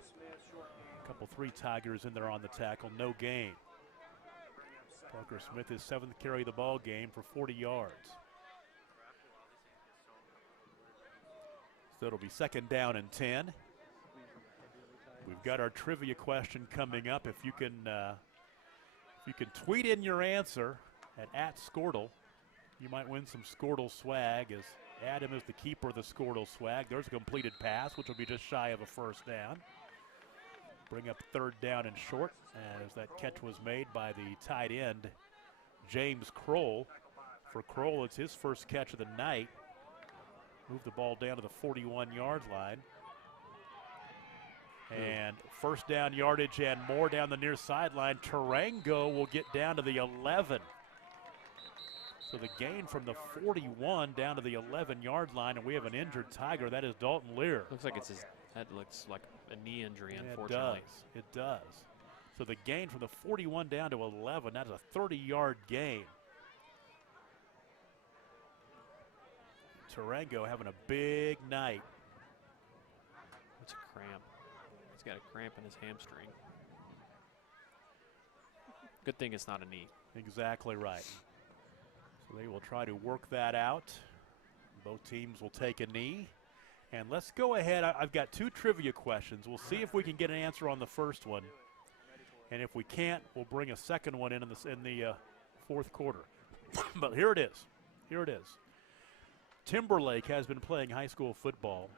A couple 3 Tigers in there on the tackle, no gain. Parker Smith, his 7th carry of the ball game for 40 yards. So it'll be 2nd down and 10. We've got our trivia question coming up. If you can tweet in your answer at @Skortle, you might win some Skortle swag, as Adam is the keeper of the Skortle swag. There's a completed pass, which will be just shy of a first down. Bring up 3rd down and short, as that catch was made by the tight end, James Kroll. For Kroll, it's his first catch of the night. Move the ball down to the 41-yard line. And first down yardage and more down the near sideline. Tarango will get down to the 11. So the gain from the 41 down to the 11-yard line, and we have an injured Tiger. That is Dalton Lear. Looks like that looks like a knee injury, unfortunately. It does. So the gain from the 41 down to 11, that's a 30-yard gain. Tarango having a big night. What's a cramp? He's got a cramp in his hamstring. Good thing it's not a knee. Exactly right. So they will try to work that out. Both teams will take a knee. And let's go ahead. I've got 2 trivia questions. We'll see if we can get an answer on the first one. And if we can't, we'll bring a second one in the 4th quarter. But here it is. Here it is. Timberlake has been playing high school football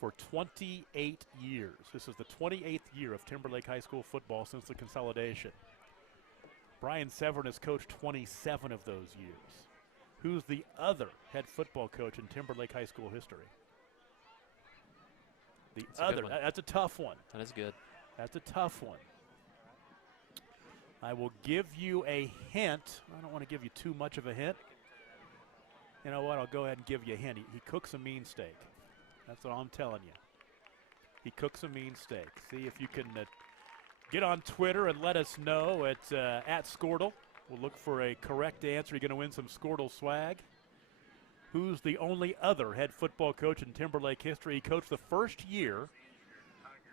for 28 years. This is the 28th year of Timberlake high school football since the consolidation. Brian Severn has coached 27 of those years. Who's the other head football coach in Timberlake high school history? That's a tough one. That is good. That's a tough one. I will give you a hint. I don't want to give you too much of a hint. You know what? I'll go ahead and give you a hint. He cooks a mean steak. That's what I'm telling you. He cooks a mean steak. See if you can get on Twitter and let us know at @Skortle. We'll look for a correct answer. You're going to win some Skortle swag. Who's the only other head football coach in Timberlake history? He coached the first year.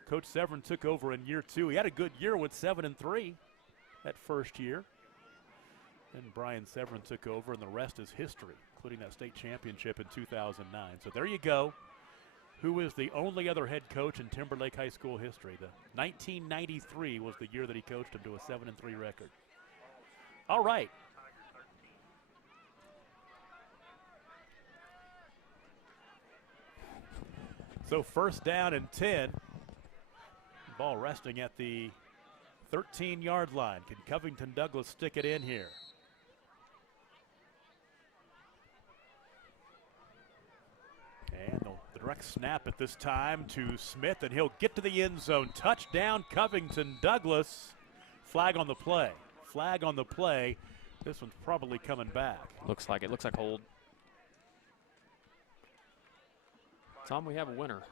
Coach Severn took over in year 2. He had a good year with 7-3 that first year. Then Brian Severn took over, and the rest is history, including that state championship in 2009. So there you go. Who is the only other head coach in Timberlake high school history? The 1993 was the year that he coached him to a 7-3 record. All right. So first down and 10. Ball resting at the 13-yard line. Can Covington Douglas stick it in here? And the direct snap at this time to Smith, and he'll get to the end zone. Touchdown, Covington Douglas. Flag on the play. Flag on the play. This one's probably coming back. Looks like it. Looks like hold. Tom, we have a winner.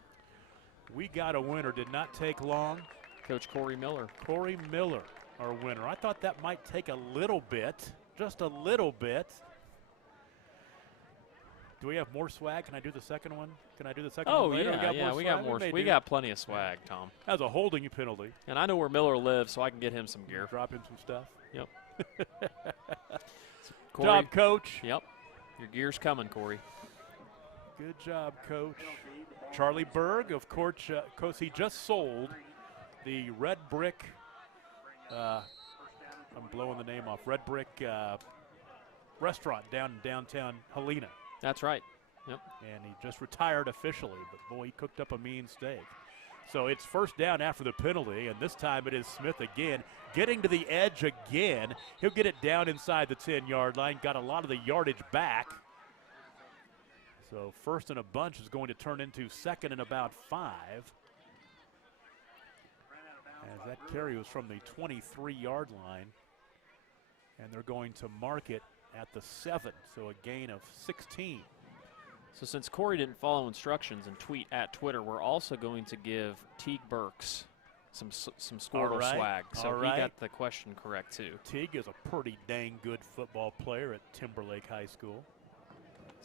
We got a winner. Did not take long. Coach Corey Miller. Corey Miller, our winner. I thought that might take a little bit, just a little bit. Do we have more swag? Can I do the second one? Can I do the second one later? We got more. We got plenty of swag, Tom. That was a holding penalty. And I know where Miller lives, so I can get him some gear. Drop him some stuff. Yep. Good job, Coach. Yep. Your gear's coming, Corey. Good job, Coach. Charlie Berg, of course, he just sold the Red Brick, I'm blowing the name off, Red Brick restaurant down in downtown Helena. That's right. Yep. And he just retired officially, but boy, he cooked up a mean steak. So it's first down after the penalty, and this time it is Smith again, getting to the edge again. He'll get it down inside the 10-yard line, got a lot of the yardage back. So first and a bunch is going to turn into second and about 5. As that carry was from the 23-yard line. And they're going to mark it at the 7, so a gain of 16. So since Corey didn't follow instructions and tweet at Twitter, we're also going to give Teague Burks some Squirtle swag. So he got the question correct, too. Teague is a pretty dang good football player at Timberlake High School.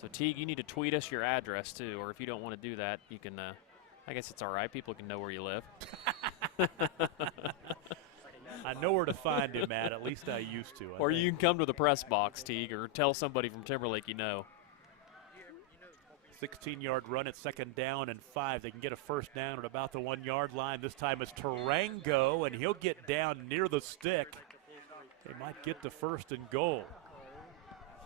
So, Teague, you need to tweet us your address, too. Or if you don't want to do that, you can, I guess it's all right. People can know where you live. I know where to find him at least I used to. Or you can come to the press box, Teague, or tell somebody from Timberlake you know. 16-yard run at second down and 5. They can get a first down at about the 1-yard line. This time it's Tarango, and he'll get down near the stick. They might get the first and goal.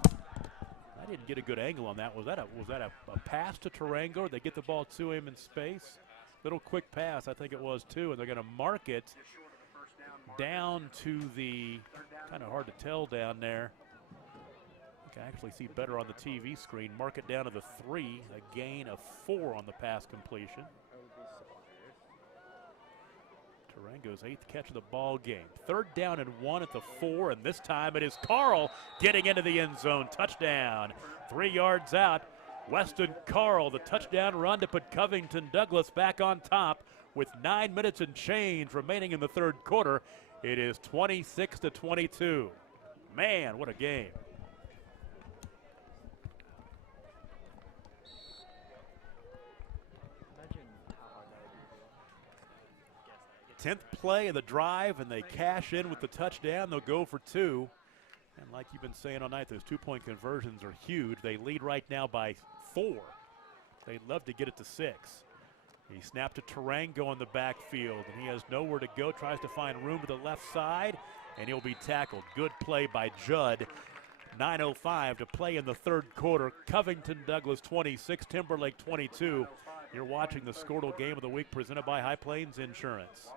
I didn't get a good angle on that. Was that a pass to Tarango, or they get the ball to him in space? Little quick pass, I think it was, too, and they're going to mark it down to the, kind of hard to tell down there. I can actually see better on the TV screen. Mark it down to the 3, a gain of 4 on the pass completion. Tarango's 8th catch of the ball game. Third down and 1 at the 4, and this time it is Carl getting into the end zone. Touchdown, 3 yards out. Weston Carl, the touchdown run to put Covington Douglas back on top with 9 minutes and change remaining in the third quarter. It is 26-22. Man, what a game. 10th play of the drive, and they cash in with the touchdown. They'll go for 2. And like you've been saying all night, those 2-point conversions are huge. They lead right now by 4. They'd love to get it to 6. He snapped to Tarango in the backfield, and he has nowhere to go. Tries to find room to the left side, and he'll be tackled. Good play by Judd. 9:05 to play in the third quarter. Covington Douglas 26, Timberlake 22. You're watching the Squirtle Game of the Week presented by High Plains Insurance.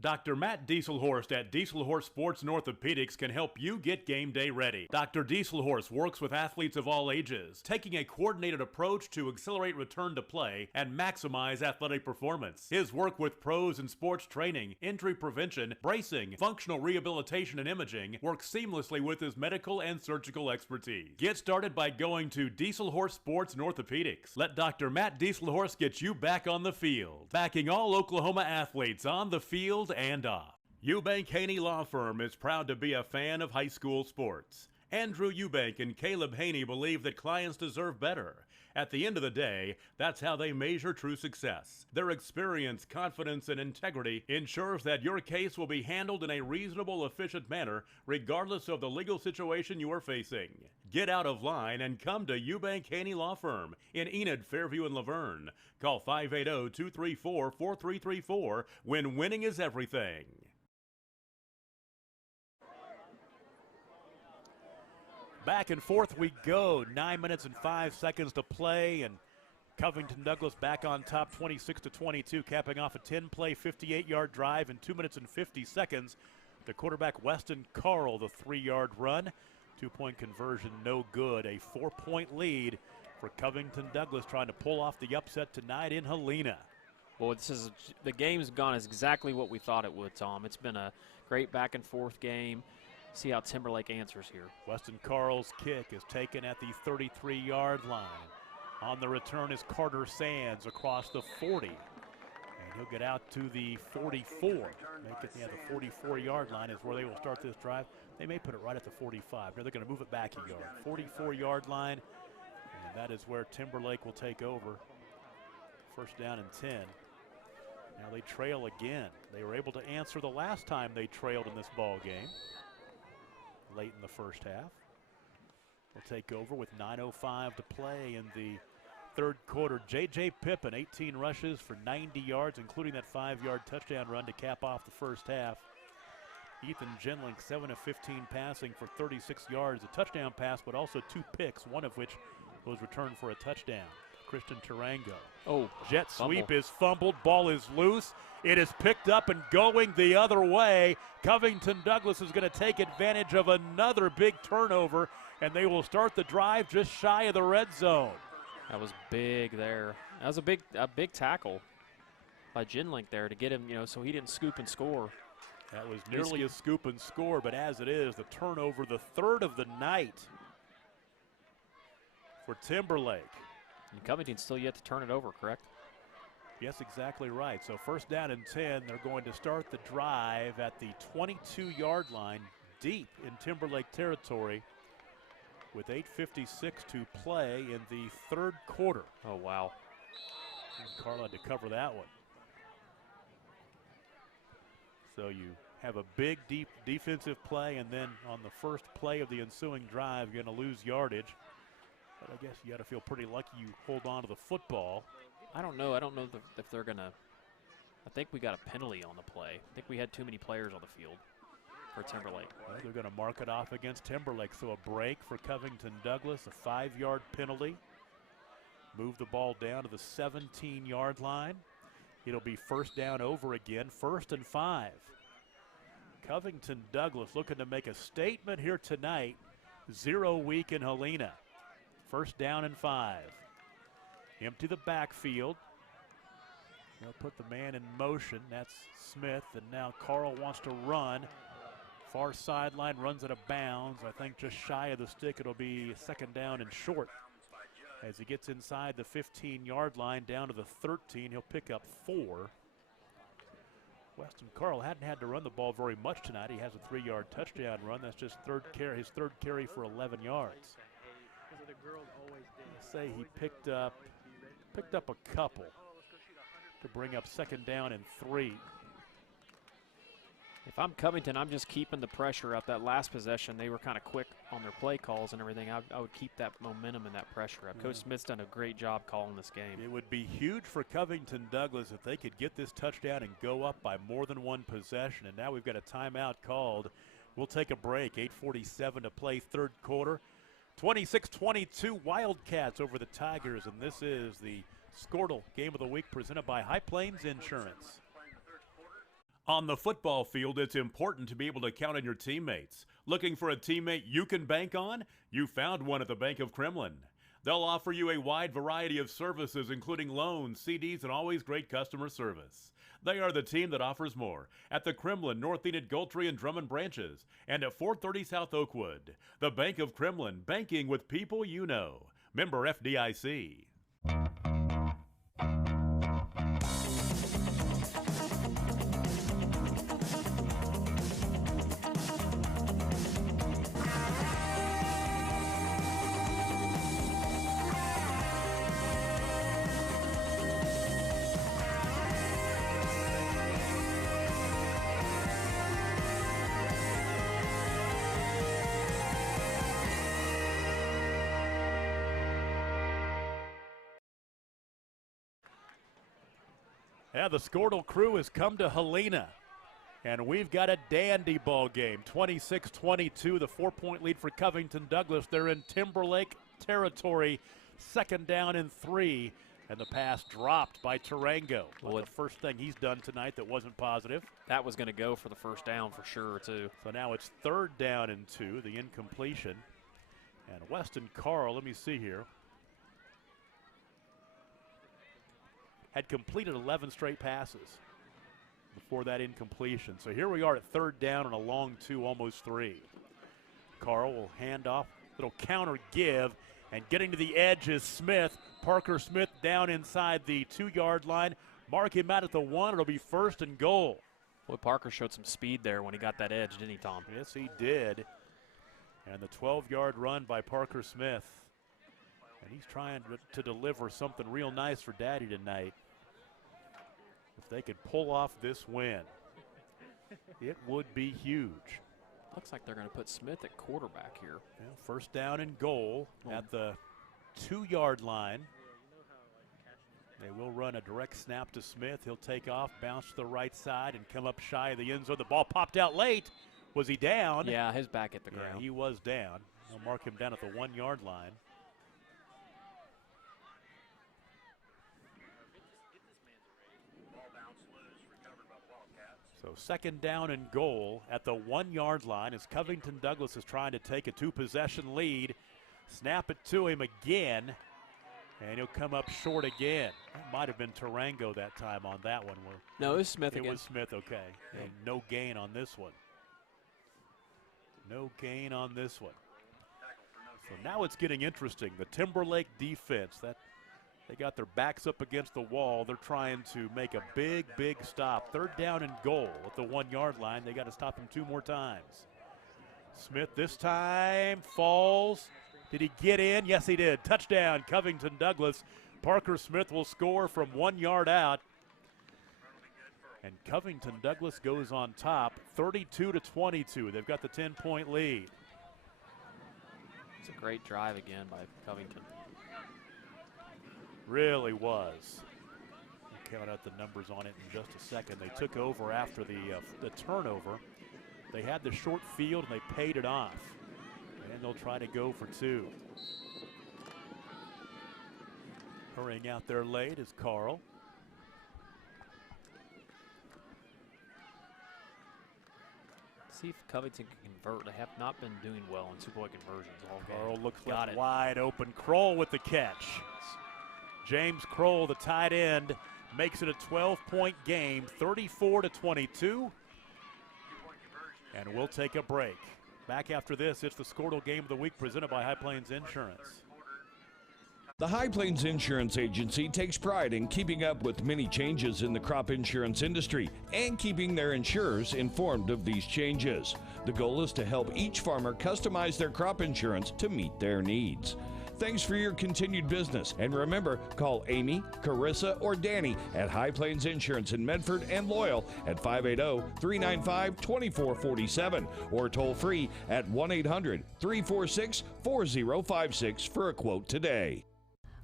Dr. Matt Dieselhorst at Dieselhorst Sports and Orthopedics can help you get game day ready. Dr. Dieselhorst works with athletes of all ages, taking a coordinated approach to accelerate return to play and maximize athletic performance. His work with pros in sports training, injury prevention, bracing, functional rehabilitation, and imaging works seamlessly with his medical and surgical expertise. Get started by going to Dieselhorst Sports and Orthopedics. Let Dr. Matt Dieselhorst get you back on the field, backing all Oklahoma athletes on the field and off. Eubank Haney Law Firm is proud to be a fan of high school sports. Andrew Eubank and Caleb Haney believe that clients deserve better. At the end of the day, that's how they measure true success. Their experience, confidence, and integrity ensures that your case will be handled in a reasonable, efficient manner, regardless of the legal situation you are facing. Get out of line and come to Eubank Haney Law Firm in Enid, Fairview, and Laverne. Call 580-234-4334 when winning is everything. Back and forth we go. 9 minutes and 5 seconds to play, and Covington Douglas back on top 26-22, capping off a 10-play, 58-yard drive in 2 minutes and 50 seconds. The quarterback, Weston Carl, the 3-yard run. 2-point conversion, no good. A 4-point lead for Covington Douglas, trying to pull off the upset tonight in Helena. Well, the game's gone as exactly what we thought it would, Tom. It's been a great back-and-forth game. See how Timberlake answers here. Weston Carl's kick is taken at the 33-yard line. On the return is Carter Sands across the 40. And he'll get out to the 44. Make it, the 44-yard line is where they will start this drive. They may put it right at the 45. Now they're going to move it back a yard. 44-yard line. And that is where Timberlake will take over. First down and 10. Now they trail again. They were able to answer the last time they trailed in this ball game, late in the first half. They'll take over with 9:05 to play in the third quarter. J.J. Pippen, 18 rushes for 90 yards, including that 5-yard touchdown run to cap off the first half. Ethan Genlink, 7 of 15 passing for 36 yards, a touchdown pass, but also 2 picks, one of which was returned for a touchdown. Christian Tarango. Oh, jet sweep fumble. is fumbled. Ball is loose. It is picked up and going the other way. Covington Douglas is going to take advantage of another big turnover, and they will start the drive just shy of the red zone. That was big there. That was a big tackle by Genlink there to get him, so he didn't scoop and score. That was nearly a scoop and score, but as it is, the turnover, the third of the night for Timberlake. And Covington's still yet to turn it over, correct? Yes, exactly right. So first down and 10, they're going to start the drive at the 22-yard line, deep in Timberlake territory, with 8:56 to play in the third quarter. Oh, wow. And Carl had to cover that one. So you have a big, deep defensive play, and then on the first play of the ensuing drive, you're going to lose yardage. But I guess you got to feel pretty lucky you hold on to the football. I don't know if they're going to. I think we got a penalty on the play. I think we had too many players on the field for Timberlake. Well, they're going to mark it off against Timberlake. So a break for Covington Douglas, a 5-yard penalty. Move the ball down to the 17-yard line. It'll be first down over again, 1st and 5. Covington Douglas looking to make a statement here tonight. 0 week in Helena. First down and 5. Empty the backfield. They'll put the man in motion. That's Smith, and now Carl wants to run. Far sideline, runs out of bounds. I think just shy of the stick. It'll be second down and short. As he gets inside the 15-yard line down to the 13, he'll pick up 4. Weston Carl hadn't had to run the ball very much tonight. He has a 3-yard touchdown run. That's just his third carry for 11 yards. Say he picked up a couple to bring up second down and 3. If I'm Covington, I'm just keeping the pressure up. That last possession, they were kind of quick on their play calls and everything. I would keep that momentum and that pressure up. Coach Smith's done a great job calling this game. It would be huge for Covington Douglas if they could get this touchdown and go up by more than one possession. And now we've got a timeout called. We'll take a break. 8:47 to play, third quarter. 26-22 Wildcats over the Tigers, and this is the Squirtle Game of the Week presented by High Plains Insurance. On the football field, it's important to be able to count on your teammates. Looking for a teammate you can bank on? You found one at the Bank of Kremlin. They'll offer you a wide variety of services, including loans, CDs, and always great customer service. They are the team that offers more at the Kremlin, North Enid, Goltry, and Drummond branches, and at 430 South Oakwood. The Bank of Kremlin, banking with people you know. Member FDIC. Yeah, the Squirtle crew has come to Helena, and we've got a dandy ball game. 26-22, the 4-point lead for Covington Douglas. They're in Timberlake territory, second down and 3. And the pass dropped by Tarango. Well, the first thing he's done tonight that wasn't positive. That was going to go for the first down for sure, too. So now it's 3rd down and 2, the incompletion. And Weston Carl, let me see here, had completed 11 straight passes before that incompletion. So here we are at 3rd down and a long 2, almost 3. Carl will hand off, little counter give, and getting to the edge is Smith. Parker Smith down inside the 2-yard line. Mark him out at the 1. It'll be 1st and goal. Boy, Parker showed some speed there when he got that edge, didn't he, Tom? Yes, he did. And the 12-yard run by Parker Smith. And he's trying to deliver something real nice for Daddy tonight. If they could pull off this win, it would be huge. Looks like they're going to put Smith at quarterback here. Yeah, 1st down and goal at the 2-yard line. They will run a direct snap to Smith. He'll take off, bounce to the right side, and come up shy of the end zone. The ball popped out late. Was he down? Yeah, his back hit the ground. Yeah, he was down. They'll mark him down at the 1-yard line. So 2nd down and goal at the 1-yard line as Covington Douglas is trying to take a 2-possession lead. Snap it to him again, and he'll come up short again. That might have been Tarango that time on that one. No, it was Smith again. It was Smith, okay. And no gain on this one. No gain on this one. So now it's getting interesting. The Timberlake defense, they got their backs up against the wall. They're trying to make a big, big stop. 3rd down and goal at the 1-yard line. They got to stop him 2 more times. Smith this time falls. Did he get in? Yes, he did. Touchdown, Covington Douglas. Parker Smith will score from 1 yard out. And Covington Douglas goes on top, 32-22. They've got the 10-point lead. It's a great drive again by Covington. Really was. We'll count out the numbers on it in just a second. They took over after the turnover. They had the short field and they paid it off. And they'll try to go for 2. Hurrying out there late is Carl. See if Covington can convert. They have not been doing well in 2-point conversions all game. Carl looks left wide open. Kroll with the catch. James Kroll, the tight end, makes it a 12-point game, 34-22. And we'll take a break. Back after this, it's the Squirtle Game of the Week presented by High Plains Insurance. The High Plains Insurance Agency takes pride in keeping up with many changes in the crop insurance industry and keeping their insurers informed of these changes. The goal is to help each farmer customize their crop insurance to meet their needs. Thanks for your continued business. And remember, call Amy, Carissa, or Danny at High Plains Insurance in Medford and Loyal at 580-395-2447 or toll free at 1-800-346-4056 for a quote today.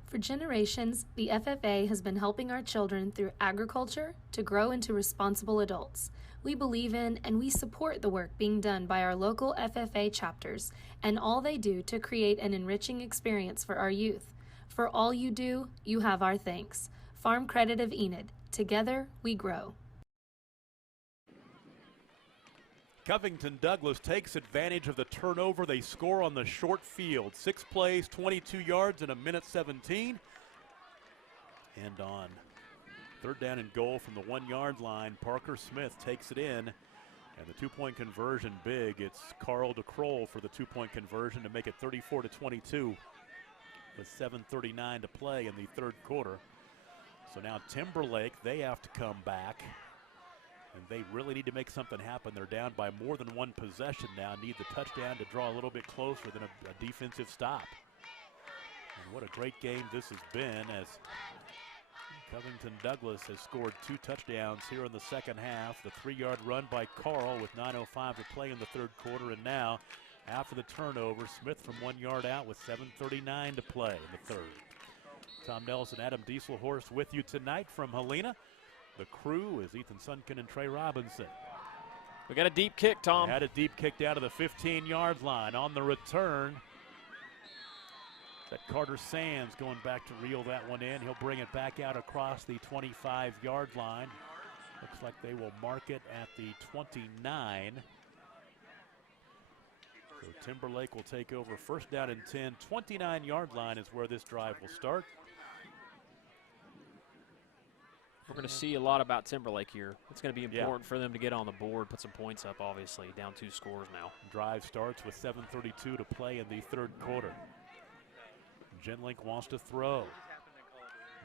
For generations, the FFA has been helping our children through agriculture to grow into responsible adults. We believe in and we support the work being done by our local FFA chapters and all they do to create an enriching experience for our youth. For all you do, you have our thanks. Farm Credit of Enid. Together, we grow. Covington Douglas takes advantage of the turnover. They score on the short field. 6 plays, 22 yards in a minute 17. And on 3rd down and goal from the 1 yard line, Parker Smith takes it in. And the 2-point conversion big. It's Carl to Kroll for the 2-point conversion to make it 34-22 with 7:39 to play in the 3rd quarter. So now Timberlake, they have to come back. And they really need to make something happen. They're down by more than 1 possession now. Need the touchdown to draw a little bit closer than a defensive stop. And what a great game this has been as Covington Douglas has scored 2 touchdowns here in the second half. The 3-yard run by Carl with 9:05 to play in the 3rd quarter. And now, after the turnover, Smith from 1 yard out with 7:39 to play in the 3rd. Tom Nelson, Adam Dieselhorst with you tonight from Helena. The crew is Ethan Sunken and Trey Robinson. We got a deep kick, Tom. They had a deep kick down to the 15-yard line. On the return, That Carter Sands going back to reel that one in. He'll bring it back out across the 25-yard line. Looks like they will mark it at the 29. So Timberlake will take over first down and 10. 29-yard line is where this drive will start. We're going to see a lot about Timberlake here. It's going to be important for them to get on the board, put some points up, obviously. Down 2 scores now. Drive starts with 7:32 to play in the third quarter. Genlink wants to throw.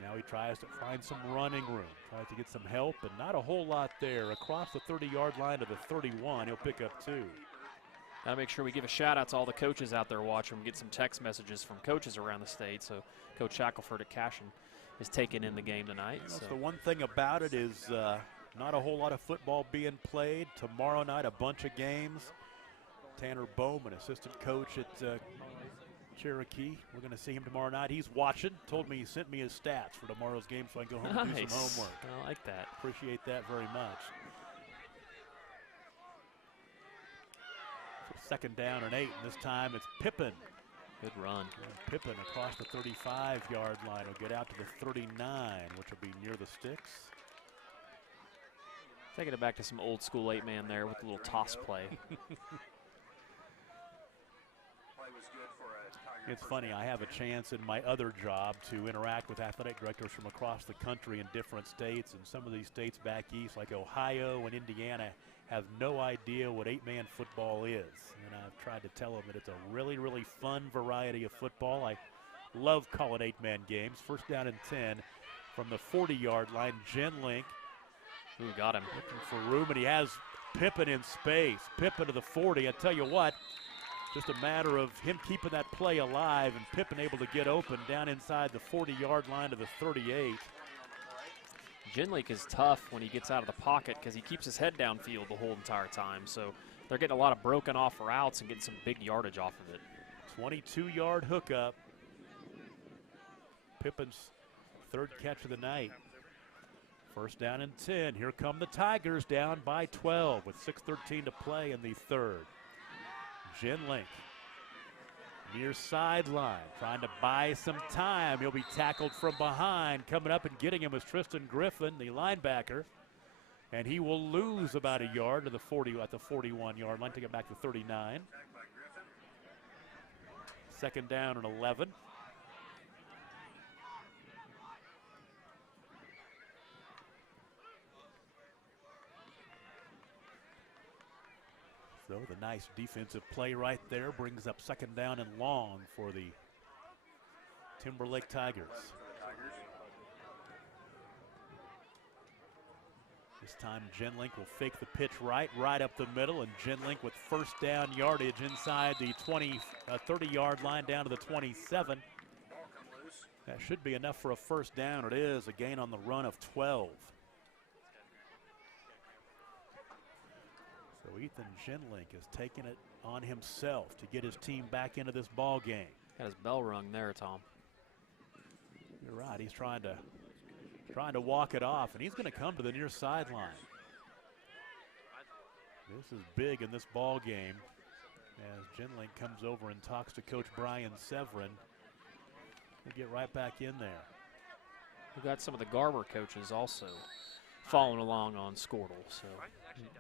Now he tries to find some running room, tries to get some help, and not a whole lot there. Across the 30-yard line to the 31, he'll pick up 2. Gotta make sure we give a shout out to all the coaches out there watching. We get some text messages from coaches around the state. So Coach Shackelford at Cashion is taking in the game tonight. So the one thing about it is not a whole lot of football being played. Tomorrow night, a bunch of games. Tanner Bowman, assistant coach at Cherokee. We're going to see him tomorrow night. He's watching. Told me he sent me his stats for tomorrow's game so I can go home and do some homework. I like that. Appreciate that very much. So 2nd down and 8, and this time it's Pippin. Good run. And Pippin across the 35-yard line will get out to the 39, which will be near the sticks. Taking it back to some old school 8-man there with a little toss play. It's funny, I have a chance in my other job to interact with athletic directors from across the country in different states, and some of these states back east, like Ohio and Indiana, have no idea what 8-man football is. And I've tried to tell them that it's a really, really fun variety of football. I love calling 8-man games. First down and 10 from the 40-yard line. Genlink. Ooh, got him. Looking for room, and he has Pippin in space. Pippin to the 40. I tell you what, just a matter of him keeping that play alive and Pippin able to get open down inside the 40-yard line to the 38. Genlink is tough when he gets out of the pocket because he keeps his head downfield the whole entire time. So they're getting a lot of broken off routes and getting some big yardage off of it. 22-yard hookup. Pippin's 3rd catch of the night. First down and 10. Here come the Tigers down by 12 with 6:13 to play in the 3rd. Genlink near sideline, trying to buy some time. He'll be tackled from behind. Coming up and getting him is Tristan Griffin, the linebacker. And he will lose about a yard to the 40 at the 41-yard line to get back to 39. 2nd down and 11. So the nice defensive play right there brings up 2nd down and long for the Timberlake Tigers. This time Genlink will fake the pitch right up the middle, and Genlink with first down yardage inside the 30-yard line down to the 27. That should be enough for a first down. It is a gain on the run of 12. So Ethan Genlink has taken it on himself to get his team back into this ball game. Got his bell rung there, Tom. You're right. He's trying to walk it off, and he's going to come to the near sideline. This is big in this ball game as Genlink comes over and talks to Coach Brian Severin. He'll get right back in there. We've got some of the Garber coaches also following along on Squirtle. So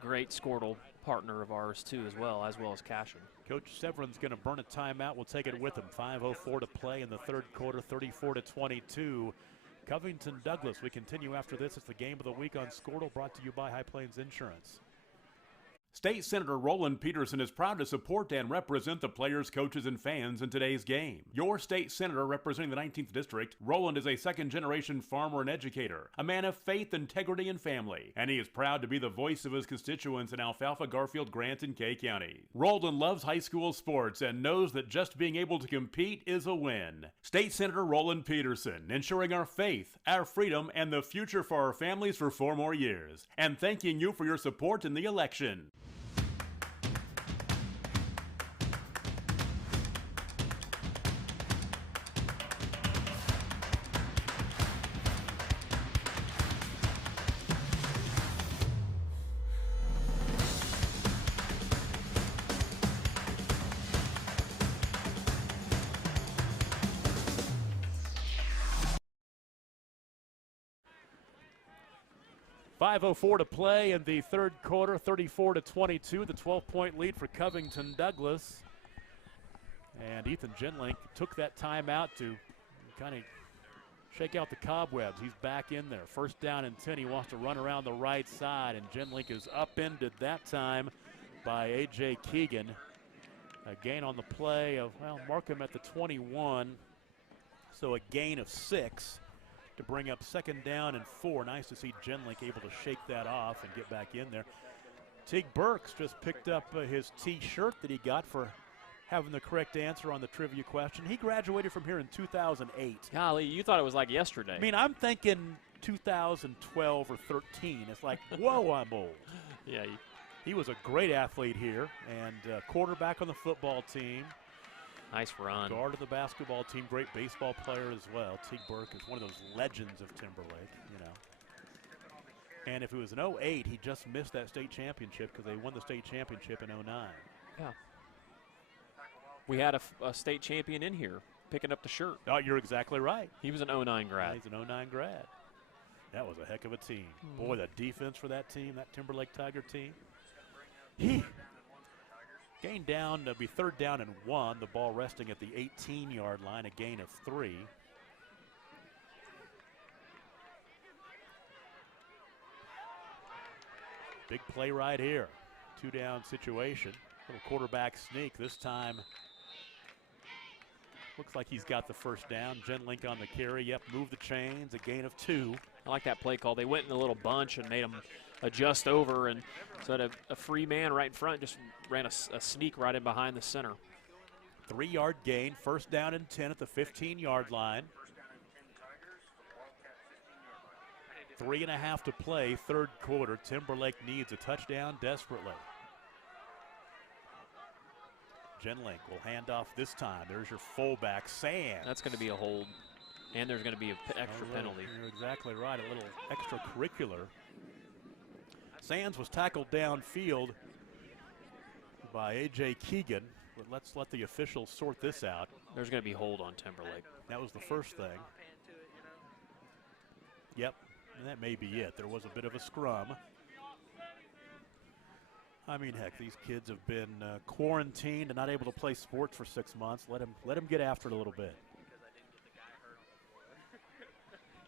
great Squirtle partner of ours too, as well as Cashion. Coach Severin's going to burn a timeout. We'll take it with him. 5:04 to play in the 3rd quarter, 34-22. Covington Douglas. We continue after this. It's the game of the week on Squirtle, brought to you by High Plains Insurance. State Senator Roland Peterson is proud to support and represent the players, coaches, and fans in today's game. Your state senator representing the 19th District, Roland is a second-generation farmer and educator, a man of faith, integrity, and family, and he is proud to be the voice of his constituents in Alfalfa, Garfield, Grant, and Kay County. Roland loves high school sports and knows that just being able to compete is a win. State Senator Roland Peterson, ensuring our faith, our freedom, and the future for our families for 4 more years, and thanking you for your support in the election. 5:04 to play in the third quarter, 34-22, the 12-point lead for Covington Douglas. And Ethan Genlink took that timeout to kind of shake out the cobwebs. He's back in there. First down and 10. He wants to run around the right side, and Genlink is upended that time by A.J. Keegan. A gain on the play of, well, mark him at the 21. So a gain of 6 to bring up second down and 4. Nice to see Genlink able to shake that off and get back in there. Tig Burks just picked up his T-shirt that he got for having the correct answer on the trivia question. He graduated from here in 2008. Golly, you thought it was like yesterday. I mean, I'm thinking 2012 or 13. It's like, whoa, I'm old. Yeah. He was a great athlete here and quarterback on the football team. Nice run. Guard of the basketball team, great baseball player as well. Teague Burke is one of those legends of Timberlake, you know. And if it was in 08, he just missed that state championship because they won the state championship in 09. Yeah. We had a state champion in here picking up the shirt. Oh, you're exactly right. He was an 09 grad. Yeah, he's an 09 grad. That was a heck of a team. Boy, the defense for that team, that Timberlake Tiger team. Gain down, it'll be third down and 1. The ball resting at the 18-yard line, a gain of 3. Big play right here. 2-down situation. Little quarterback sneak this time. Looks like he's got the first down. Genlink on the carry. Yep, move the chains, a gain of 2. I like that play call. They went in a little bunch and made them adjust over, and so that a free man right in front just ran a sneak right in behind the center. 3-yard gain, first down and 10 at the 15-yard line. 3.5 to play, third quarter. Timberlake needs a touchdown desperately. Genlink will hand off this time. There's your fullback, Sands. That's going to be a hold, and there's going to be an extra penalty. You're exactly right, a little extracurricular. Sands was tackled downfield by A.J. Keegan, but let's let the officials sort this out. There's going to be hold on Timberlake. That was the first thing. Yep, and that may be it. There was a bit of a scrum. I mean, heck, these kids have been quarantined and not able to play sports for 6 months. Let them get after it a little bit.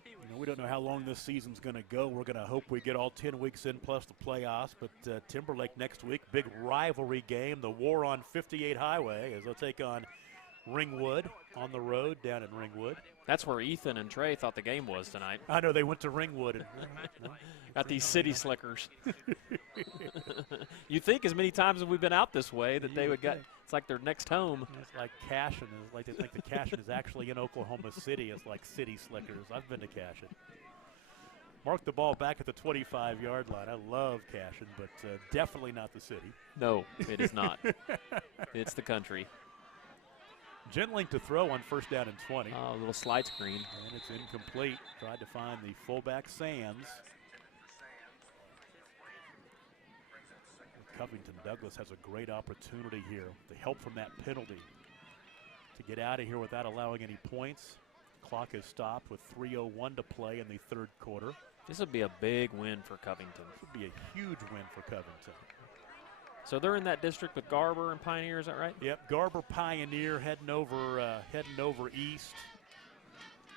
You know, we don't know how long this season's going to go. We're going to hope we get all 10 weeks in plus the playoffs. But Timberlake next week, big rivalry game, the War on 58 Highway, as they'll take on Ringwood on the road down in Ringwood. That's where Ethan and Trey thought the game was tonight. I know, they went to Ringwood. And, got these city slickers. You think as many times as we've been out this way that they would get, it's like their next home. It's like Cashin. It's like they think the Cashin is actually in Oklahoma City. It's like city slickers. I've been to Cashin. Mark the ball back at the 25-yard line. I love Cashin, but definitely not the city. No, it is not. It's the country. Genlink to throw on first down and 20. Oh, a little slide screen. And it's incomplete. Tried to find the fullback, Sands. Covington Douglas has a great opportunity here. The help from that penalty to get out of here without allowing any points. Clock is stopped with 3:01 to play in the third quarter. This would be a big win for Covington. This would be a huge win for Covington. So they're in that district with Garber and Pioneer, is that right? Yep, Garber, Pioneer heading over east.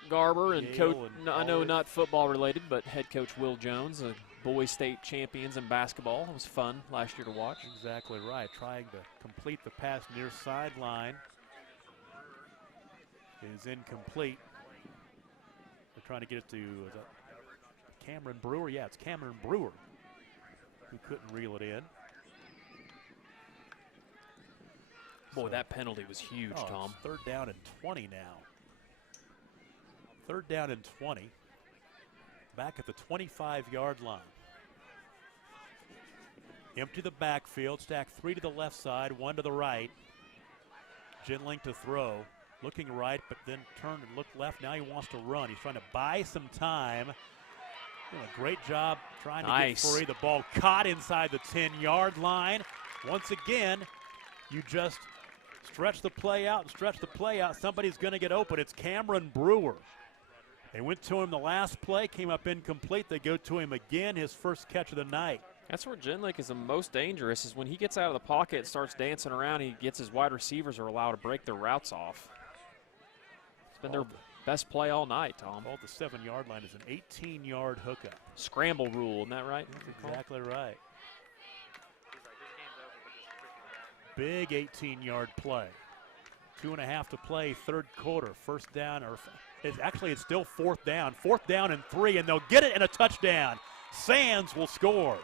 Garber and Yale coach, and I know Olive. not football related, but head coach Will Jones, the boys state champions in basketball. It was fun last year to watch. Exactly right. Trying to complete the pass near sideline is incomplete. They're trying to get it to is that Cameron Brewer. Yeah, it's Cameron Brewer who couldn't reel it in. Boy, that penalty was huge, Tom. It's third down and 20 now. Third down and 20. Back at the 25-yard line. Empty the backfield. Stack 3 to the left side, 1 to the right. Genlink to throw. Looking right, but then turn and look left. Now he wants to run. He's trying to buy some time. Doing a great job trying to get free. The ball caught inside the 10-yard line. Once again, you just stretch the play out and stretch the play out. Somebody's going to get open. It's Cameron Brewer They went to him the last play, came up incomplete. They go to him again, his first catch of the night. That's where Timberlake is the most dangerous, is when he gets out of the pocket, starts dancing around, he gets his wide receivers are allowed to break their routes off. It's been their best play all night, Tom. Called the 7-yard line is an 18-yard hookup. Scramble rule, isn't that right? That's exactly right. Big 18-yard play. 2.5 to play, third quarter. First down, or it's still fourth down. Fourth down and 3, and they'll get it and a touchdown. Sands will score.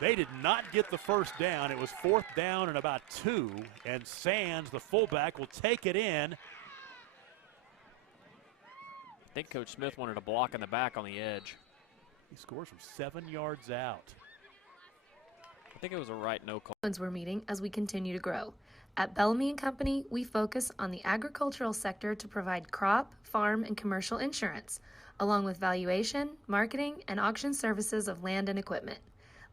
They did not get the first down. It was fourth down and about 2, and Sands, the fullback, will take it in. I think Coach Smith wanted a block in the back on the edge. He scores from 7 yards out. I think it was a right no call. We're meeting as we continue to grow. At Bellamy & Company, we focus on the agricultural sector to provide crop, farm, and commercial insurance, along with valuation, marketing, and auction services of land and equipment.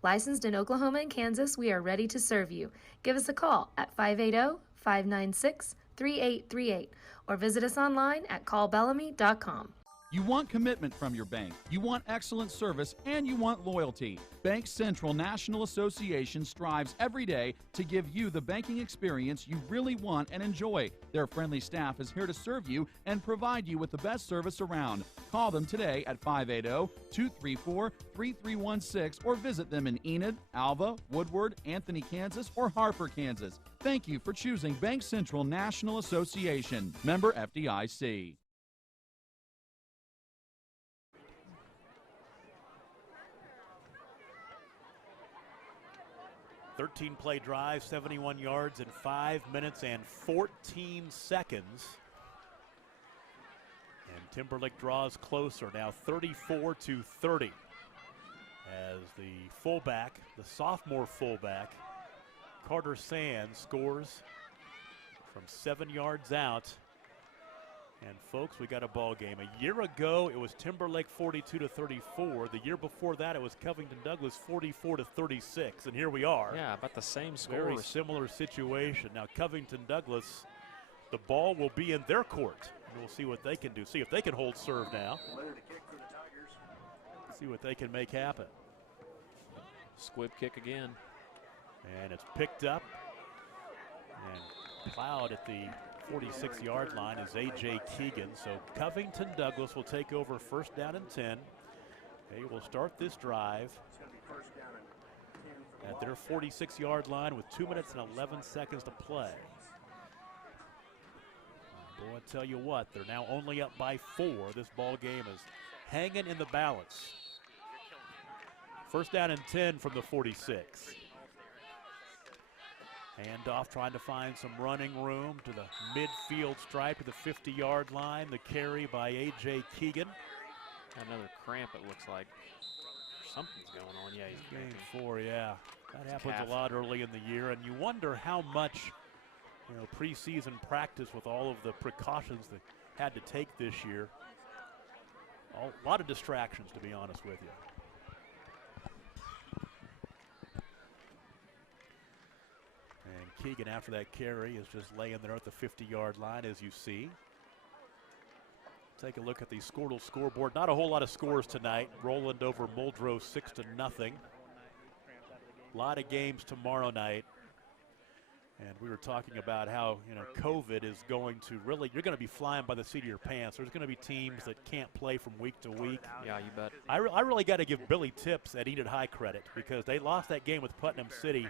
Licensed in Oklahoma and Kansas, we are ready to serve you. Give us a call at 580-596-3838 or visit us online at callbellamy.com. You want commitment from your bank, you want excellent service, and you want loyalty. Bank Central National Association strives every day to give you the banking experience you really want and enjoy. Their friendly staff is here to serve you and provide you with the best service around. Call them today at 580-234-3316 or visit them in Enid, Alva, Woodward, Anthony, Kansas, or Harper, Kansas. Thank you for choosing Bank Central National Association. Member FDIC. 13-play drive, 71 yards in 5 minutes and 14 seconds. And Timberlake draws closer, now 34-30. As the fullback, the sophomore fullback, Carter Sands, scores from 7 yards out. And folks, we got a ball game. A year ago, it was Timberlake 42-34. The year before that, it was Covington Douglas 44-36. And here we are. Yeah, about the same scores. Very similar situation. Now, Covington Douglas, the ball will be in their court. And we'll see what they can do. See if they can hold serve now. See what they can make happen. Squib kick again. And it's picked up and plowed at the 46-yard line is A.J. Keegan. So Covington Douglas will take over first down and 10. They will start this drive at their 46-yard line with 2 minutes and 11 seconds to play. Boy, I tell you what, they're now only up by 4. This ball game is hanging in the balance. First down and 10 from the 46. Handoff, trying to find some running room to the midfield stripe to the 50-yard line. The carry by A.J. Keegan. Another cramp, it looks like. Something's going on. Yeah, he's game 4, yeah. That happens calf. A lot early in the year, and you wonder how much, preseason practice with all of the precautions they had to take this year. A lot of distractions, to be honest with you. Keegan, after that carry, is just laying there at the 50-yard line, as you see. Take a look at the Squirtle scoreboard. Not a whole lot of scores tonight. Roland over Muldrow 6-0. A lot of games tomorrow night. And we were talking about how, COVID is going to really, you're going to be flying by the seat of your pants. There's going to be teams that can't play from week to week. Yeah, you bet. I really got to give Billy Tips at Enid High credit, because they lost that game with Putnam City.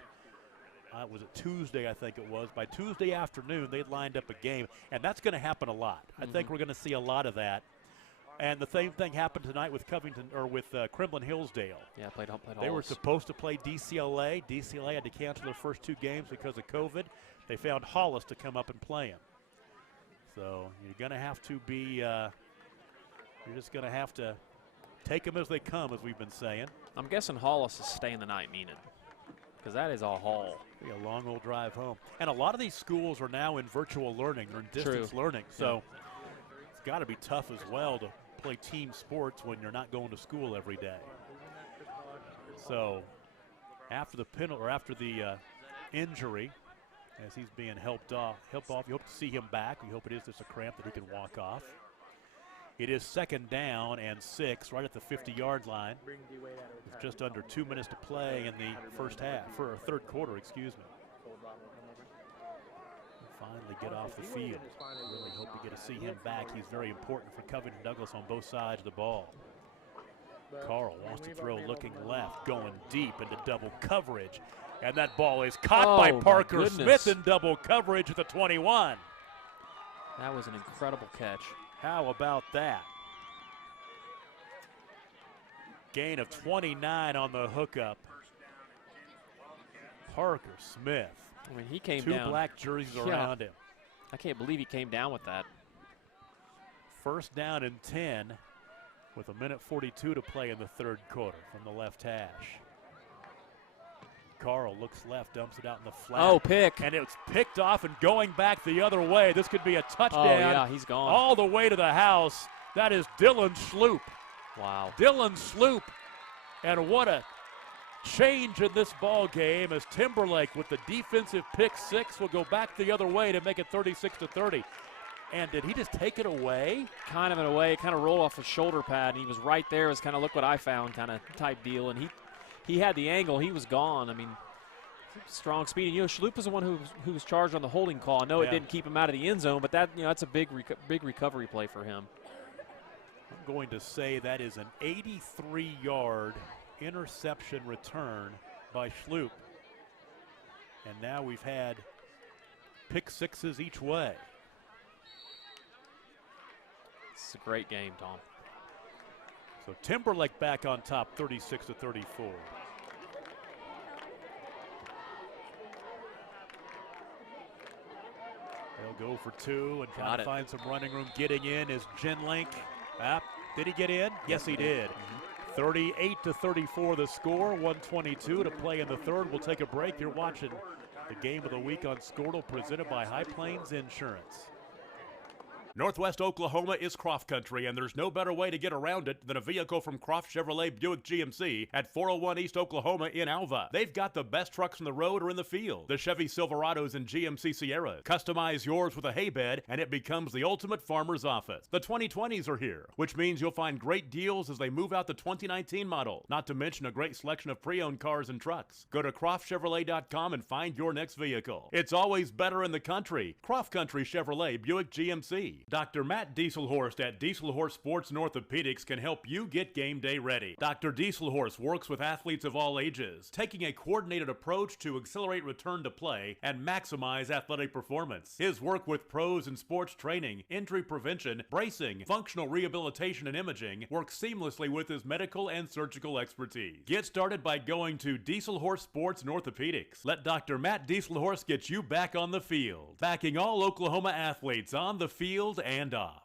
Was it Tuesday, I think it was. By Tuesday afternoon, they'd lined up a game, and that's going to happen a lot. I think we're going to see a lot of that. And the same thing happened tonight with Crimlin Hillsdale. Yeah, played Hollis. They were supposed to play DCLA. DCLA had to cancel their first 2 games because of COVID. They found Hollis to come up and play them. So you're going to have to be, you're just going to have to take them as they come, as we've been saying. I'm guessing Hollis is staying the night in Enid, because that is a haul. Be a long old drive home. And a lot of these schools are now in virtual learning or in distance learning. So it's got to be tough as well to play team sports when you're not going to school every day. So after the injury, as he's being helped off, you hope to see him back. We hope it is just a cramp that he can walk off. It is 2nd down and 6 right at the 50-yard line. With just under 2 minutes to play in the third quarter, excuse me. Finally get off the field. Really hope we get to see him back. He's very important for Covington Douglas on both sides of the ball. Carl wants to throw, looking left, going deep into double coverage. And that ball is caught by Parker Smith in double coverage at the 21. That was an incredible catch. How about that? Gain of 29 on the hookup. Parker Smith. I mean, he came down. 2 black jerseys around him. I can't believe he came down with that. 1st down and 10 with 1:42 to play in the third quarter from the left hash. Carl looks left, dumps it out in the flat. Oh, pick. And it's picked off and going back the other way. This could be a touchdown. Oh, yeah, he's gone. All the way to the house. That is Dylan Sloop. Wow. Dylan Sloop. And what a change in this ball game as Timberlake with the defensive pick 6 will go back the other way to make it 36-30. And did he just take it away? Kind of in a way. It kind of rolled off his shoulder pad, and he was right there. It was kind of look what I found kind of type deal. And he had the angle. He was gone. I mean, strong speed. And, you know, Sloop was the one who was charged on the holding call. I know it didn't keep him out of the end zone, but that, you know, that's a big recovery play for him. I'm going to say that is an 83-yard interception return by Sloop. And now we've had pick 6s each way. It's a great game, Tom. So Timberlake back on top, 36-34. They'll go for 2 and try to find some running room. Getting in is Genlink. Did he get in? Yes, he did. 38-34 the score, 1:22 to play in the third. We'll take a break. You're watching the Game of the Week on Squirtle, presented by High Plains Insurance. Northwest Oklahoma is Croft Country, and there's no better way to get around it than a vehicle from Croft Chevrolet Buick GMC at 401 East Oklahoma in Alva. They've got the best trucks on the road or in the field. The Chevy Silverados and GMC Sierras. Customize yours with a hay bed, and it becomes the ultimate farmer's office. The 2020s are here, which means you'll find great deals as they move out the 2019 model, not to mention a great selection of pre-owned cars and trucks. Go to CroftChevrolet.com and find your next vehicle. It's always better in the country. Croft Country Chevrolet Buick GMC. Dr. Matt Dieselhorst at Dieselhorst Sports and Orthopedics can help you get game day ready. Dr. Dieselhorst works with athletes of all ages, taking a coordinated approach to accelerate return to play and maximize athletic performance. His work with pros in sports training, injury prevention, bracing, functional rehabilitation, and imaging works seamlessly with his medical and surgical expertise. Get started by going to Dieselhorst Sports and Orthopedics. Let Dr. Matt Dieselhorst get you back on the field, backing all Oklahoma athletes on the field and off.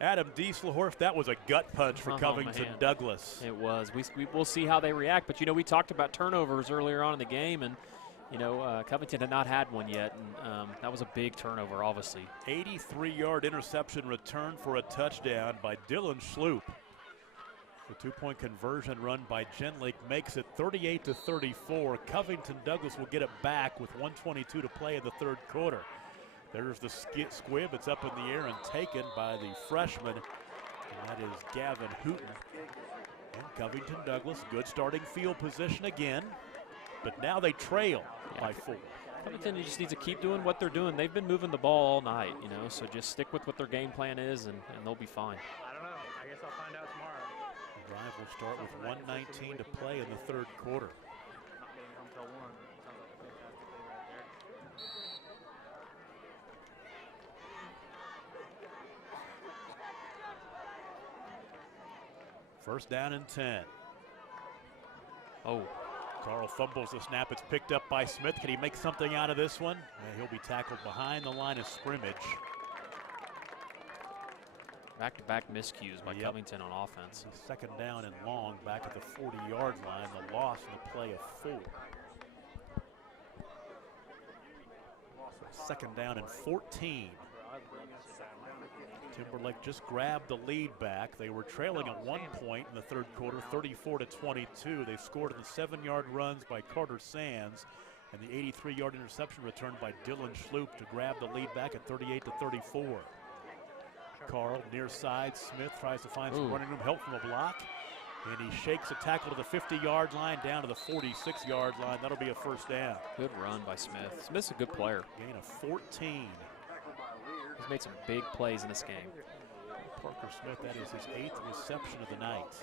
Adam Dieselhorst, that was a gut punch for Covington Douglas. It was. We'll see how they react. But, you know, we talked about turnovers earlier on in the game, and, you know, Covington had not had one yet, and that was a big turnover, obviously. 83-yard interception return for a touchdown by Dylan Sloop. The two-point conversion run by Genlake makes it 38-34. Covington Douglas will get it back with 1:22 to play in the third quarter. There's the squib. It's up in the air and taken by the freshman. And that is Gavin Hooten. And Covington Douglas, good starting field position again. But now they trail by 4. Covington just needs to keep doing what they're doing. They've been moving the ball all night, you know, so just stick with what their game plan is, and they'll be fine. I don't know. I guess I'll find out tomorrow. The drive will start with 1:19 to play in the third quarter. Not getting home till 1. Sounds like a fantastic thing right there. First down and 10. Oh. Carl fumbles the snap. It's picked up by Smith. Can he make something out of this one? He'll be tackled behind the line of scrimmage. Back-to-back miscues by Covington on offense. Second down and long back at the 40-yard line. The loss in the play of 4. Second down and 14. Timberlake just grabbed the lead back. They were trailing at one point in the third quarter, 34-22. They scored in the 7-yard runs by Carter Sands And the 83-yard interception returned by Dylan Schloop to grab the lead back at 38-34. Carl near side. Smith tries to find some running room help from a block. And he shakes a tackle to the 50-yard line down to the 46-yard line. That'll be a first down. Good run by Smith. Smith's a good player. Gain of 14. He's made some big plays in this game. Parker Smith, that is his 8th reception of the night.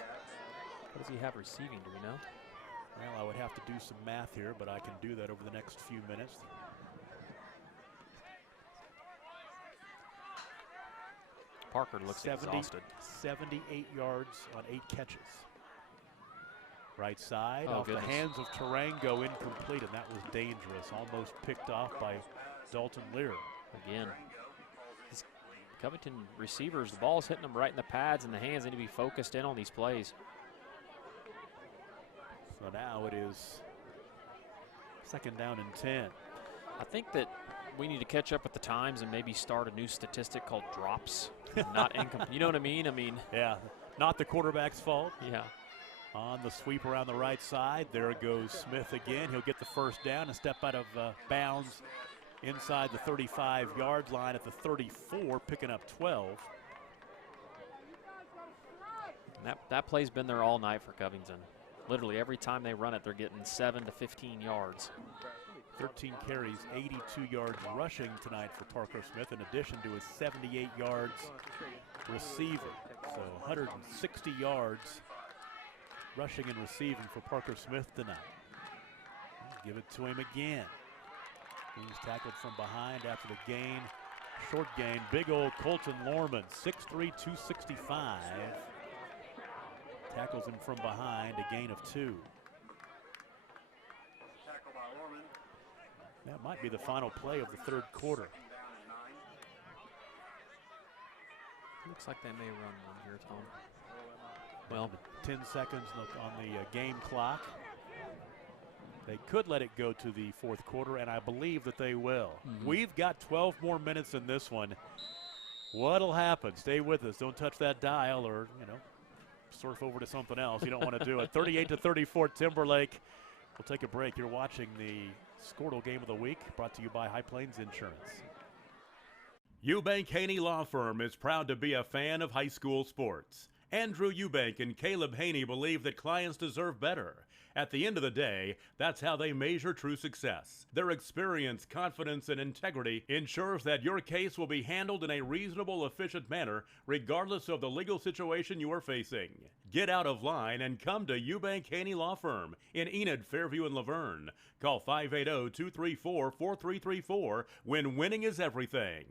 What does he have receiving, do we know? Well, I would have to do some math here, but I can do that over the next few minutes. Parker looks exhausted. 78 yards on 8 catches. Right side, Oh, off goodness. the hands of Tarango, incomplete, and that was dangerous. Almost picked off by Dalton Lear. Again, these Covington receivers, the ball's hitting them right in the pads and the hands. Need to be focused in on these plays. So now it is 2nd down and 10. I think that we need to catch up with the times and maybe start a new statistic called drops, not incomplete. You know what I mean? Yeah, not the quarterback's fault. Yeah. On the sweep around the right side, there goes Smith again. He'll get the first down and step out of bounds inside the 35-yard line at the 34, picking up 12. And that play's been there all night for Covington. Literally every time they run it, they're getting 7 to 15 yards. 13 carries, 82 yards rushing tonight for Parker Smith, in addition to his 78 yards receiving. So 160 yards rushing and receiving for Parker Smith tonight. Give it to him again. He's tackled from behind after the gain. Short gain. Big old Colton Lorman, 6'3", 265. Tackles him from behind, a gain of 2. That might be the final play of the 3rd quarter. Looks like they may run one here, Tom. Well, 10 seconds on the game clock. They could let it go to the 4th quarter, and I believe that they will. We've got 12 more minutes in this one. What'll happen? Stay with us. Don't touch that dial, or, surf over to something else. You don't want to do it. 38-34 Timberlake. We'll take a break. You're watching the Squirtle Game of the Week, brought to you by High Plains Insurance. Eubank Haney Law Firm is proud to be a fan of high school sports. Andrew Eubank and Caleb Haney believe that clients deserve better. At the end of the day, that's how they measure true success. Their experience, confidence, and integrity ensures that your case will be handled in a reasonable, efficient manner, regardless of the legal situation you are facing. Get out of line and come to Eubank Haney Law Firm in Enid, Fairview, and Laverne. Call 580-234-4334 when winning is everything.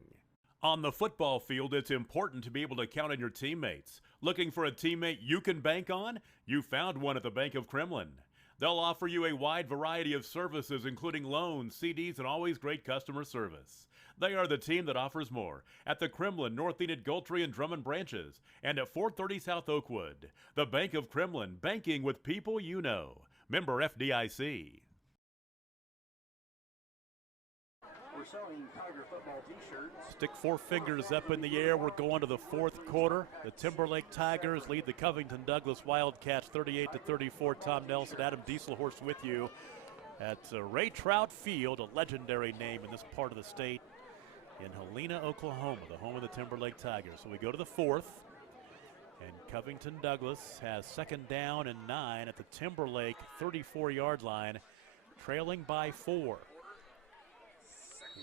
On the football field, it's important to be able to count on your teammates. Looking for a teammate you can bank on? You found one at the Bank of Kremlin. They'll offer you a wide variety of services, including loans, CDs, and always great customer service. They are the team that offers more at the Kremlin, North Enid, Gultry, and Drummond branches, and at 430 South Oakwood. The Bank of Kremlin, banking with people you know. Member FDIC. We're selling Tiger football t-shirts. Stick 4 fingers up in the air. We're going to the 4th quarter. The Timberlake Tigers lead the Covington Douglas Wildcats 38-34. Tom Nelson, Adam Dieselhorst with you at Ray Trout Field, a legendary name in this part of the state, in Helena, Oklahoma, the home of the Timberlake Tigers. So we go to the 4th, and Covington Douglas has 2nd down and 9 at the Timberlake 34-yard line, trailing by 4.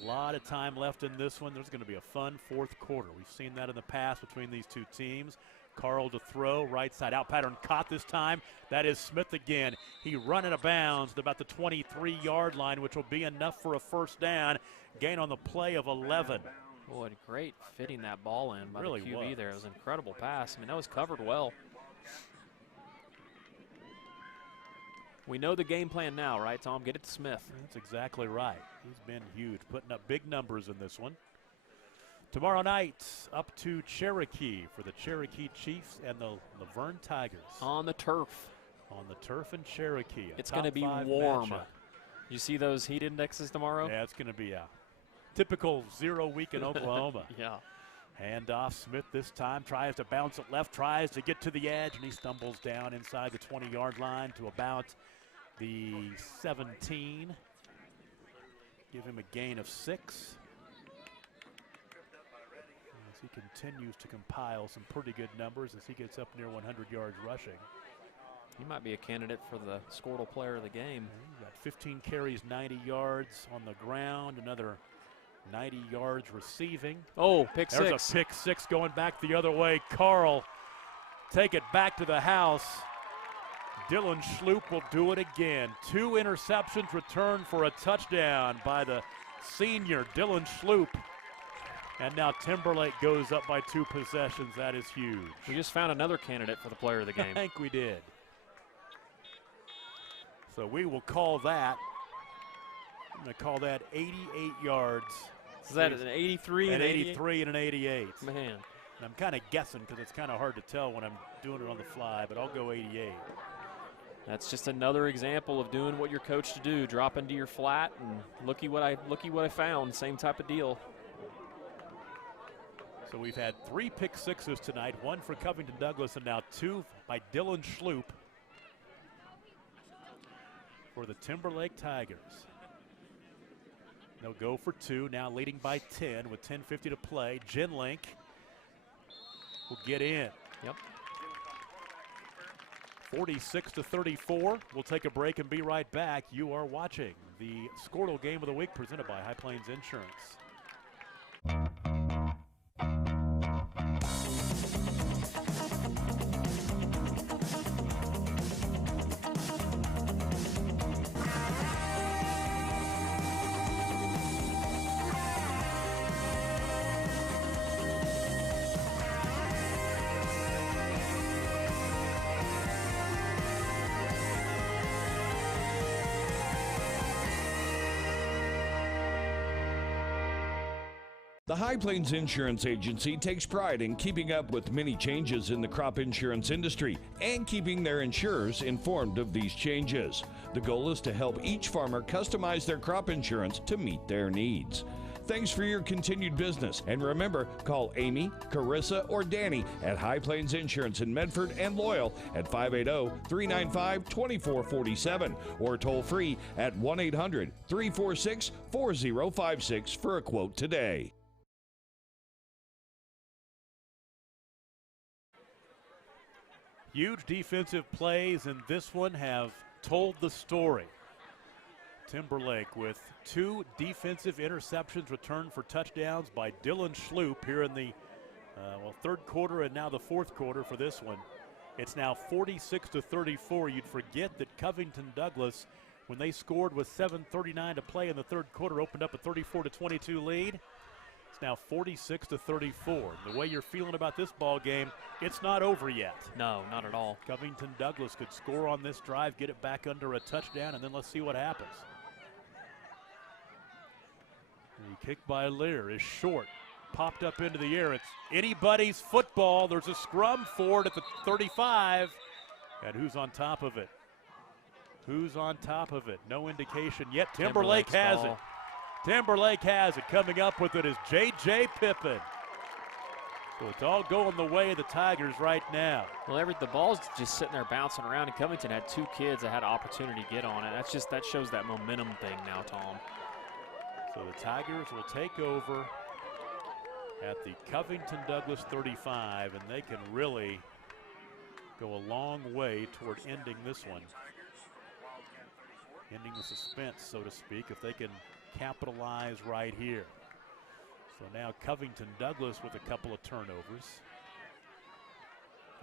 A lot of time left in this one. There's going to be a fun 4th quarter. We've seen that in the past between these two teams. Carl to throw, right side out pattern, caught this time. That is Smith again. He run out of bounds at about the 23-yard line, which will be enough for a first down. Gain on the play of 11. boy, great fitting that ball in by Really the QB was. there. It was an incredible pass. I mean, that was covered well. We know the game plan now, right, Tom? Get it to Smith. That's exactly right. He's been huge, putting up big numbers in this one. Tomorrow night, up to Cherokee for the Cherokee Chiefs and the Laverne Tigers. On the turf. On the turf in Cherokee. It's going to be warm. You see those heat indexes tomorrow? Yeah, it's going to be a typical 0 week in Oklahoma. Yeah. Hand off, Smith this time, tries to bounce it left, tries to get to the edge, and he stumbles down inside the 20-yard line to about the 17. Give him a gain of 6. As he continues to compile some pretty good numbers as he gets up near 100 yards rushing. He might be a candidate for the Squirtle Player of the Game. He's got 15 carries, 90 yards on the ground, another 90 yards receiving. Oh, pick There's six. a pick 6 going back the other way. Carl take it back to the house. Dylan Schloop will do it again. 2 interceptions returned for a touchdown by the senior Dylan Schloop. And now Timberlake goes up by 2 possessions. That is huge. We just found another candidate for the Player of the Game. I think we did. So we will call that, I'm going to call that 88 yards. Is that an 83 and an 88? 83 and an 88. Man. And I'm kind of guessing because it's kind of hard to tell when I'm doing it on the fly, but I'll go 88. That's just another example of doing what you're coached to do. Drop into your flat and looky what I found. Same type of deal. So we've had 3 pick 6s tonight, 1 for Covington Douglas and now 2 by Dylan Schloop for the Timberlake Tigers. They'll go for 2, now leading by 10 with 10:50 to play. Genlink will get in. Yep. 46-34. We'll take a break and be right back. You are watching the Squirtle Game of the Week presented by High Plains Insurance. The High Plains Insurance Agency takes pride in keeping up with many changes in the crop insurance industry and keeping their insurers informed of these changes. The goal is to help each farmer customize their crop insurance to meet their needs. Thanks for your continued business, and remember, call Amy, Carissa, or Danny at High Plains Insurance in Medford and Loyal at 580-395-2447 or toll free at 1-800-346-4056 for a quote today. Huge defensive plays in this one have told the story. Timberlake with 2 defensive interceptions returned for touchdowns by Dylan Schloop here in the third quarter and now the fourth quarter for this one. It's now 46-34. You'd forget that Covington Douglas, when they scored with 7:39 to play in the third quarter, opened up a 34-22 lead. It's now 46-34. The way you're feeling about this ball game, it's not over yet. No, not at all. Covington Douglas could score on this drive, get it back under a touchdown, and then let's see what happens. The kick by Lear is short, popped up into the air. It's anybody's football. There's a scrum for it at the 35. And who's on top of it? Who's on top of it? No indication yet. Timberlake has it. Timberlake has it. Coming up with it is J.J. Pippin. So it's all going the way of the Tigers right now. Well, the ball's just sitting there bouncing around, and Covington had 2 kids that had an opportunity to get on it. That shows that momentum thing now, Tom. So the Tigers will take over at the Covington Douglas 35, and they can really go a long way toward ending this one. Ending the suspense, so to speak, if they can capitalize right here. So now Covington Douglas with a couple of turnovers.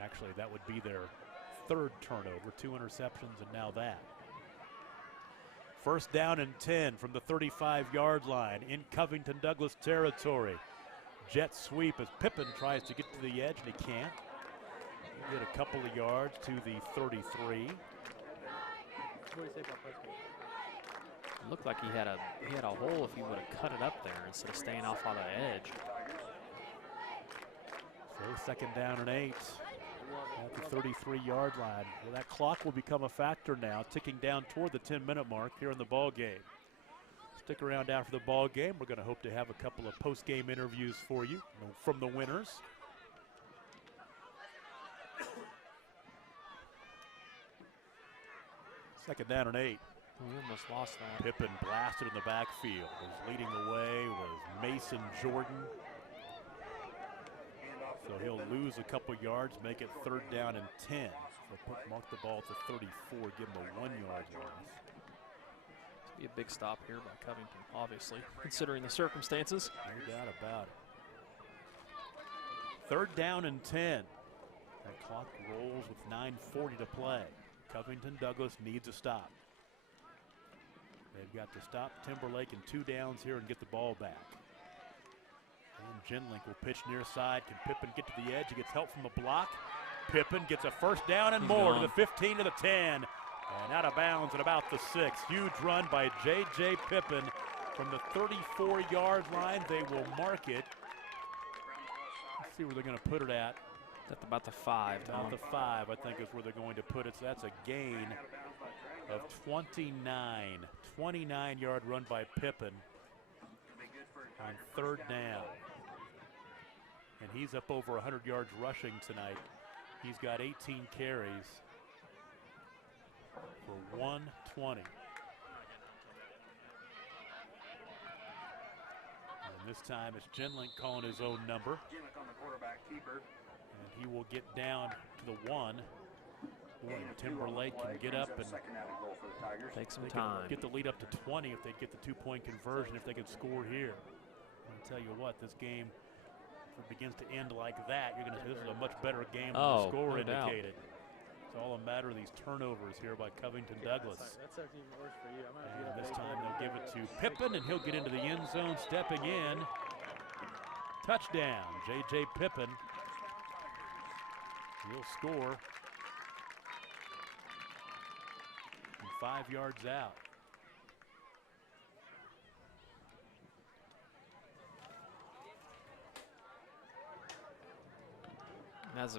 Actually, that would be their 3rd turnover, 2 interceptions, and now that. First down and 10 from the 35-yard line in Covington Douglas territory. Jet sweep as Pippin tries to get to the edge, and he can't. He'll get a couple of yards to the 33. What do you say about Prescott? It looked like he had a hole if he would have cut it up there instead of staying off on the edge. So second down and 8 at the 33-yard line. Well, that clock will become a factor now, ticking down toward the 10-minute mark here in the ball game. Stick around after the ball game. We're going to hope to have a couple of post-game interviews for you from the winners. Second down and 8. We almost lost that. Pippen blasted in the backfield. Leading the way was Mason Jordan. So he'll lose a couple yards, make it 3rd down and 10. So mark the ball to 34, give him a 1-yard loss. Be a big stop here by Covington, obviously, considering the circumstances. No doubt about it. 3rd down and 10. The clock rolls with 9:40 to play. Covington Douglas needs a stop. They've got to stop Timberlake in 2 downs here and get the ball back. And Genlink will pitch near side. Can Pippen get to the edge? He gets help from the block. Pippen gets a 1st down and more to the 15 to the 10. And out of bounds at about the 6. Huge run by J.J. Pippen from the 34-yard line. They will mark it. Let's see where they're going to put it at. That's about the 5. About the 5, I think, is where they're going to put it. So that's a gain of 29. 29-yard run by Pippen on 3rd down. And he's up over 100 yards rushing tonight. He's got 18 carries for 120. And this time it's Genlink calling his own number. And he will get down to the 1. Timberlake can get up and take some time. Get the lead up to 20 if they get the 2-point conversion, if they can score here. I'll tell you what, this game, if it begins to end like that, you're going to say this is a much better game than the score indicated. It's all a matter of these turnovers here by Covington Douglas. That's actually even worse for you. And this time they'll give it to Pippen, and he'll get into the end zone, stepping in. Touchdown, J.J. Pippen. He'll score. And 5 yards out. As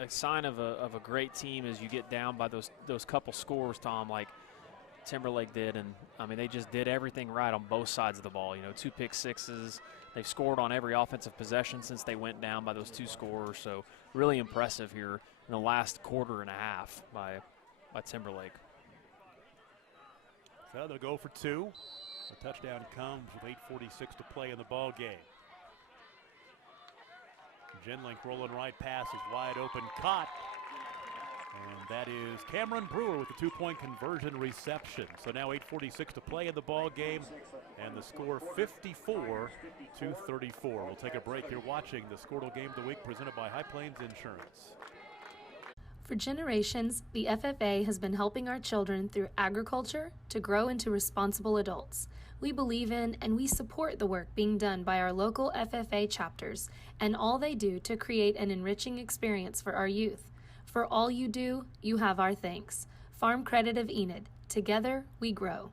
a sign of a great team as you get down by those couple scores, Tom, like Timberlake did. And, I mean, they just did everything right on both sides of the ball. You know, 2 pick sixes. They've scored on every offensive possession since they went down by those 2 scores. So really impressive here in the last quarter and a half by Timberlake. So they'll go for 2. The touchdown comes with 8:46 to play in the ball game. Genlink rolling right, pass is wide open, caught. And that is Cameron Brewer with the 2-point conversion reception. So now 8:46 to play in the ball game, and the score 54-34. We'll take a break. You're watching the Squirtle Game of the Week presented by High Plains Insurance. For generations, the FFA has been helping our children through agriculture to grow into responsible adults. We believe in and we support the work being done by our local FFA chapters and all they do to create an enriching experience for our youth. For all you do, you have our thanks. Farm Credit of Enid. Together, we grow.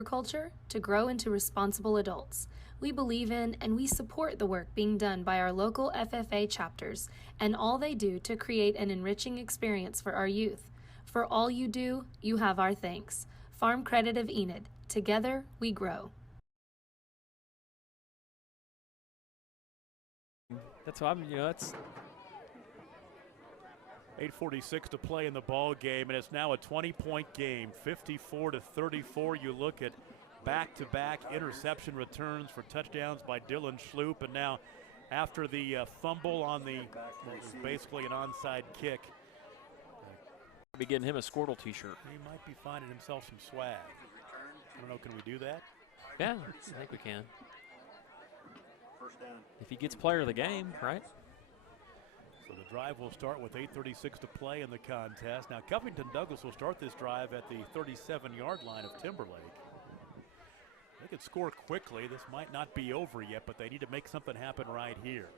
Agriculture to grow into responsible adults. We believe in and we support the work being done by our local FFA chapters and all they do to create an enriching experience for our youth. For all you do, you have our thanks. Farm Credit of Enid. Together, we grow. That's what that's 8:46 to play in the ball game, and it's now a 20-point game, 54-34. You look at back-to-back interception returns for touchdowns by Dylan Schloop, and now after the fumble on the what was basically an onside kick, be getting him a Squirtle T-shirt. He might be finding himself some swag. I don't know, can we do that? Yeah, I think we can. If he gets player of the game, right? So the drive will start with 8:36 to play in the contest. Now Covington Douglas will start this drive at the 37-yard line of Timberlake. They could score quickly. This might not be over yet, but they need to make something happen right here.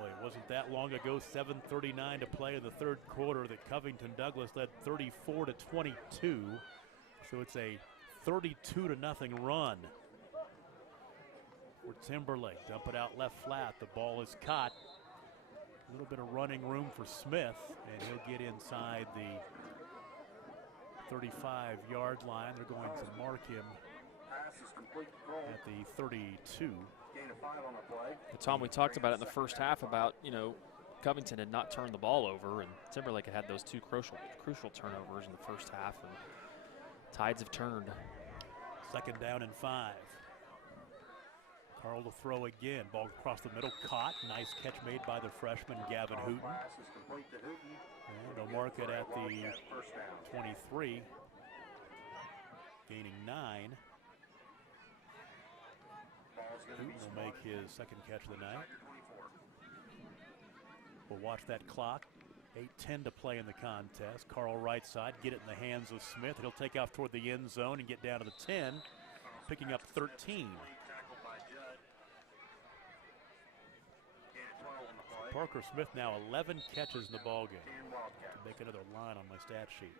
Boy, it wasn't that long ago, 7:39 to play in the third quarter, that Covington Douglas led 34-22. So it's a 32-0 run for Timberlake. Dump it out left flat. The ball is caught. A little bit of running room for Smith, and he'll get inside the 35-yard line. They're going to mark him at the 32. Tom, we talked about it in the first half about, Covington had not turned the ball over, and Timberlake had those two crucial turnovers in the first half, and tides have turned. 2nd down and 5. Carl to throw again. Ball across the middle, caught. Nice catch made by the freshman Gavin Hooten. And they'll mark it at the 23, gaining 9. Hooten will make his 2nd catch of the night. We'll watch that clock. 8:10 to play in the contest. Carl right side, get it in the hands of Smith. He'll take off toward the end zone and get down to the 10, picking up 13. Parker Smith now 11 catches in the ball game. To make another line on my stat sheet.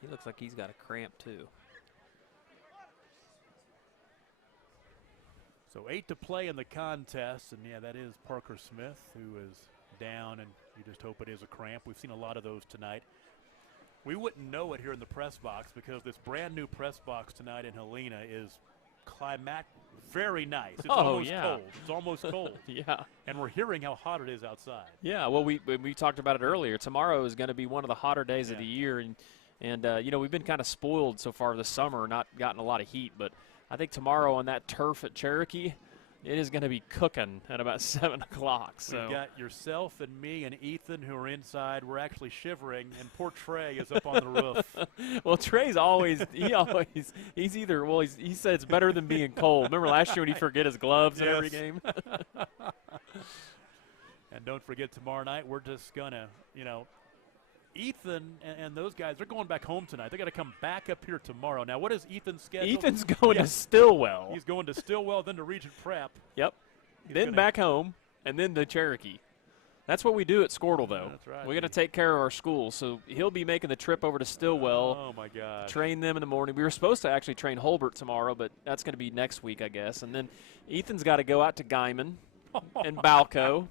He looks like he's got a cramp too. So 8 to play in the contest, and yeah, that is Parker Smith, who is down, and you just hope it is a cramp. We've seen a lot of those tonight. We wouldn't know it here in the press box because this brand new press box tonight in Helena is very nice. It's almost cold. It's almost cold. Yeah. And we're hearing how hot it is outside. Yeah, well, we talked about it earlier. Tomorrow is going to be one of the hotter days of the year, and we've been kind of spoiled so far this summer, not gotten a lot of heat, but I think tomorrow on that turf at Cherokee, it is going to be cooking at about 7 o'clock. So we've got yourself and me and Ethan who are inside. We're actually shivering, and poor Trey is up on the roof. Well, Trey's he said it's better than being cold. Remember last year when he'd forget his gloves in every game? And don't forget tomorrow night, we're just going to, Ethan and those guys, they're going back home tonight. They got to come back up here tomorrow. Now, what is Ethan's schedule? Ethan's going to Stillwell. He's going to Stillwell, then to Regent Prep. Yep. Then back home, and then to Cherokee. That's what we do at Squirtle, though. That's right. We got to take care of our schools. So he'll be making the trip over to Stillwell. Oh my God! Train them in the morning. We were supposed to actually train Holbert tomorrow, but that's going to be next week, I guess. And then Ethan's got to go out to Guyman and Balco.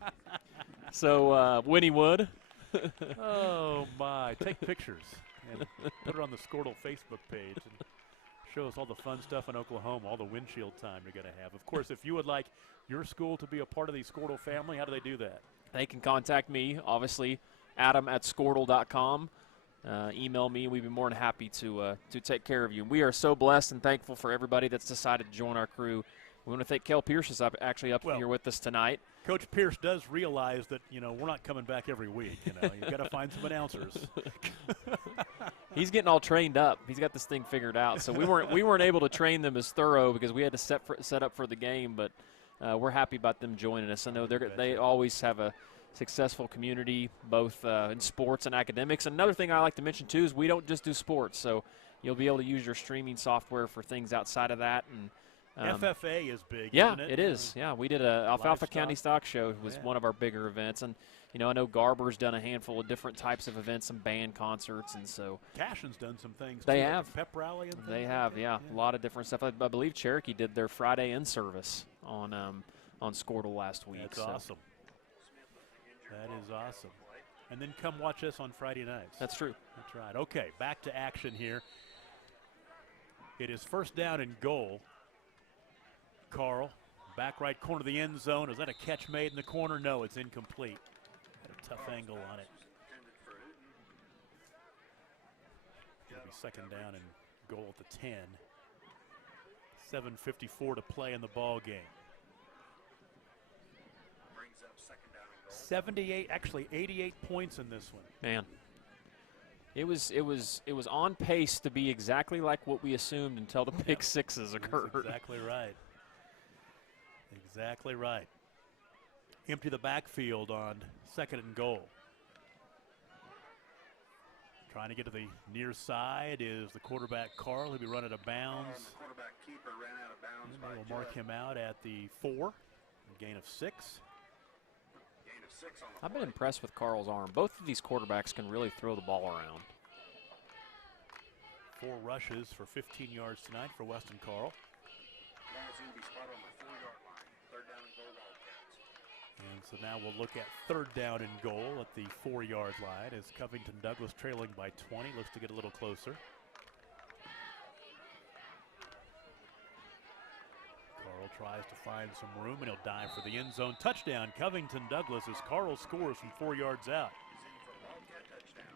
So Wynnewood. Oh my! Take pictures and put it on the Squirtle Facebook page and show us all the fun stuff in Oklahoma, all the windshield time you're going to have. Of course, if you would like your school to be a part of the Squirtle family, how do they do that? They can contact me, obviously, Adam@Squirtle.com. Email me. We'd be more than happy to take care of you. We are so blessed and thankful for everybody that's decided to join our crew. We want to thank Kel Pierce is actually up here with us tonight. Coach Pierce does realize that, we're not coming back every week. You've got to find some announcers. He's getting all trained up. He's got this thing figured out. So we weren't able to train them as thorough because we had to set up for the game, but we're happy about them joining us. I know they always have a successful community, both in sports and academics. Another thing I like to mention, too, is we don't just do sports. So you'll be able to use your streaming software for things outside of that. And FFA is big, isn't it? It is. Yeah, we did a Alfalfa County Stock Show. Was one of our bigger events. And, I know Garber's done a handful of different types of events, some band concerts. And so Cashin's done some things, they too, have. Like pep rally and things. They have, yeah. A lot of different stuff. I believe Cherokee did their Friday in service on Squirtle last week. That's awesome. That is awesome. And then come watch us on Friday nights. That's true. That's right. Okay, back to action here. It is 1st down and goal. Carl, back right corner of the end zone. Is that a catch made in the corner? No, it's incomplete. Had a tough angle on it. It'll be 2nd down and goal at the 10. 7:54 to play in the ball game. 88 points in this one. Man, it was on pace to be exactly like what we assumed until the pick sixes occurred. Exactly right. Exactly right. Empty the backfield on 2nd and goal. Trying to get to the near side is the quarterback Carl. He'll be run out of bounds. The quarterback keeper ran out of bounds. And they will mark him out at the 4. A gain of 6. I've been impressed with Carl's arm. Both of these quarterbacks can really throw the ball around. 4 rushes for 15 yards tonight for Weston Carl. And so now we'll look at 3rd down and goal at the 4-yard line as Covington Douglas trailing by 20. Looks to get a little closer. tries to find some room, and he'll dive for the end zone. Touchdown, Covington Douglas, as Carl scores from 4 yards out.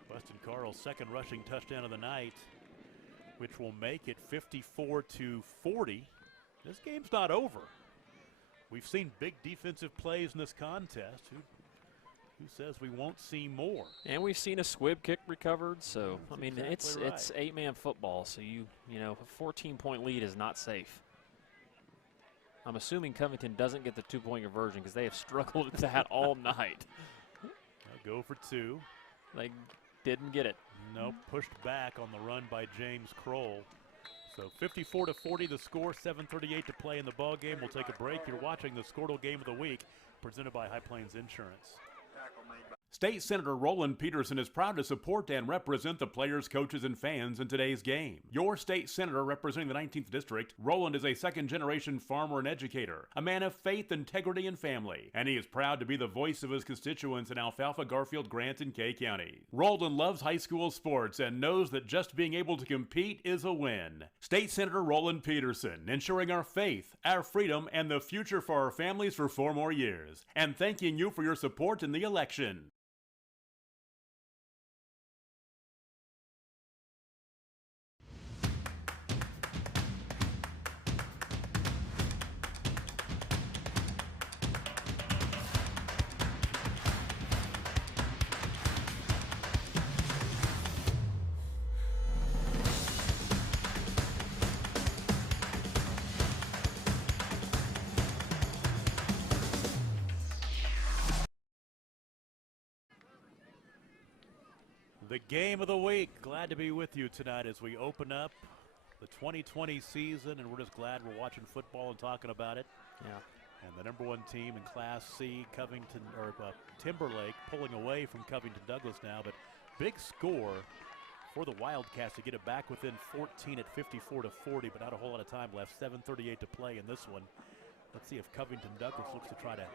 Weston Carl's second rushing touchdown of the night, which will make it 54-40. This game's not over. We've seen big defensive plays in this contest. Who says we won't see more? And we've seen a squib kick recovered, so That's I mean exactly it's 8-man football, so you know a 14-point lead is not safe. I'm assuming Covington doesn't get the 2-point conversion because they have struggled at that all night. Go for 2. They didn't get it. Nope, pushed back on the run by James Kroll. So 54-40 the score, 7:38 to play in the ball game. We'll take a break. You're watching the Squirtle Game of the Week, presented by High Plains Insurance. State Senator Roland Peterson is proud to support and represent the players, coaches, and fans in today's game. Your state senator representing the 19th District, Roland is a second-generation farmer and educator, a man of faith, integrity, and family, and he is proud to be the voice of his constituents in Alfalfa, Garfield, Grant, and Kay County. Roland loves high school sports and knows that just being able to compete is a win. State Senator Roland Peterson, ensuring our faith, our freedom, and the future for our families for 4 more years, and thanking you for your support in the election. The game of the week. Glad to be with you tonight as we open up the 2020 season, and we're just glad we're watching football and talking about it. Yeah. And the number 1 team in Class C, Timberlake, pulling away from Covington Douglas now, but big score for the Wildcats to get it back within 14 at 54-40, but not a whole lot of time left. 7:38 to play in this one. Let's see if Covington Douglas looks to try to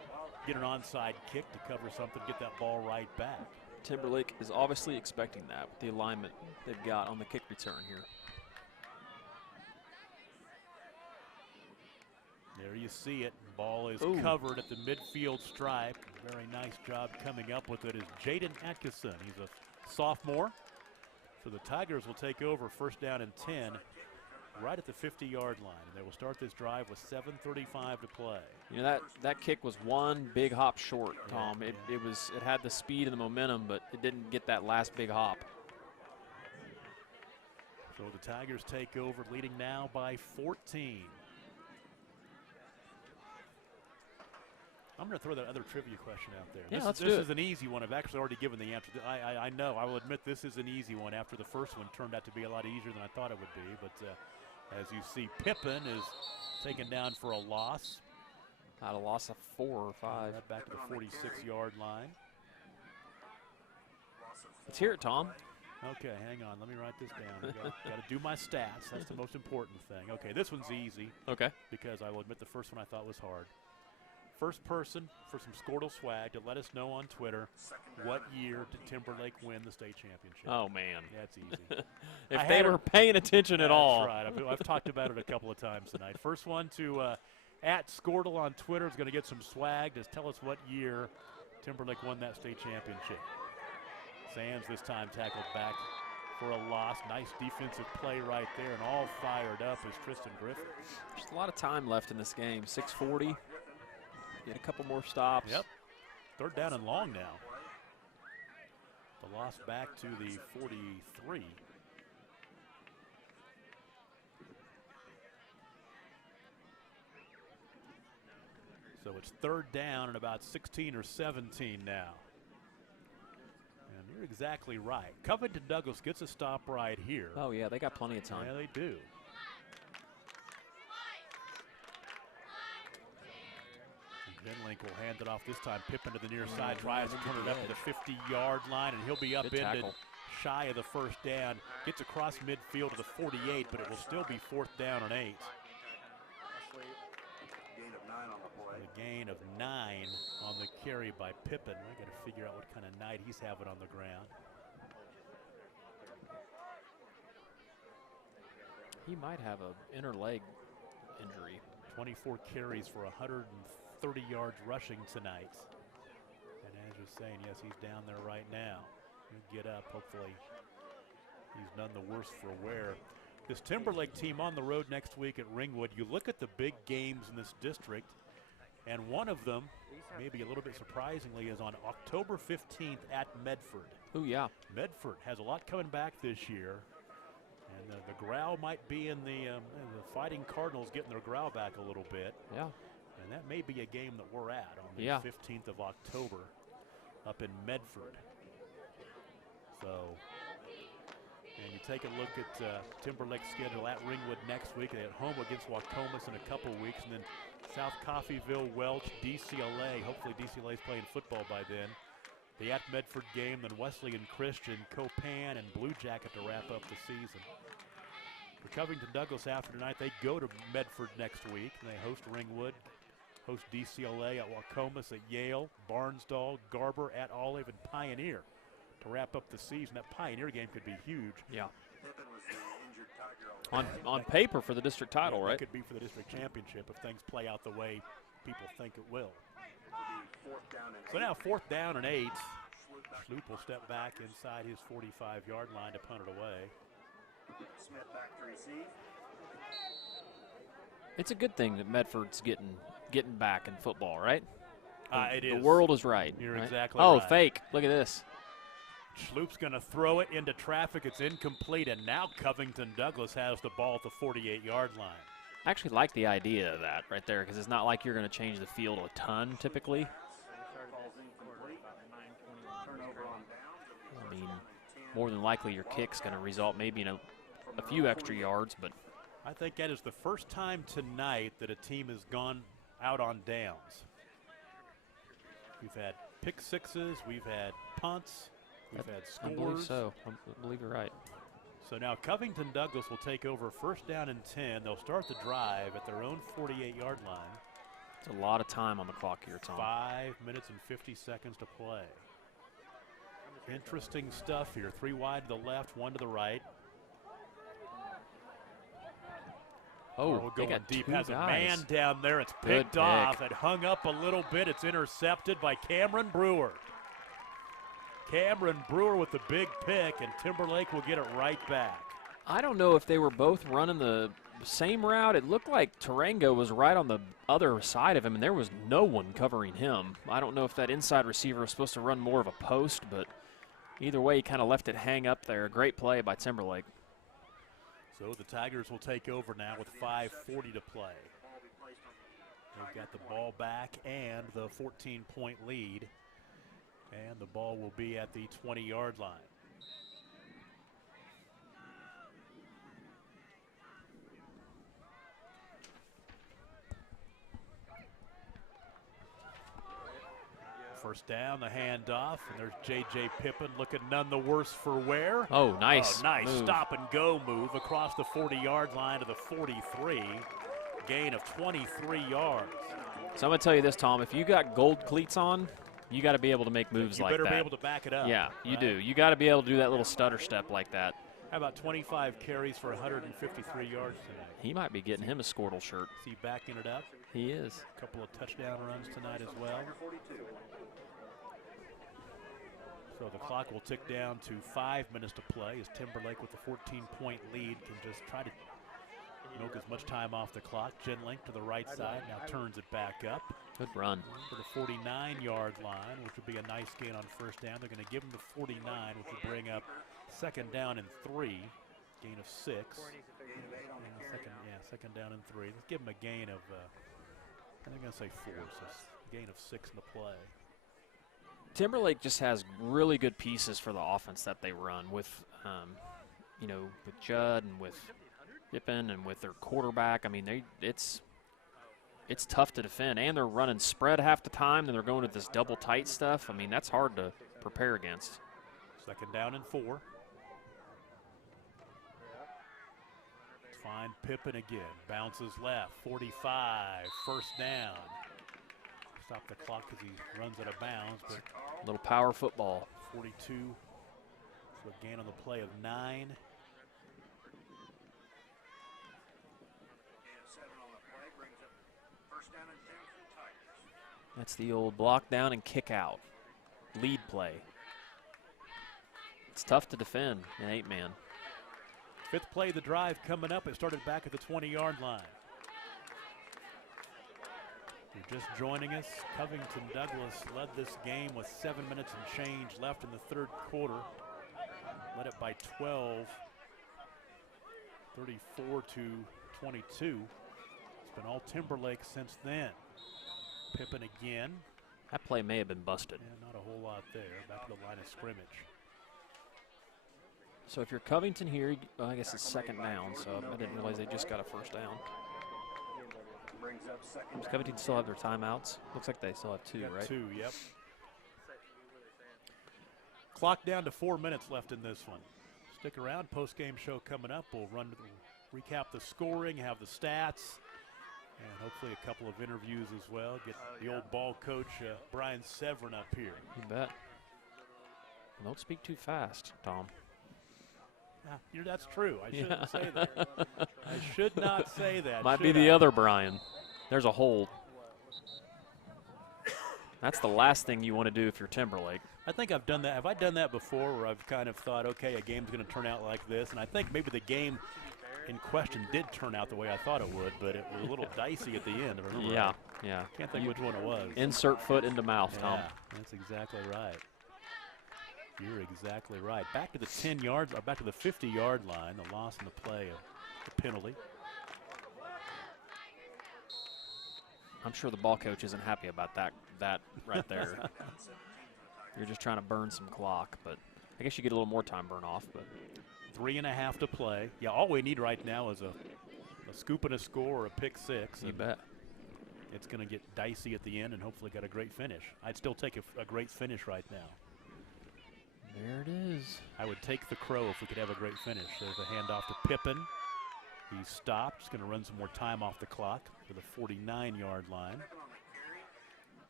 get an onside kick to cover something, get that ball right back. Timberlake is obviously expecting that with the alignment they've got on the kick return here. There you see it. Ball is covered at the midfield stripe. Very nice job coming up with it is Jaden Atkinson. He's a sophomore. So the Tigers will take over first down and 10 right at the 50-yard line. And they will start this drive with 7:35 to play. You know, that kick was one big hop short, Tom. It had the speed and the momentum, but it didn't get that last big hop. So the Tigers take over, leading now by 14. I'm going to throw that other trivia question out there. Yeah, this is an easy one. I've actually already given the answer. I know. I will admit this is an easy one after the first one turned out to be a lot easier than I thought it would be. But as you see, Pippen is taken down for a loss. Had a loss of 4 or 5. Right back to the 46-yard line. Let's hear it, Tom. Okay, hang on. Let me write this down. Got to do my stats. That's the most important thing. Okay, this one's easy. Okay. Because I will admit the first one I thought was hard. First person for some Squirtle swag to let us know on Twitter what year did Timberlake win the state championship. Oh, man. That's easy. If they were paying attention at all. That's right. I've talked about it a couple of times tonight. First one to at Squirtle on Twitter is going to get some swag. Just tell us what year Timberlake won that state championship. Sands this time tackled back for a loss. Nice defensive play right there, and all fired up is Tristan Griffin. There's a lot of time left in this game. 6:40. Get a couple more stops. Yep. Third down and long now. The loss back to the 43. So it's third down and about 16 or 17 now. And you're exactly right. Covington Douglas gets a stop right here. Oh, yeah, they got plenty of time. Yeah, they do. Timberlake will hand it off this time. Pippen to the near side, tries to turn it up to the 50-yard line, and he'll be upended shy of the first down. Gets across midfield to the 48, but it will still be fourth down and 8. A gain of 9 on the carry by Pippen. I got to figure out what kind of night he's having on the ground. He might have an inner leg injury. 24 carries for 130 yards rushing tonight. And as you're saying, yes, he's down there right now. He'll get up, hopefully. He's none the worse for wear. This Timberlake team on the road next week at Ringwood. You look at the big games in this district, and one of them, maybe a little bit surprisingly, is on October 15th at Medford. Oh, yeah. Medford has a lot coming back this year, and the growl might be in the Fighting Cardinals getting their growl back a little bit. Yeah. And that may be a game that we're at on the 15th of October up in Medford. So, and you take a look at Timberlake's schedule at Ringwood next week. They're at home against Wacomas in a couple weeks, and then South Coffeyville, Welch, DCLA. Hopefully DCLA is playing football by then. The at Medford game, then Wesleyan Christian, Copan, and Blue Jacket to wrap up the season. For Covington Douglas after tonight, they go to Medford next week. And they host Ringwood, host DCLA at Wacomas, at Yale, Barnsdall, Garber, at Olive, and Pioneer to wrap up the season. That Pioneer game could be huge. Yeah. On paper for the district title, right? It could be for the district championship if things play out the way people think it will. So now 4th down and 8. Schloop will step back inside his 45-yard line to punt it away. Smith back to receive. It's a good thing that Medford's getting back in football, right? It is. The world is right. You're right? exactly right. right. Oh, fake. Look at this. Schloop's going to throw it into traffic. It's incomplete, and now Covington Douglas has the ball at the 48-yard line. I actually like the idea of that right there because it's not like you're going to change the field a ton typically. I mean, more than likely your kick's going to result maybe in a few extra yards, but I think that is the first time tonight that a team has gone out on downs. We've had pick sixes, we've had punts, we've had scores. I believe so. I believe you're right. So now Covington Douglas will take over 1st down and 10. They'll start the drive at their own 48-yard line. It's a lot of time on the clock here, Tom. 5 minutes and 50 seconds to play. Interesting stuff here. 3 wide to the left, 1 to the right. Oh, they got deep. two Has guys. a man down there. It's picked off. It hung up a little bit. It's intercepted by Cameron Brewer. Cameron Brewer with the big pick, and Timberlake will get it right back. I don't know if they were both running the same route. It looked like Tarango was right on the other side of him, and there was no one covering him. I don't know if that inside receiver was supposed to run more of a post, but either way, he kind of left it hang up there. Great play by Timberlake. So the Tigers will take over now with 5:40 to play. They've got the ball back and the 14-point lead. And the ball will be at the 20-yard line. First down, the handoff, and there's J.J. Pippin looking none the worse for wear. Oh, nice. Oh, nice move. stop-and-go move across the 40-yard line to the 43. Gain of 23 yards. So I'm going to tell you this, Tom. If you got gold cleats on, you got to be able to make moves like that. You better be able to back it up. Yeah, you right? do. You got to be able to do that little stutter step like that. How about 25 carries for 153 yards tonight? He might be getting him a Squirtle shirt. Is he backing it up? He is. A couple of touchdown runs tonight as well. So the clock will tick down to 5 minutes to play as Timberlake with the 14-point lead can just try to milk as much time off the clock. Link to the right side, now turns it back up. Good run. For the 49-yard line, which would be a nice gain on 1st down. They're going to give him the 49, which would bring up 2nd down and 3. Gain of 6. Second down and 3. Let's give him a gain of, I'm going to say 4, so gain of 6 in the play. Timberlake just has really good pieces for the offense that they run with, with Judd and with Pippin and with their quarterback. I mean, it's tough to defend, and they're running spread half the time, and they're going to this double tight stuff. I mean, that's hard to prepare against. 2nd down and 4. Find Pippin again. Bounces left. 45. 1st down. Stop the clock because he runs out of bounds. But a little power football. 42. So a gain on the play of 9. That's the old block down and kick out. Lead play. It's tough to defend an 8-man. Fifth play of the drive coming up. It started back at the 20-yard line. You're just joining us. Covington Douglas led this game with 7 minutes and change left in the third quarter. Led it by 12, 34 to 22. It's been all Timberlake since then. Pippen again. That play may have been busted. Yeah, not a whole lot there. Back to the line of scrimmage. So if you're Covington here, well, I guess it's second down, so I didn't realize they just got a first down. Does Covington still have their timeouts? Looks like they still have two, right? Two, yep. Clock down to 4 minutes left in this one. Stick around, post-game show coming up. We'll recap the scoring, have the stats, and hopefully a couple of interviews as well. Get the old ball coach, Brian Severin, up here. You bet. Don't speak too fast, Tom. That's true. I shouldn't say that. I should not say that. Might be the other Brian. There's a hold. That's the last thing you want to do if you're Timberlake. I think I've done that. Have I done that before where I've kind of thought, okay, a game's going to turn out like this? And I think maybe the game in question did turn out the way I thought it would, but it was a little dicey at the end. Yeah, yeah. Can't think which one it was. Insert foot into mouth, Tom. That's exactly right. You're exactly right. Back to the 10 yards, or back to the 50-yard line. The loss in the play, the penalty. I'm sure the ball coach isn't happy about that right there. You're just trying to burn some clock, but I guess you get a little more time burn off. But 3.5 to play. Yeah, all we need right now is a scoop and a score or a pick six. You bet. It's going to get dicey at the end and hopefully get a great finish. I'd still take a great finish right now. There it is. I would take the crow if we could have a great finish. There's a handoff to Pippen. He stopped. He's going to run some more time off the clock for the 49-yard line.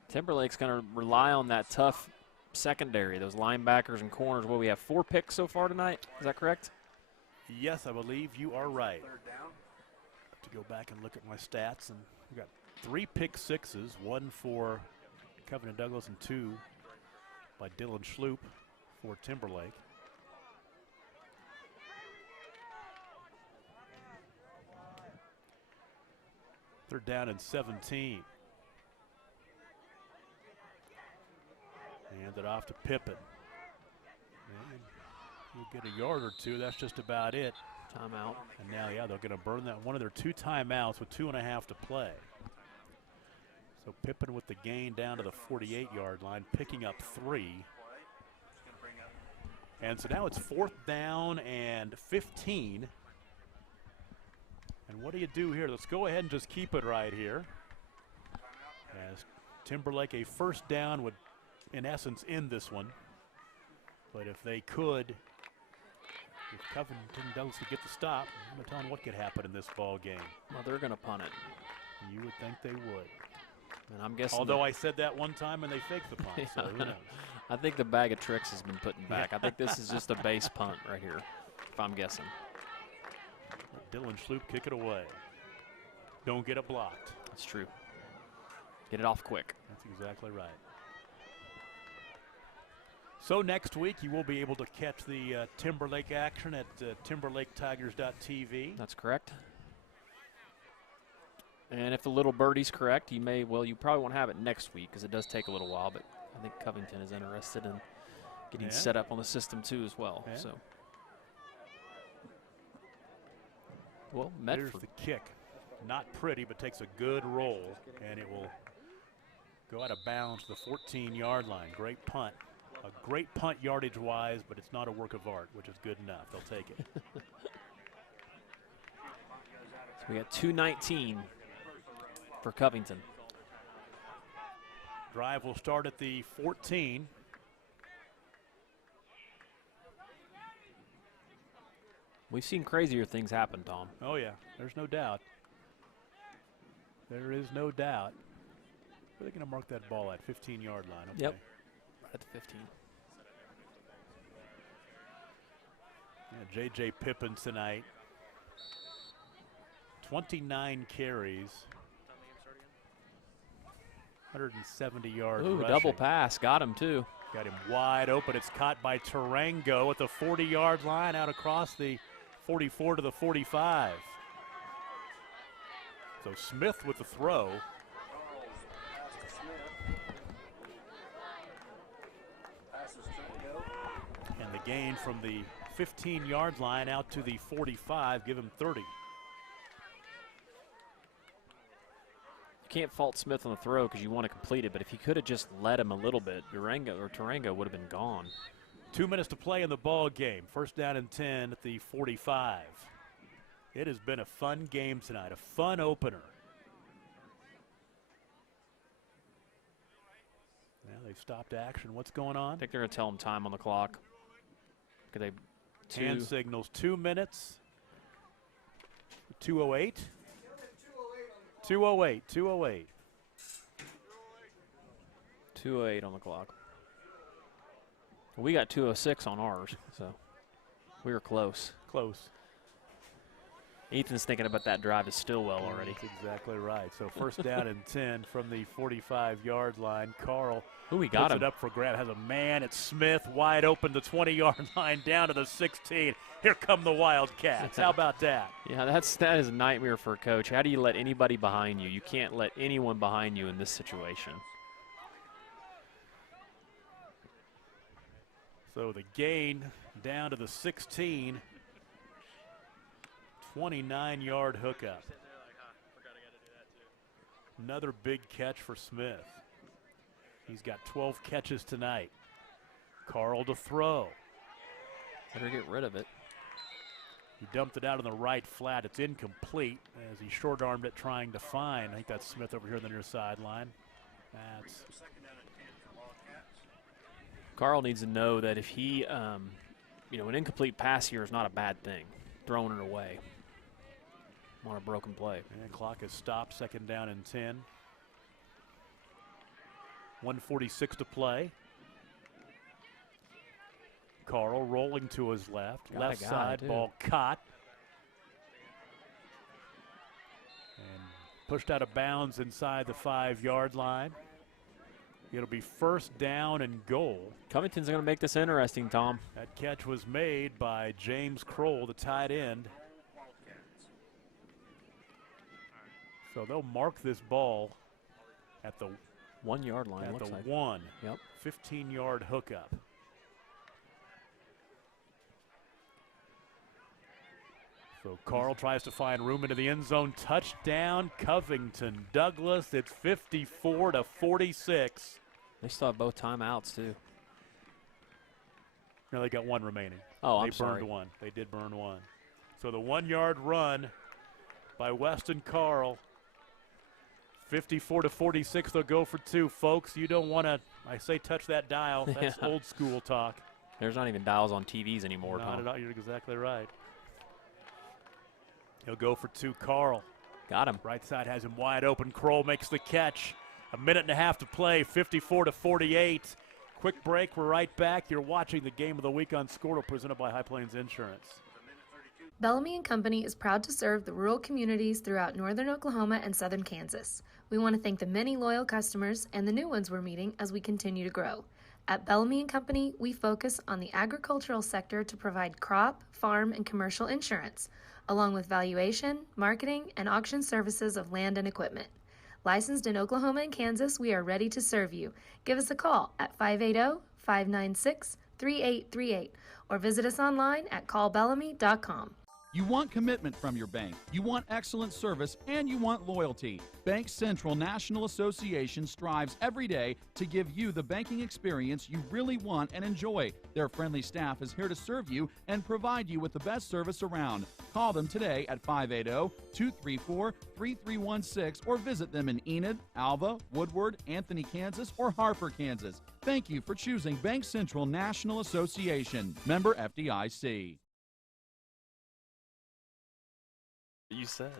Timberlake's going to rely on that tough secondary, those linebackers and corners. Well, we have 4 picks so far tonight. Is that correct? Yes, I believe you are right. To go back and look at my stats, and we've got 3 pick sixes, 1 for Covington Douglas and 2 by Dylan Schloop for Timberlake. They're down in 17. Hand it off to Pippen. And you'll get a yard or two. That's just about it. Timeout. And now, yeah, they're going to burn that one of their 2 timeouts with 2.5 to play. So Pippen with the gain down to the 48-yard line, picking up 3. And so now it's 4th down and 15. And what do you do here? Let's go ahead and just keep it right here. As Timberlake, a first down would, in essence, end this one. But if they could, if Covington Douglas could get the stop, I'm telling you what could happen in this ball game. Well, they're going to punt it. You would think they would. And I'm guessing. Although I said that one time and they faked the punt, yeah. so who knows? I think the bag of tricks has been put back. I think this is just a base punt right here, if I'm guessing. Let Dylan Schloop kick it away. Don't get it blocked. That's true. Get it off quick. That's exactly right. So next week you will be able to catch the Timberlake action at TimberlakeTigers.tv. That's correct. And if the little birdie's correct, you probably won't have it next week because it does take a little while, but I think Covington is interested in getting set up on the system too as well. Yeah. So, well, Medford. Here's the kick. Not pretty, but takes a good roll, and it will go out of bounds to the 14-yard line. Great punt. A great punt yardage-wise, but it's not a work of art, which is good enough. They'll take it. So we got 2:19 for Covington. Drive will start at the 14. We've seen crazier things happen, Tom. Oh, yeah. There's no doubt. There is no doubt. Where are they going to mark that ball at? 15-yard line. Okay. Yep. Right at the 15. Yeah, J.J. Pippen tonight. 29 carries. 170-yard Ooh, rushing. double pass. Got him, too. Got him wide open. It's caught by Tarango at the 40-yard line out across the 44 to the 45. So Smith with the throw. And the gain from the 15-yard line out to the 45, give him 30. You can't fault Smith on the throw because you want to complete it, but if he could have just let him a little bit, Tarango would have been gone. 2 minutes to play in the ball game. First down and 10 at the 45. It has been a fun game tonight, a fun opener. Now they've stopped action. What's going on? I think they're going to tell him time on the clock. Hand signals 2 minutes. 2:08. 2:08. 2:08. 2:08 on the clock. We got 2:06 on ours, so we were close. Close. Ethan's thinking about that drive to Stillwell already. That's exactly right. So first down and 10 from the 45-yard line. Carl he got puts him. it up for grab. Has a man. It's Smith wide open the 20-yard line down to the 16. Here come the Wildcats. How about that? Yeah, that is a nightmare for a coach. How do you let anybody behind you? You can't let anyone behind you in this situation. So the gain down to the 16. 29-yard hookup. Another big catch for Smith. He's got 12 catches tonight. Carl to throw. Better get rid of it. He dumped it out on the right flat. It's incomplete as he short-armed it trying to find. I think that's Smith over here on the near sideline. That's Carl needs to know that if he, an incomplete pass here is not a bad thing. Throwing it away on a broken play. And clock is stopped. Second down and 10. 1:46 to play. Carl rolling to his left. Left side, ball caught. And pushed out of bounds inside the 5-yard line. It'll be first down and goal. Covington's going to make this interesting, Tom. That catch was made by James Kroll, the tight end. So they'll mark this ball at the 1 yard line. At the like. 1. Yep. 15-yard hookup. So Carl tries to find room into the end zone. Touchdown, Covington. Douglas, it's 54 to 46. They still have both timeouts, too. No, they got one remaining. Oh, They burned one. They did burn one. So the 1-yard run by Weston Carl. 54 to 46, they'll go for 2. Folks, you don't want to, I say touch that dial. That's old school talk. There's not even dials on TVs anymore, Not Tom. at all. You're exactly right. He'll go for 2. Carl. Got him. Right side has him wide open. Kroll makes the catch. 1.5 minutes to play, 54 to 48. Quick break. We're right back. You're watching the Game of the Week on Squirtle, presented by High Plains Insurance. Bellamy and Company is proud to serve the rural communities throughout northern Oklahoma and southern Kansas. We want to thank the many loyal customers and the new ones we're meeting as we continue to grow. At Bellamy and Company, we focus on the agricultural sector to provide crop, farm, and commercial insurance, along with valuation, marketing, and auction services of land and equipment. Licensed in Oklahoma and Kansas, we are ready to serve you. Give us a call at 580-596-3838 or visit us online at callbellamy.com. You want commitment from your bank, you want excellent service, and you want loyalty. Bank Central National Association strives every day to give you the banking experience you really want and enjoy. Their friendly staff is here to serve you and provide you with the best service around. Call them today at 580-234-3316 or visit them in Enid, Alva, Woodward, Anthony, Kansas, or Harper, Kansas. Thank you for choosing Bank Central National Association. Member FDIC. You said.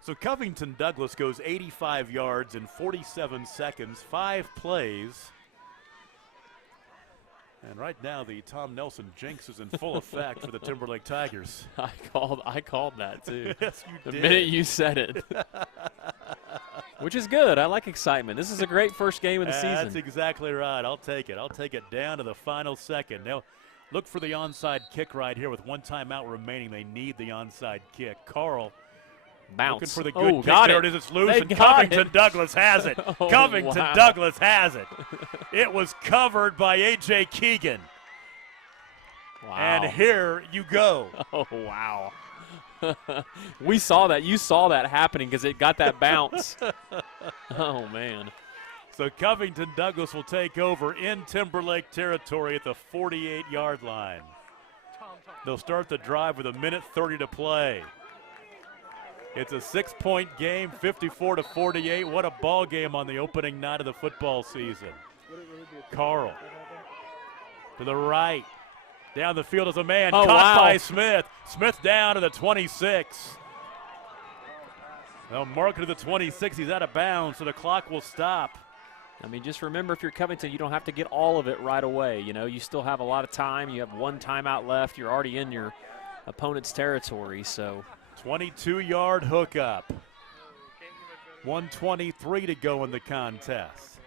So Covington Douglas goes 85 yards in 47 seconds, 5 plays. And right now the Tom Nelson jinx is in full effect for the Timberlake Tigers. I called that too. Yes, you the did. minute you said it. Which is good. I like excitement. This is a great first game of the season. That's exactly right. I'll take it. I'll take it down to the final second. Now, look for the onside kick right here with 1 timeout remaining. They need the onside kick. Carl bounce. looking for the good kick. Got there it it is. It's loose, They and got Covington it. Douglas has it. Oh, Covington wow. Douglas has it. It was covered by A.J. Keegan. Wow. And here you go. Oh, wow. We saw that. You saw that happening because it got that bounce. Oh, man. So Covington Douglas will take over in Timberlake territory at the 48-yard line. They'll start the drive with 1:30 to play. It's a 6-point game, 54-48. What a ball game on the opening night of the football season. Carl to the right. Down the field is a man caught by Smith. Smith down to the 26. They'll mark it to the 26. He's out of bounds, so the clock will stop. I mean, just remember, if you're Covington, you don't have to get all of it right away. You know, you still have a lot of time. You have 1 timeout left. You're already in your opponent's territory, so. 22-yard hookup. 1:23 to go in the contest.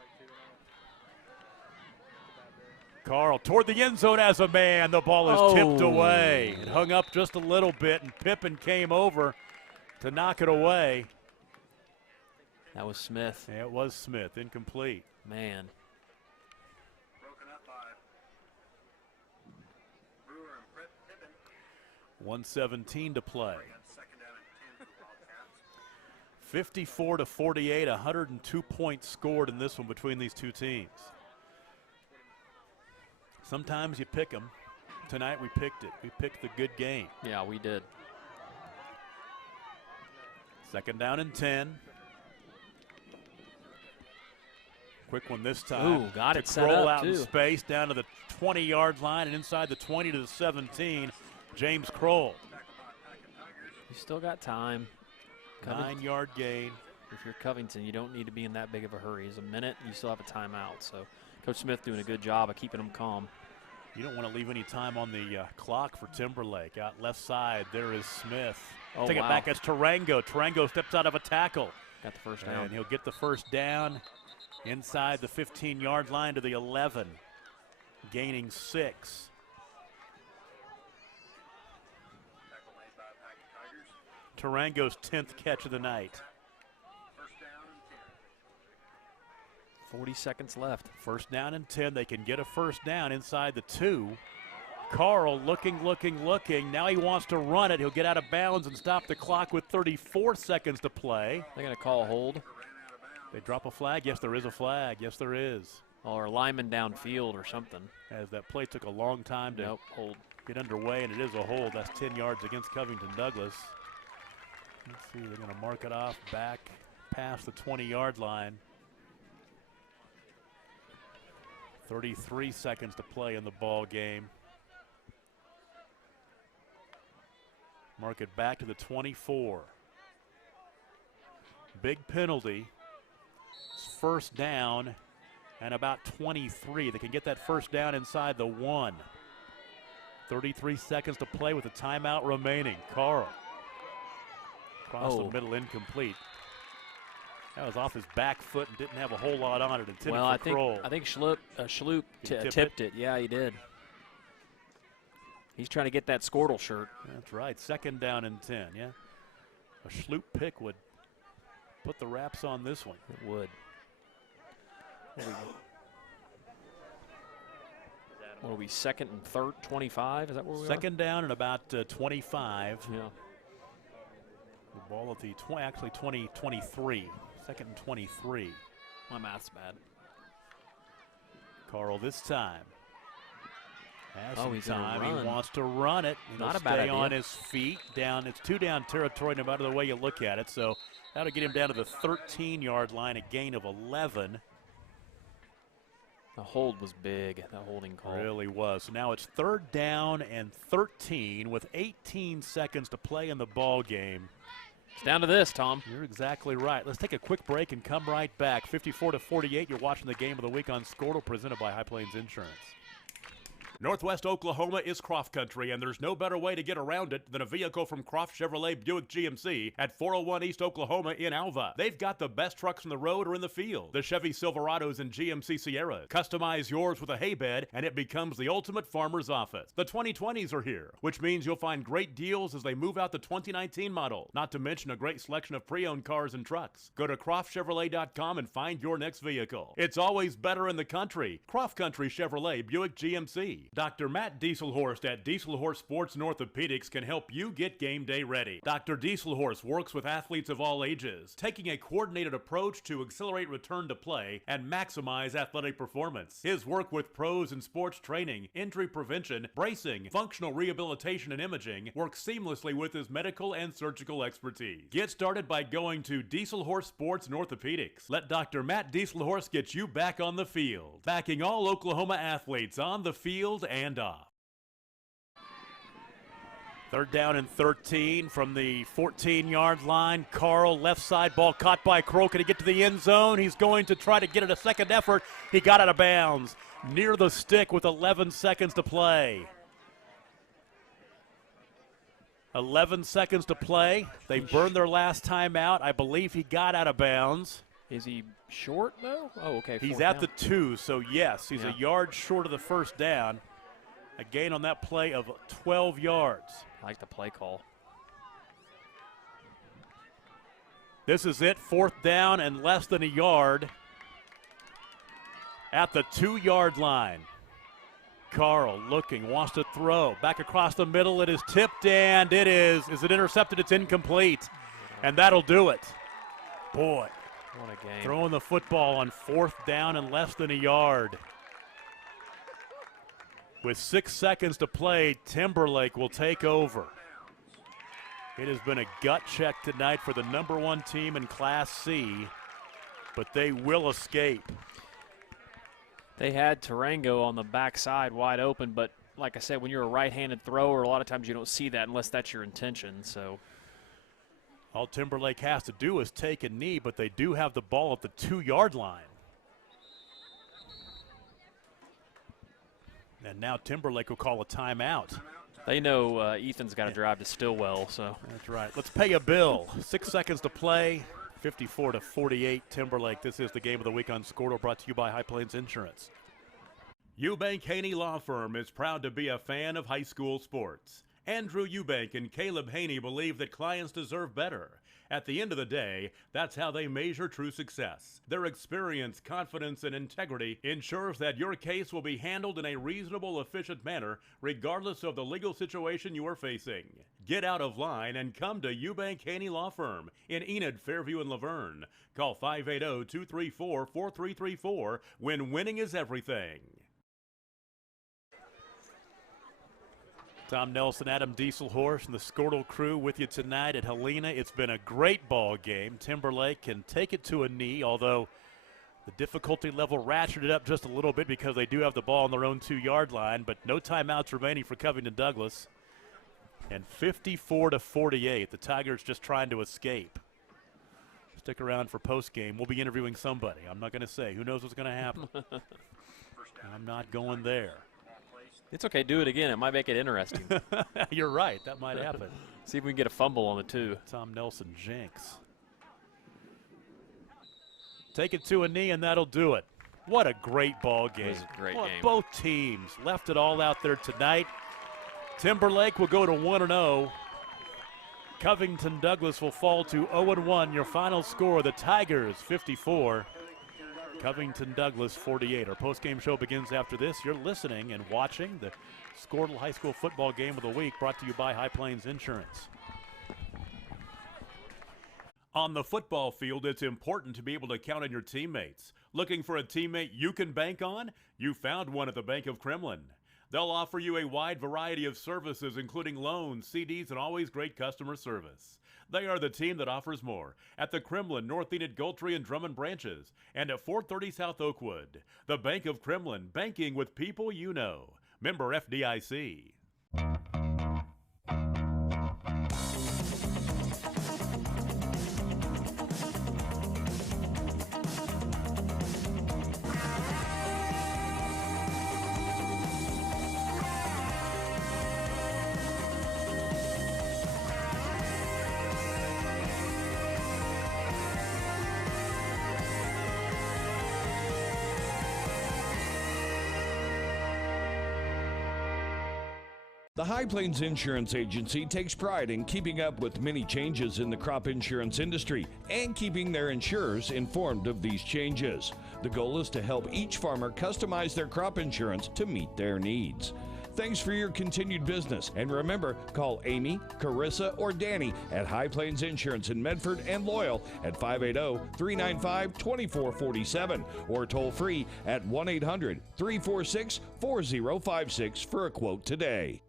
Carl toward the end zone as a man. The ball is tipped away. It hung up just a little bit, and Pippen came over to knock it away. That was Smith. Yeah, it was Smith. Incomplete. Man. 1:17 to play. 54-48, 102 points scored in this one between these two teams. Sometimes you pick them. Tonight we picked it. We picked the good game. Yeah, we did. 2nd down and 10. Quick one this time. Ooh, got it set Kroll up, out in too. space down to the 20-yard line and inside the 20 to the 17. James Kroll. You still got time. 9-yard gain. If you're Covington, you don't need to be in that big of a hurry. It's a minute, you still have a timeout. So Coach Smith doing a good job of keeping them calm. You don't want to leave any time on the clock for Timberlake. Out left side, there is Smith. Oh, Take it back, it's Tarango. Tarango steps out of a tackle. Got the first down. And he'll get the first down inside the 15-yard line to the 11, gaining 6. Tarango's 10th catch of the night. 40 seconds left. 1st down and 10. They can get a 1st down inside the 2. Carl looking. Now he wants to run it. He'll get out of bounds and stop the clock with 34 seconds to play. They're going to call a hold. They drop a flag. Yes, there is a flag. Yes, there is. Or a lineman downfield or something. As that play took a long time to hold. Get underway, and it is a hold. That's 10 yards against Covington Douglas. Let's see, they're going to mark it off back past the 20-yard line. 33 seconds to play in the ball game. Mark it back to the 24. Big penalty. 1st down and about 23. They can get that 1st down inside the 1. 33 seconds to play with a timeout remaining. Carl. Across the middle, incomplete. That was off his back foot and didn't have a whole lot on it. Intended for Kroll. I think Schlup tipped it. Yeah, he did. He's trying to get that Squirtle shirt. That's right. 2nd down and 10, yeah. A Schlup pick would put the wraps on this one. It would. What are we, 2nd and 3rd, 25? Is that where we are? 2nd down and about 25. Yeah. The ball at the 23. 2nd and 23. My math's bad. Carl this time. Has some he's gonna time. run. He wants to run it. Not a stay bad idea. on his feet. Down. It's 2-down territory no matter the way you look at it. So that'll get him down to the 13-yard line, a gain of 11. The hold was big, that holding call. Really was. So now it's 3rd down and 13 with 18 seconds to play in the ball game. It's down to this, Tom. You're exactly right. Let's take a quick break and come right back. 54-48. You're watching the game of the week on Squirtle, presented by High Plains Insurance. Northwest Oklahoma is Croft Country, and there's no better way to get around it than a vehicle from Croft Chevrolet Buick GMC at 401 East Oklahoma in Alva. They've got the best trucks on the road or in the field. The Chevy Silverados and GMC Sierras. Customize yours with a hay bed, and it becomes the ultimate farmer's office. The 2020s are here, which means you'll find great deals as they move out the 2019 model, not to mention a great selection of pre-owned cars and trucks. Go to CroftChevrolet.com and find your next vehicle. It's always better in the country. Croft Country Chevrolet Buick GMC. Dr. Matt Dieselhorst at Dieselhorst Sports and Orthopedics can help you get game day ready. Dr. Dieselhorst works with athletes of all ages, taking a coordinated approach to accelerate return to play and maximize athletic performance. His work with pros in sports training, injury prevention, bracing, functional rehabilitation, and imaging works seamlessly with his medical and surgical expertise. Get started by going to Dieselhorst Sports and Orthopedics. Let Dr. Matt Dieselhorst get you back on the field, backing all Oklahoma athletes on the field and off. 3rd down and 13 from the 14-yard line. Carl, left side, ball caught by Kroll. Can he get to the end zone? He's going to try to get it a second effort. He got out of bounds near the stick with 11 seconds to play. 11 seconds to play. They burned their last time out. I believe he got out of bounds. Is he short, though? Oh, okay. He's at the 2, so yes, he's a yard short of the first down. A gain on that play of 12 yards. I like the play call. This is it, 4th down and less than a yard at the 2-yard line. Carl looking, wants to throw. Back across the middle, it is tipped, and it is. Is it intercepted? It's incomplete. And that'll do it. Boy, what a game. Throwing the football on 4th down and less than a yard. With 6 seconds to play, Timberlake will take over. It has been a gut check tonight for the #1 team in Class C, but they will escape. They had Tarango on the backside wide open, but like I said, when you're a right-handed thrower, a lot of times you don't see that unless that's your intention. So all Timberlake has to do is take a knee, but they do have the ball at the 2-yard line. And now Timberlake will call a timeout. They know Ethan's got to drive to Stillwell, so. That's right. Let's pay a bill. 6 seconds to play. 54-48 Timberlake. This is the game of the week on Scordo, brought to you by High Plains Insurance. Eubank Haney Law Firm is proud to be a fan of high school sports. Andrew Eubank and Caleb Haney believe that clients deserve better. At the end of the day, that's how they measure true success. Their experience, confidence, and integrity ensures that your case will be handled in a reasonable, efficient manner, regardless of the legal situation you are facing. Get out of line and come to Eubank Haney Law Firm in Enid, Fairview, and Laverne. Call 580-234-4334 when winning is everything. Tom Nelson, Adam Dieselhorst, and the Scordo crew with you tonight at Helena. It's been a great ball game. Timberlake can take it to a knee, although the difficulty level ratcheted up just a little bit because they do have the ball on their own 2-yard line, but no timeouts remaining for Covington Douglas. And 54-48, the Tigers just trying to escape. Stick around for postgame. We'll be interviewing somebody. I'm not going to say. Who knows what's going to happen? I'm not going there. It's okay, do it again. It might make it interesting. You're right, that might happen. See if we can get a fumble on the 2. Tom Nelson jinx. Take it to a knee, and that'll do it. What a great ball game. It was a great game. Both teams left it all out there tonight. Timberlake will go to 1-0. Covington Douglas will fall to 0-1. Your final score, the Tigers 54. Covington Douglas 48. Our postgame show begins after this. You're listening and watching the Scordo High School football game of the week, brought to you by High Plains Insurance. On the football field, it's important to be able to count on your teammates. Looking for a teammate you can bank on? You found one at the Bank of Kremlin. They'll offer you a wide variety of services, including loans, CDs, and always great customer service. They are the team that offers more at the Kremlin, North Enid, Gultree, and Drummond branches, and at 430 South Oakwood. The Bank of Kremlin, banking with people you know. Member FDIC. The High Plains Insurance Agency takes pride in keeping up with many changes in the crop insurance industry and keeping their insurers informed of these changes. The goal is to help each farmer customize their crop insurance to meet their needs. Thanks for your continued business, and remember, call Amy, Carissa, or Danny at High Plains Insurance in Medford and Loyal at 580-395-2447 or toll free at 1-800-346-4056 for a quote today.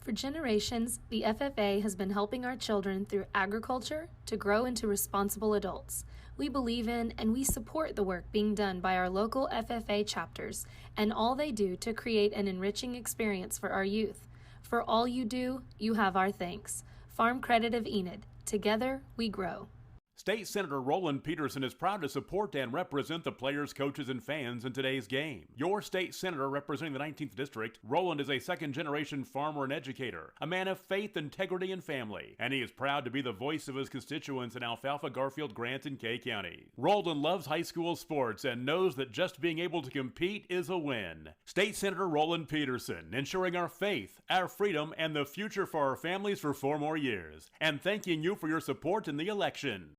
For generations, the FFA has been helping our children through agriculture to grow into responsible adults. We believe in and we support the work being done by our local FFA chapters and all they do to create an enriching experience for our youth. For all you do, you have our thanks. Farm Credit of Enid. Together, we grow. State Senator Roland Peterson is proud to support and represent the players, coaches, and fans in today's game. Your state senator representing the 19th District, Roland is a second-generation farmer and educator, a man of faith, integrity, and family, and he is proud to be the voice of his constituents in Alfalfa, Garfield, Grant, and Kay County. Roland loves high school sports and knows that just being able to compete is a win. State Senator Roland Peterson, ensuring our faith, our freedom, and the future for our families for 4 more years, and thanking you for your support in the election.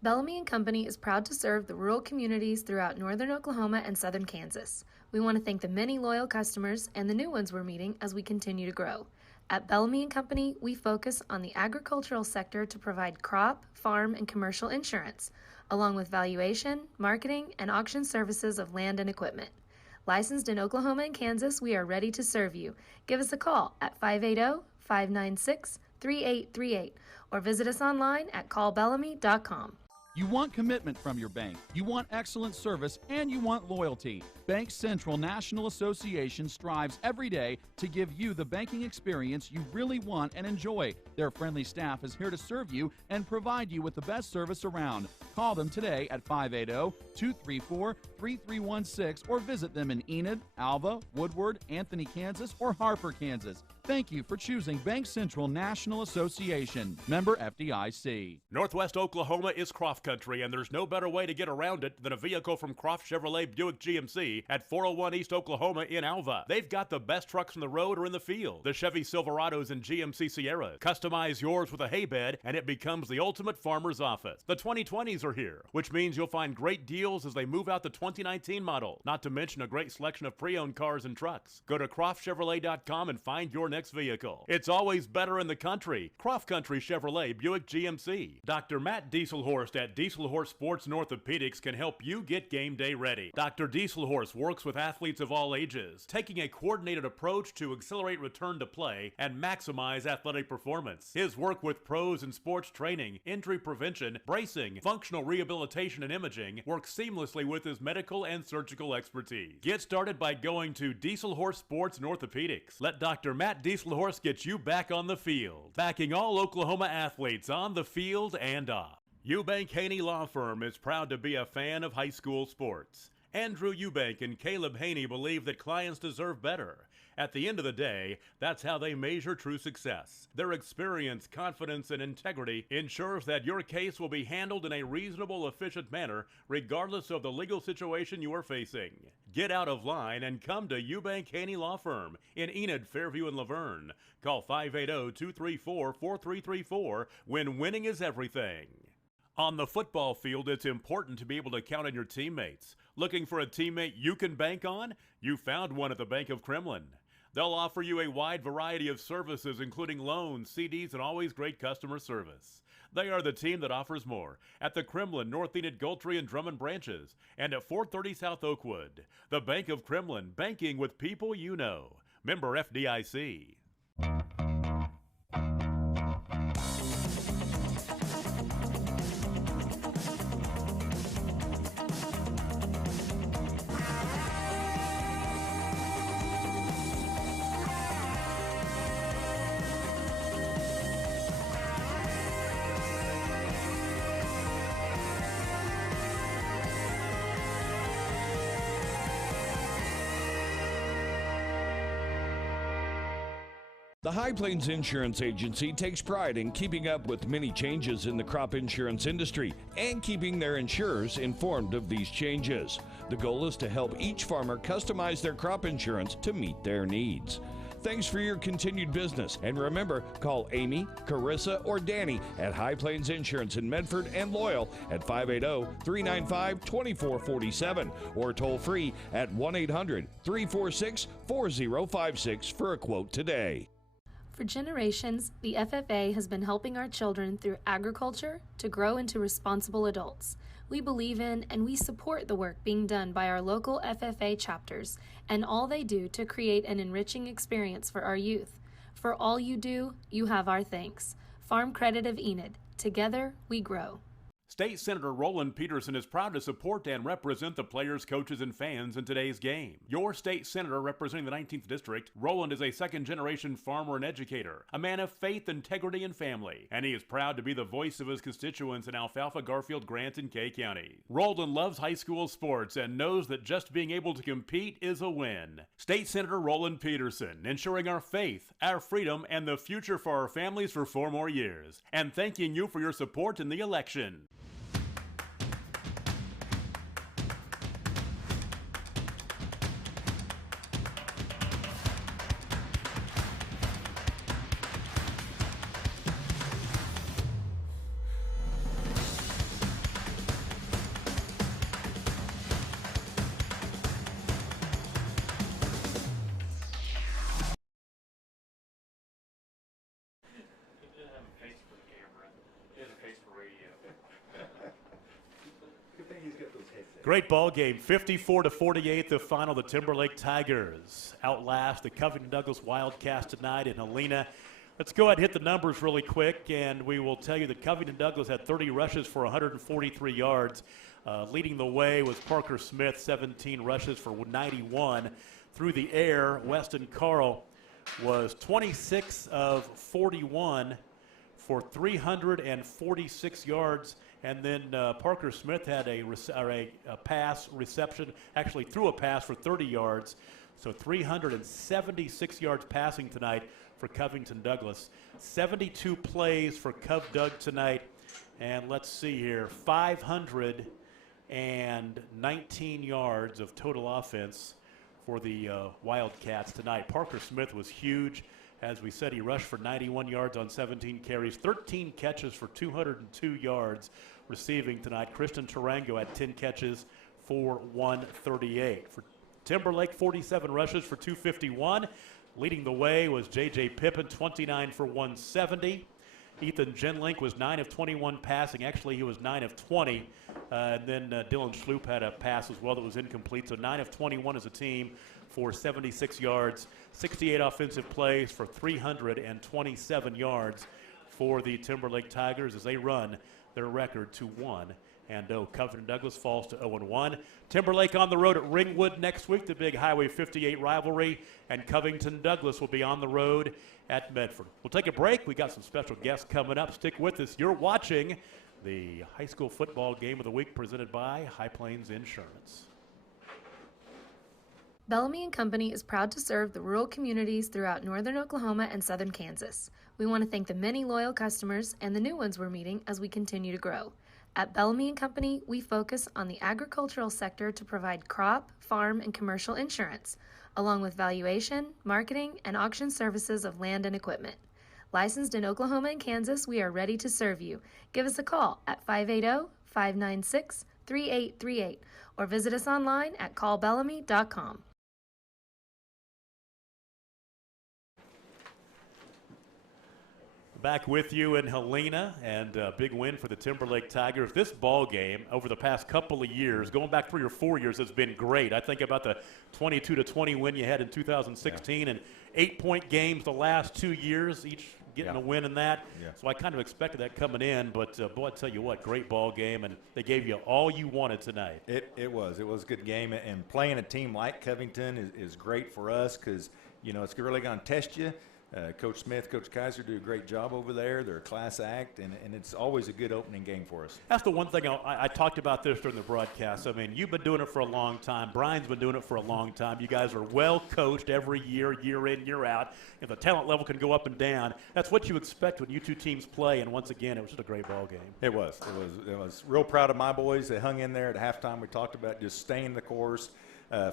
Bellamy & Company is proud to serve the rural communities throughout northern Oklahoma and southern Kansas. We want to thank the many loyal customers and the new ones we're meeting as we continue to grow. At Bellamy & Company, we focus on the agricultural sector to provide crop, farm, and commercial insurance, along with valuation, marketing, and auction services of land and equipment. Licensed in Oklahoma and Kansas, we are ready to serve you. Give us a call at 580-596-3838 or visit us online at callbellamy.com. You want commitment from your bank, you want excellent service, and you want loyalty. Bank Central National Association strives every day to give you the banking experience you really want and enjoy. Their friendly staff is here to serve you and provide you with the best service around. Call them today at 580-234-3316 or visit them in Enid, Alva, Woodward, Anthony, Kansas, or Harper, Kansas. Thank you for choosing Bank Central National Association. Member FDIC. Northwest Oklahoma is Croft Country, and there's no better way to get around it than a vehicle from Croft Chevrolet Buick GMC at 401 East Oklahoma in Alva. They've got the best trucks on the road or in the field. The Chevy Silverados and GMC Sierras. Customize yours with a hay bed, and it becomes the ultimate farmer's office. The 2020s are here, which means you'll find great deals as they move out the 2019 model, not to mention a great selection of pre-owned cars and trucks. Go to CroftChevrolet.com and find your next vehicle. It's always better in the country. Croft Country Chevrolet Buick GMC. Dr. Matt Dieselhorst at Dieselhorst Sports and Orthopedics can help you get game day ready. Dr. Dieselhorst works with athletes of all ages, taking a coordinated approach to accelerate return to play and maximize athletic performance. His work with pros in sports training, injury prevention, bracing, functional rehabilitation, and imaging works seamlessly with his medical and surgical expertise. Get started by going to Dieselhorst Sports and Orthopedics. Let Dr. Matt Dieselhorst get you back on the field, backing all Oklahoma athletes on the field and off. Eubank Haney Law Firm is proud to be a fan of high school sports. Andrew Eubank and Caleb Haney believe that clients deserve better. At the end of the day, that's how they measure true success. Their experience, confidence, and integrity ensures that your case will be handled in a reasonable, efficient manner, regardless of the legal situation you are facing. Get out of line and come to Eubank Haney Law Firm in Enid, Fairview, and Laverne. Call 580-234-4334 when winning is everything. On the football field, it's important to be able to count on your teammates. Looking for a teammate you can bank on? You found one at the Bank of Kremlin. They'll offer you a wide variety of services, including loans, CDs, and always great customer service. They are the team that offers more at the Kremlin, North Enid, Gultry, and Drummond branches, and at 430 South Oakwood. The Bank of Kremlin, banking with people you know. Member FDIC. The High Plains Insurance Agency takes pride in keeping up with many changes in the crop insurance industry and keeping their insurers informed of these changes. The goal is to help each farmer customize their crop insurance to meet their needs. Thanks for your continued business, and remember, call Amy, Carissa, or Danny at High Plains Insurance in Medford and Loyal at 580-395-2447 or toll free at 1-800-346-4056 for a quote today. For generations, the FFA has been helping our children through agriculture to grow into responsible adults. We believe in and we support the work being done by our local FFA chapters and all they do to create an enriching experience for our youth. For all you do, you have our thanks. Farm Credit of Enid. Together, we grow. State Senator Roland Peterson is proud to support and represent the players, coaches, and fans in today's game. Your state senator representing the 19th District, Roland is a second-generation farmer and educator, a man of faith, integrity, and family, and he is proud to be the voice of his constituents in Alfalfa, Garfield, Grant, and Kay County. Roland loves high school sports and knows that just being able to compete is a win. State Senator Roland Peterson, ensuring our faith, our freedom, and the future for our families for 4 more years, and thanking you for your support in the election. Great ball game, 54-48, the final. The Timberlake Tigers outlast the Covington Douglas Wildcats tonight in Helena. Let's go ahead and hit the numbers really quick, and we will tell you that Covington Douglas had 30 rushes for 143 yards. Leading the way was Parker Smith, 17 rushes for 91. Through the air, Weston Carl was 26 of 41 for 346 yards. And then Parker Smith had a pass reception, actually threw a pass for 30 yards. So 376 yards passing tonight for Covington Douglas. 72 plays for Cov Doug tonight. And let's see here, 519 yards of total offense for the Wildcats tonight. Parker Smith was huge. As we said, he rushed for 91 yards on 17 carries, 13 catches for 202 yards receiving tonight. Christian Tarango had 10 catches for 138. For Timberlake, 47 rushes for 251. Leading the way was J.J. Pippin, 29 for 170. Ethan Genlink was 9 of 21 passing. Actually, he was 9 of 20. And then Dylan Schloop had a pass as well that was incomplete. So 9 of 21 as a team for 76 yards. 68 offensive plays for 327 yards for the Timberlake Tigers as they run their record to 1-0. Covington Douglas falls to 0-1. Timberlake on the road at Ringwood next week, the big Highway 58 rivalry, and Covington Douglas will be on the road at Medford. We'll take a break. We got some special guests coming up. Stick with us. You're watching the high school football game of the week presented by High Plains Insurance. Bellamy & Company is proud to serve the rural communities throughout northern Oklahoma and southern Kansas. We want to thank the many loyal customers and the new ones we're meeting as we continue to grow. At Bellamy & Company, we focus on the agricultural sector to provide crop, farm, and commercial insurance, along with valuation, marketing, and auction services of land and equipment. Licensed in Oklahoma and Kansas, we are ready to serve you. Give us a call at 580-596-3838 or visit us online at callbellamy.com. Back with you in Helena, and a big win for the Timberlake Tigers. This ball game over the past couple of years, going back 3 or 4 years, has been great. I think about the 22-20 win you had in 2016 and 8-point games the last 2 years, each getting a win in that. So I kind of expected that coming in, but boy, I tell you what, great ball game, and they gave you all you wanted tonight. It was a good game, and playing a team like Covington is great for us because, you know, it's really going to test you. Coach Smith, Coach Kaiser do a great job over there. They're a class act, and it's always a good opening game for us. That's the one thing I talked about this during the broadcast. I mean, you've been doing it for a long time. Brian's been doing it for a long time. You guys are well coached every year, year in, year out. If the talent level can go up and down, that's what you expect when you two teams play. And once again, it was just a great ball game. It was. It was real proud of my boys. They hung in there at halftime. We talked about just staying the course.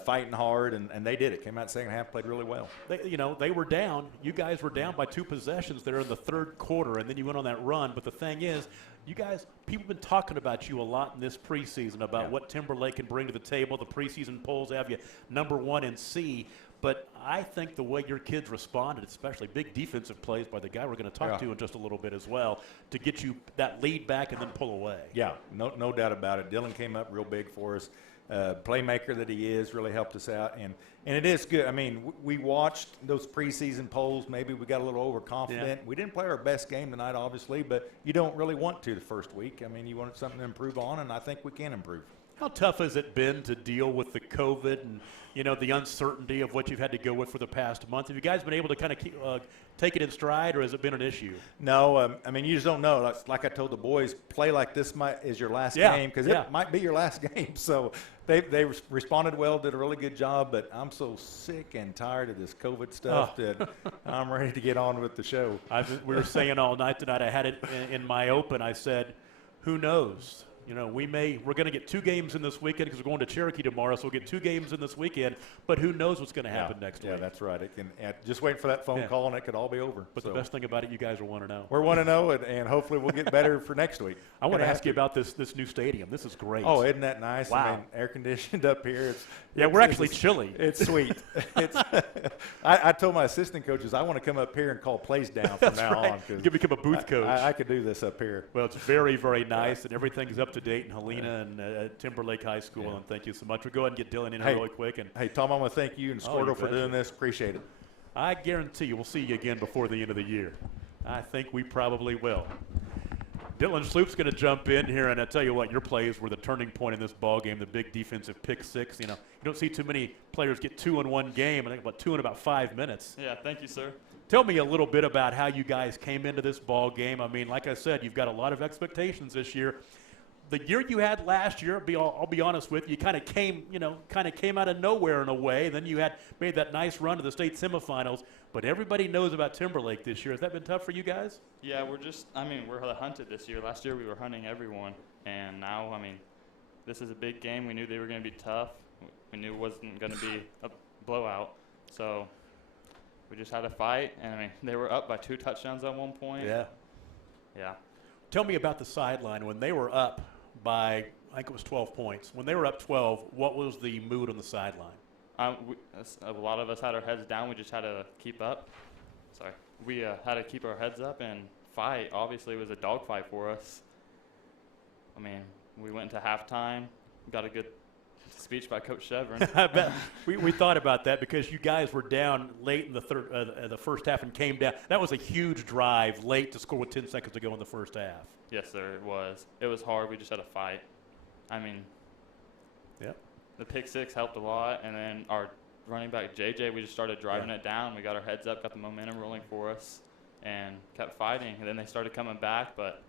Fighting hard, and they did it. Came out second half, played really well. They were down. You guys were down by 2 possessions there in the third quarter, and then you went on that run. But the thing is, you guys, people have been talking about you a lot in this preseason about what Timberlake can bring to the table. The preseason polls have you #1 in C. But I think the way your kids responded, especially big defensive plays by the guy we're going to talk to in just a little bit as well, to get you that lead back and then pull away. Yeah, no doubt about it. Dylan came up real big for us. Playmaker that he is, really helped us out, and it is good. I mean, we watched those preseason polls. Maybe we got a little overconfident. We didn't play our best game tonight, obviously, but you don't really want to the first week. I mean, you want something to improve on, and I think we can improve. How tough has it been to deal with the COVID and, the uncertainty of what you've had to go with for the past month? Have you guys been able to kind of take it in stride, or has it been an issue? No, I mean, you just don't know. Like I told the boys, play like this is your last game, because it might be your last game. So they responded well, did a really good job, but I'm so sick and tired of this COVID stuff that I'm ready to get on with the show. We were saying all night tonight, I had it in my open, I said, who knows? We're going to get 2 games in this weekend because we're going to Cherokee tomorrow, so we'll get 2 games in this weekend. But who knows what's going to happen next week? Yeah, that's right. It can just wait for that phone call, and it could all be over. But the best thing about it, you guys are 1-0. We're 1-0, and hopefully we'll get better for next week. I want to ask you about this new stadium. This is great. Oh, isn't that nice? Wow. I mean, air conditioned up here. We're actually chilly. It's sweet. I told my assistant coaches I want to come up here and call plays down from now on. You can become a booth coach. I could do this up here. Well, it's very, very nice, and everything's up to date in Helena and Timberlake High School, and thank you so much. We'll go ahead and get Dylan in here really quick. Hey, Tom, I want to thank you and Squirtle for doing this. Appreciate it. I guarantee you we'll see you again before the end of the year. I think we probably will. Dylan Sloop's going to jump in here, and I tell you what, your plays were the turning point in this ball game, the big defensive pick 6. You don't see too many players get 2 in one game. I think about 2 in about 5 minutes. Yeah, thank you, sir. Tell me a little bit about how you guys came into this ball game. I mean, like I said, you've got a lot of expectations this year. The year you had last year, I'll be honest with you, kind of came out of nowhere in a way. Then you made that nice run to the state semifinals. But everybody knows about Timberlake this year. Has that been tough for you guys? Yeah, we're hunted this year. Last year we were hunting everyone, and now, this is a big game. We knew they were going to be tough. We knew it wasn't going to be a blowout. So we just had to fight, and they were up by 2 touchdowns at one point. Yeah. Yeah. Tell me about the sideline when they were up by, I think it was 12 points. When they were up 12, what was the mood on the sideline? A lot of us had our heads down. We just had to keep up. We had to keep our heads up and fight. Obviously, it was a dogfight for us. We went into halftime, got a good speech by Coach Chevron. I bet we thought about that because you guys were down late in the first half and came down. That was a huge drive late to score with 10 seconds to go in the first half. Yes, sir, it was. It was hard. We just had to fight. The pick 6 helped a lot, and then our running back, JJ, we just started driving it down. We got our heads up, got the momentum rolling for us, and kept fighting. And then they started coming back, but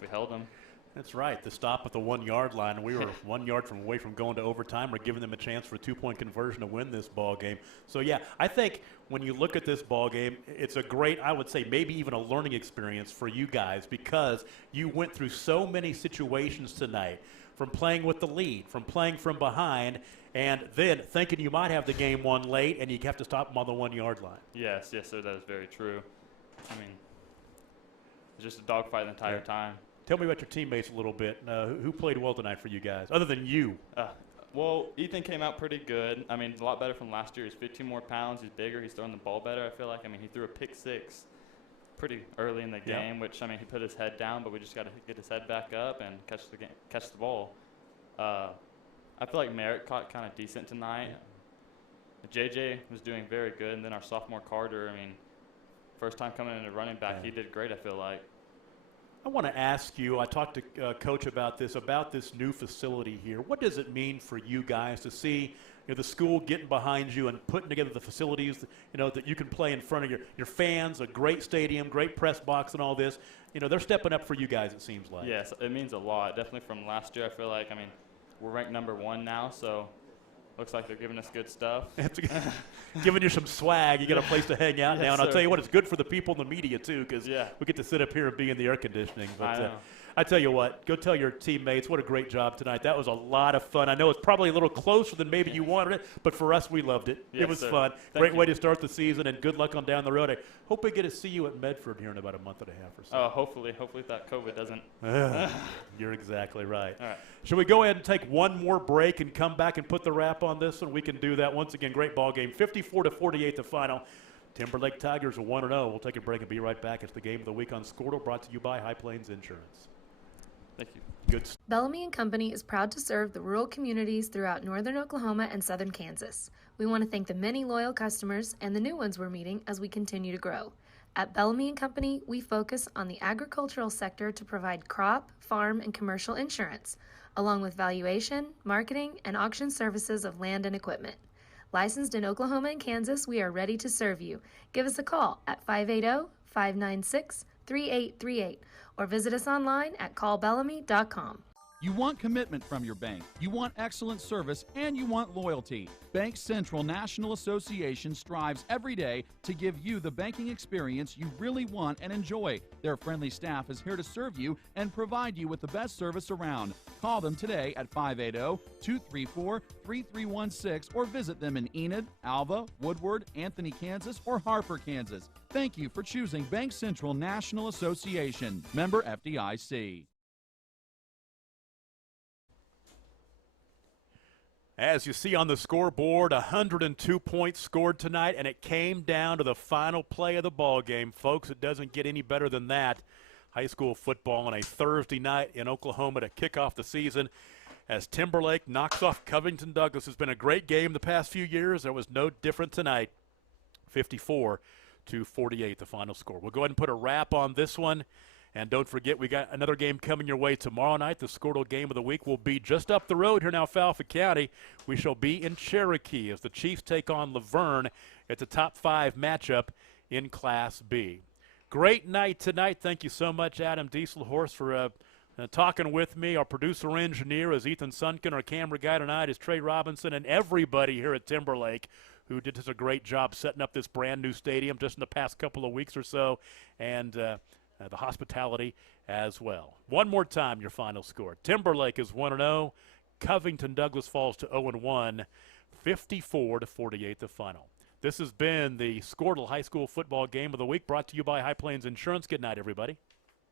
we held them. That's right. The stop at the 1-yard line. We were 1 yard away from going to overtime. We're giving them a chance for a 2-point conversion to win this ball game. So, yeah, I think when you look at this ball game, it's a great, I would say, maybe even a learning experience for you guys because you went through so many situations tonight, from playing with the lead, from playing from behind, and then thinking you might have the game won late, and you have to stop them on the 1-yard line. Yes, sir, that is very true. It's just a dogfight the entire time. Tell me about your teammates a little bit. Who played well tonight for you guys, other than you? Well, Ethan came out pretty good. A lot better from last year. He's 15 more pounds. He's bigger. He's throwing the ball better, I feel like. He threw a pick 6 pretty early in the game, which, he put his head down, but we just got to get his head back up and catch the ball. I feel like Merritt caught kind of decent tonight. JJ was doing very good, and then our sophomore Carter, first time coming in a running back, he did great, I feel like. I want to ask you, I talked to Coach about this new facility here. What does it mean for you guys to see the school getting behind you and putting together the facilities, that you can play in front of your fans, a great stadium, great press box, and all this. They're stepping up for you guys, it seems like. Yes, it means a lot. Definitely from last year, I feel like, we're ranked #1 now, so looks like they're giving us good stuff. Giving you some swag. You got a place to hang out now. And I'll tell you what, it's good for the people in the media, too, because we get to sit up here and be in the air conditioning. But I tell you what, go tell your teammates what a great job tonight. That was a lot of fun. I know it's probably a little closer than maybe you wanted it, but for us, we loved it. Yes, it was sir. fun. Thank Great way to start the season, and good luck on down the road. I hope we get to see you at Medford here in about a month and a half or so. Oh, hopefully that COVID doesn't. You're exactly right. All right. Should we go ahead and take one more break and come back and put the wrap on this one? We can do that. Once again, great ball game. 54-48 the final. Timberlake Tigers are 1-0. We'll take a break and be right back. It's the Game of the Week on Squirtle, brought to you by High Plains Insurance. Thank you. Good. Bellamy & Company is proud to serve the rural communities throughout northern Oklahoma and southern Kansas. We want to thank the many loyal customers and the new ones we're meeting as we continue to grow. At Bellamy & Company, we focus on the agricultural sector to provide crop, farm, and commercial insurance, along with valuation, marketing, and auction services of land and equipment. Licensed in Oklahoma and Kansas, we are ready to serve you. Give us a call at 580-596-3838 or visit us online at callbellamy.com. You want commitment from your bank, you want excellent service, and you want loyalty. Bank Central National Association strives every day to give you the banking experience you really want and enjoy. Their friendly staff is here to serve you and provide you with the best service around. Call them today at 580-234-3316 or visit them in Enid, Alva, Woodward, Anthony, Kansas, or Harper, Kansas. Thank you for choosing Bank Central National Association. Member FDIC. As you see on the scoreboard, 102 points scored tonight, and it came down to the final play of the ball game. Folks, it doesn't get any better than that. High school football on a Thursday night in Oklahoma to kick off the season as Timberlake knocks off Covington Douglas. It's been a great game the past few years. There was no different tonight. 54-48 the final score. We'll go ahead and put a wrap on this one. And don't forget, we got another game coming your way tomorrow night. The Squirtle Game of the Week will be just up the road here in Alfalfa County. We shall be in Cherokee as the Chiefs take on Laverne at the top 5 matchup in Class B. Great night tonight. Thank you so much, Adam Dieselhorst, for talking with me. Our producer-engineer is Ethan Sunken. Our camera guy tonight is Trey Robinson, and everybody here at Timberlake who did just a great job setting up this brand-new stadium just in the past couple of weeks or so. And the hospitality as well. One more time, your final score. Timberlake is 1-0. Covington Douglas falls to 0-1. 54-48 the final. This has been the Squirtle High School Football Game of the Week, brought to you by High Plains Insurance. Good night, everybody.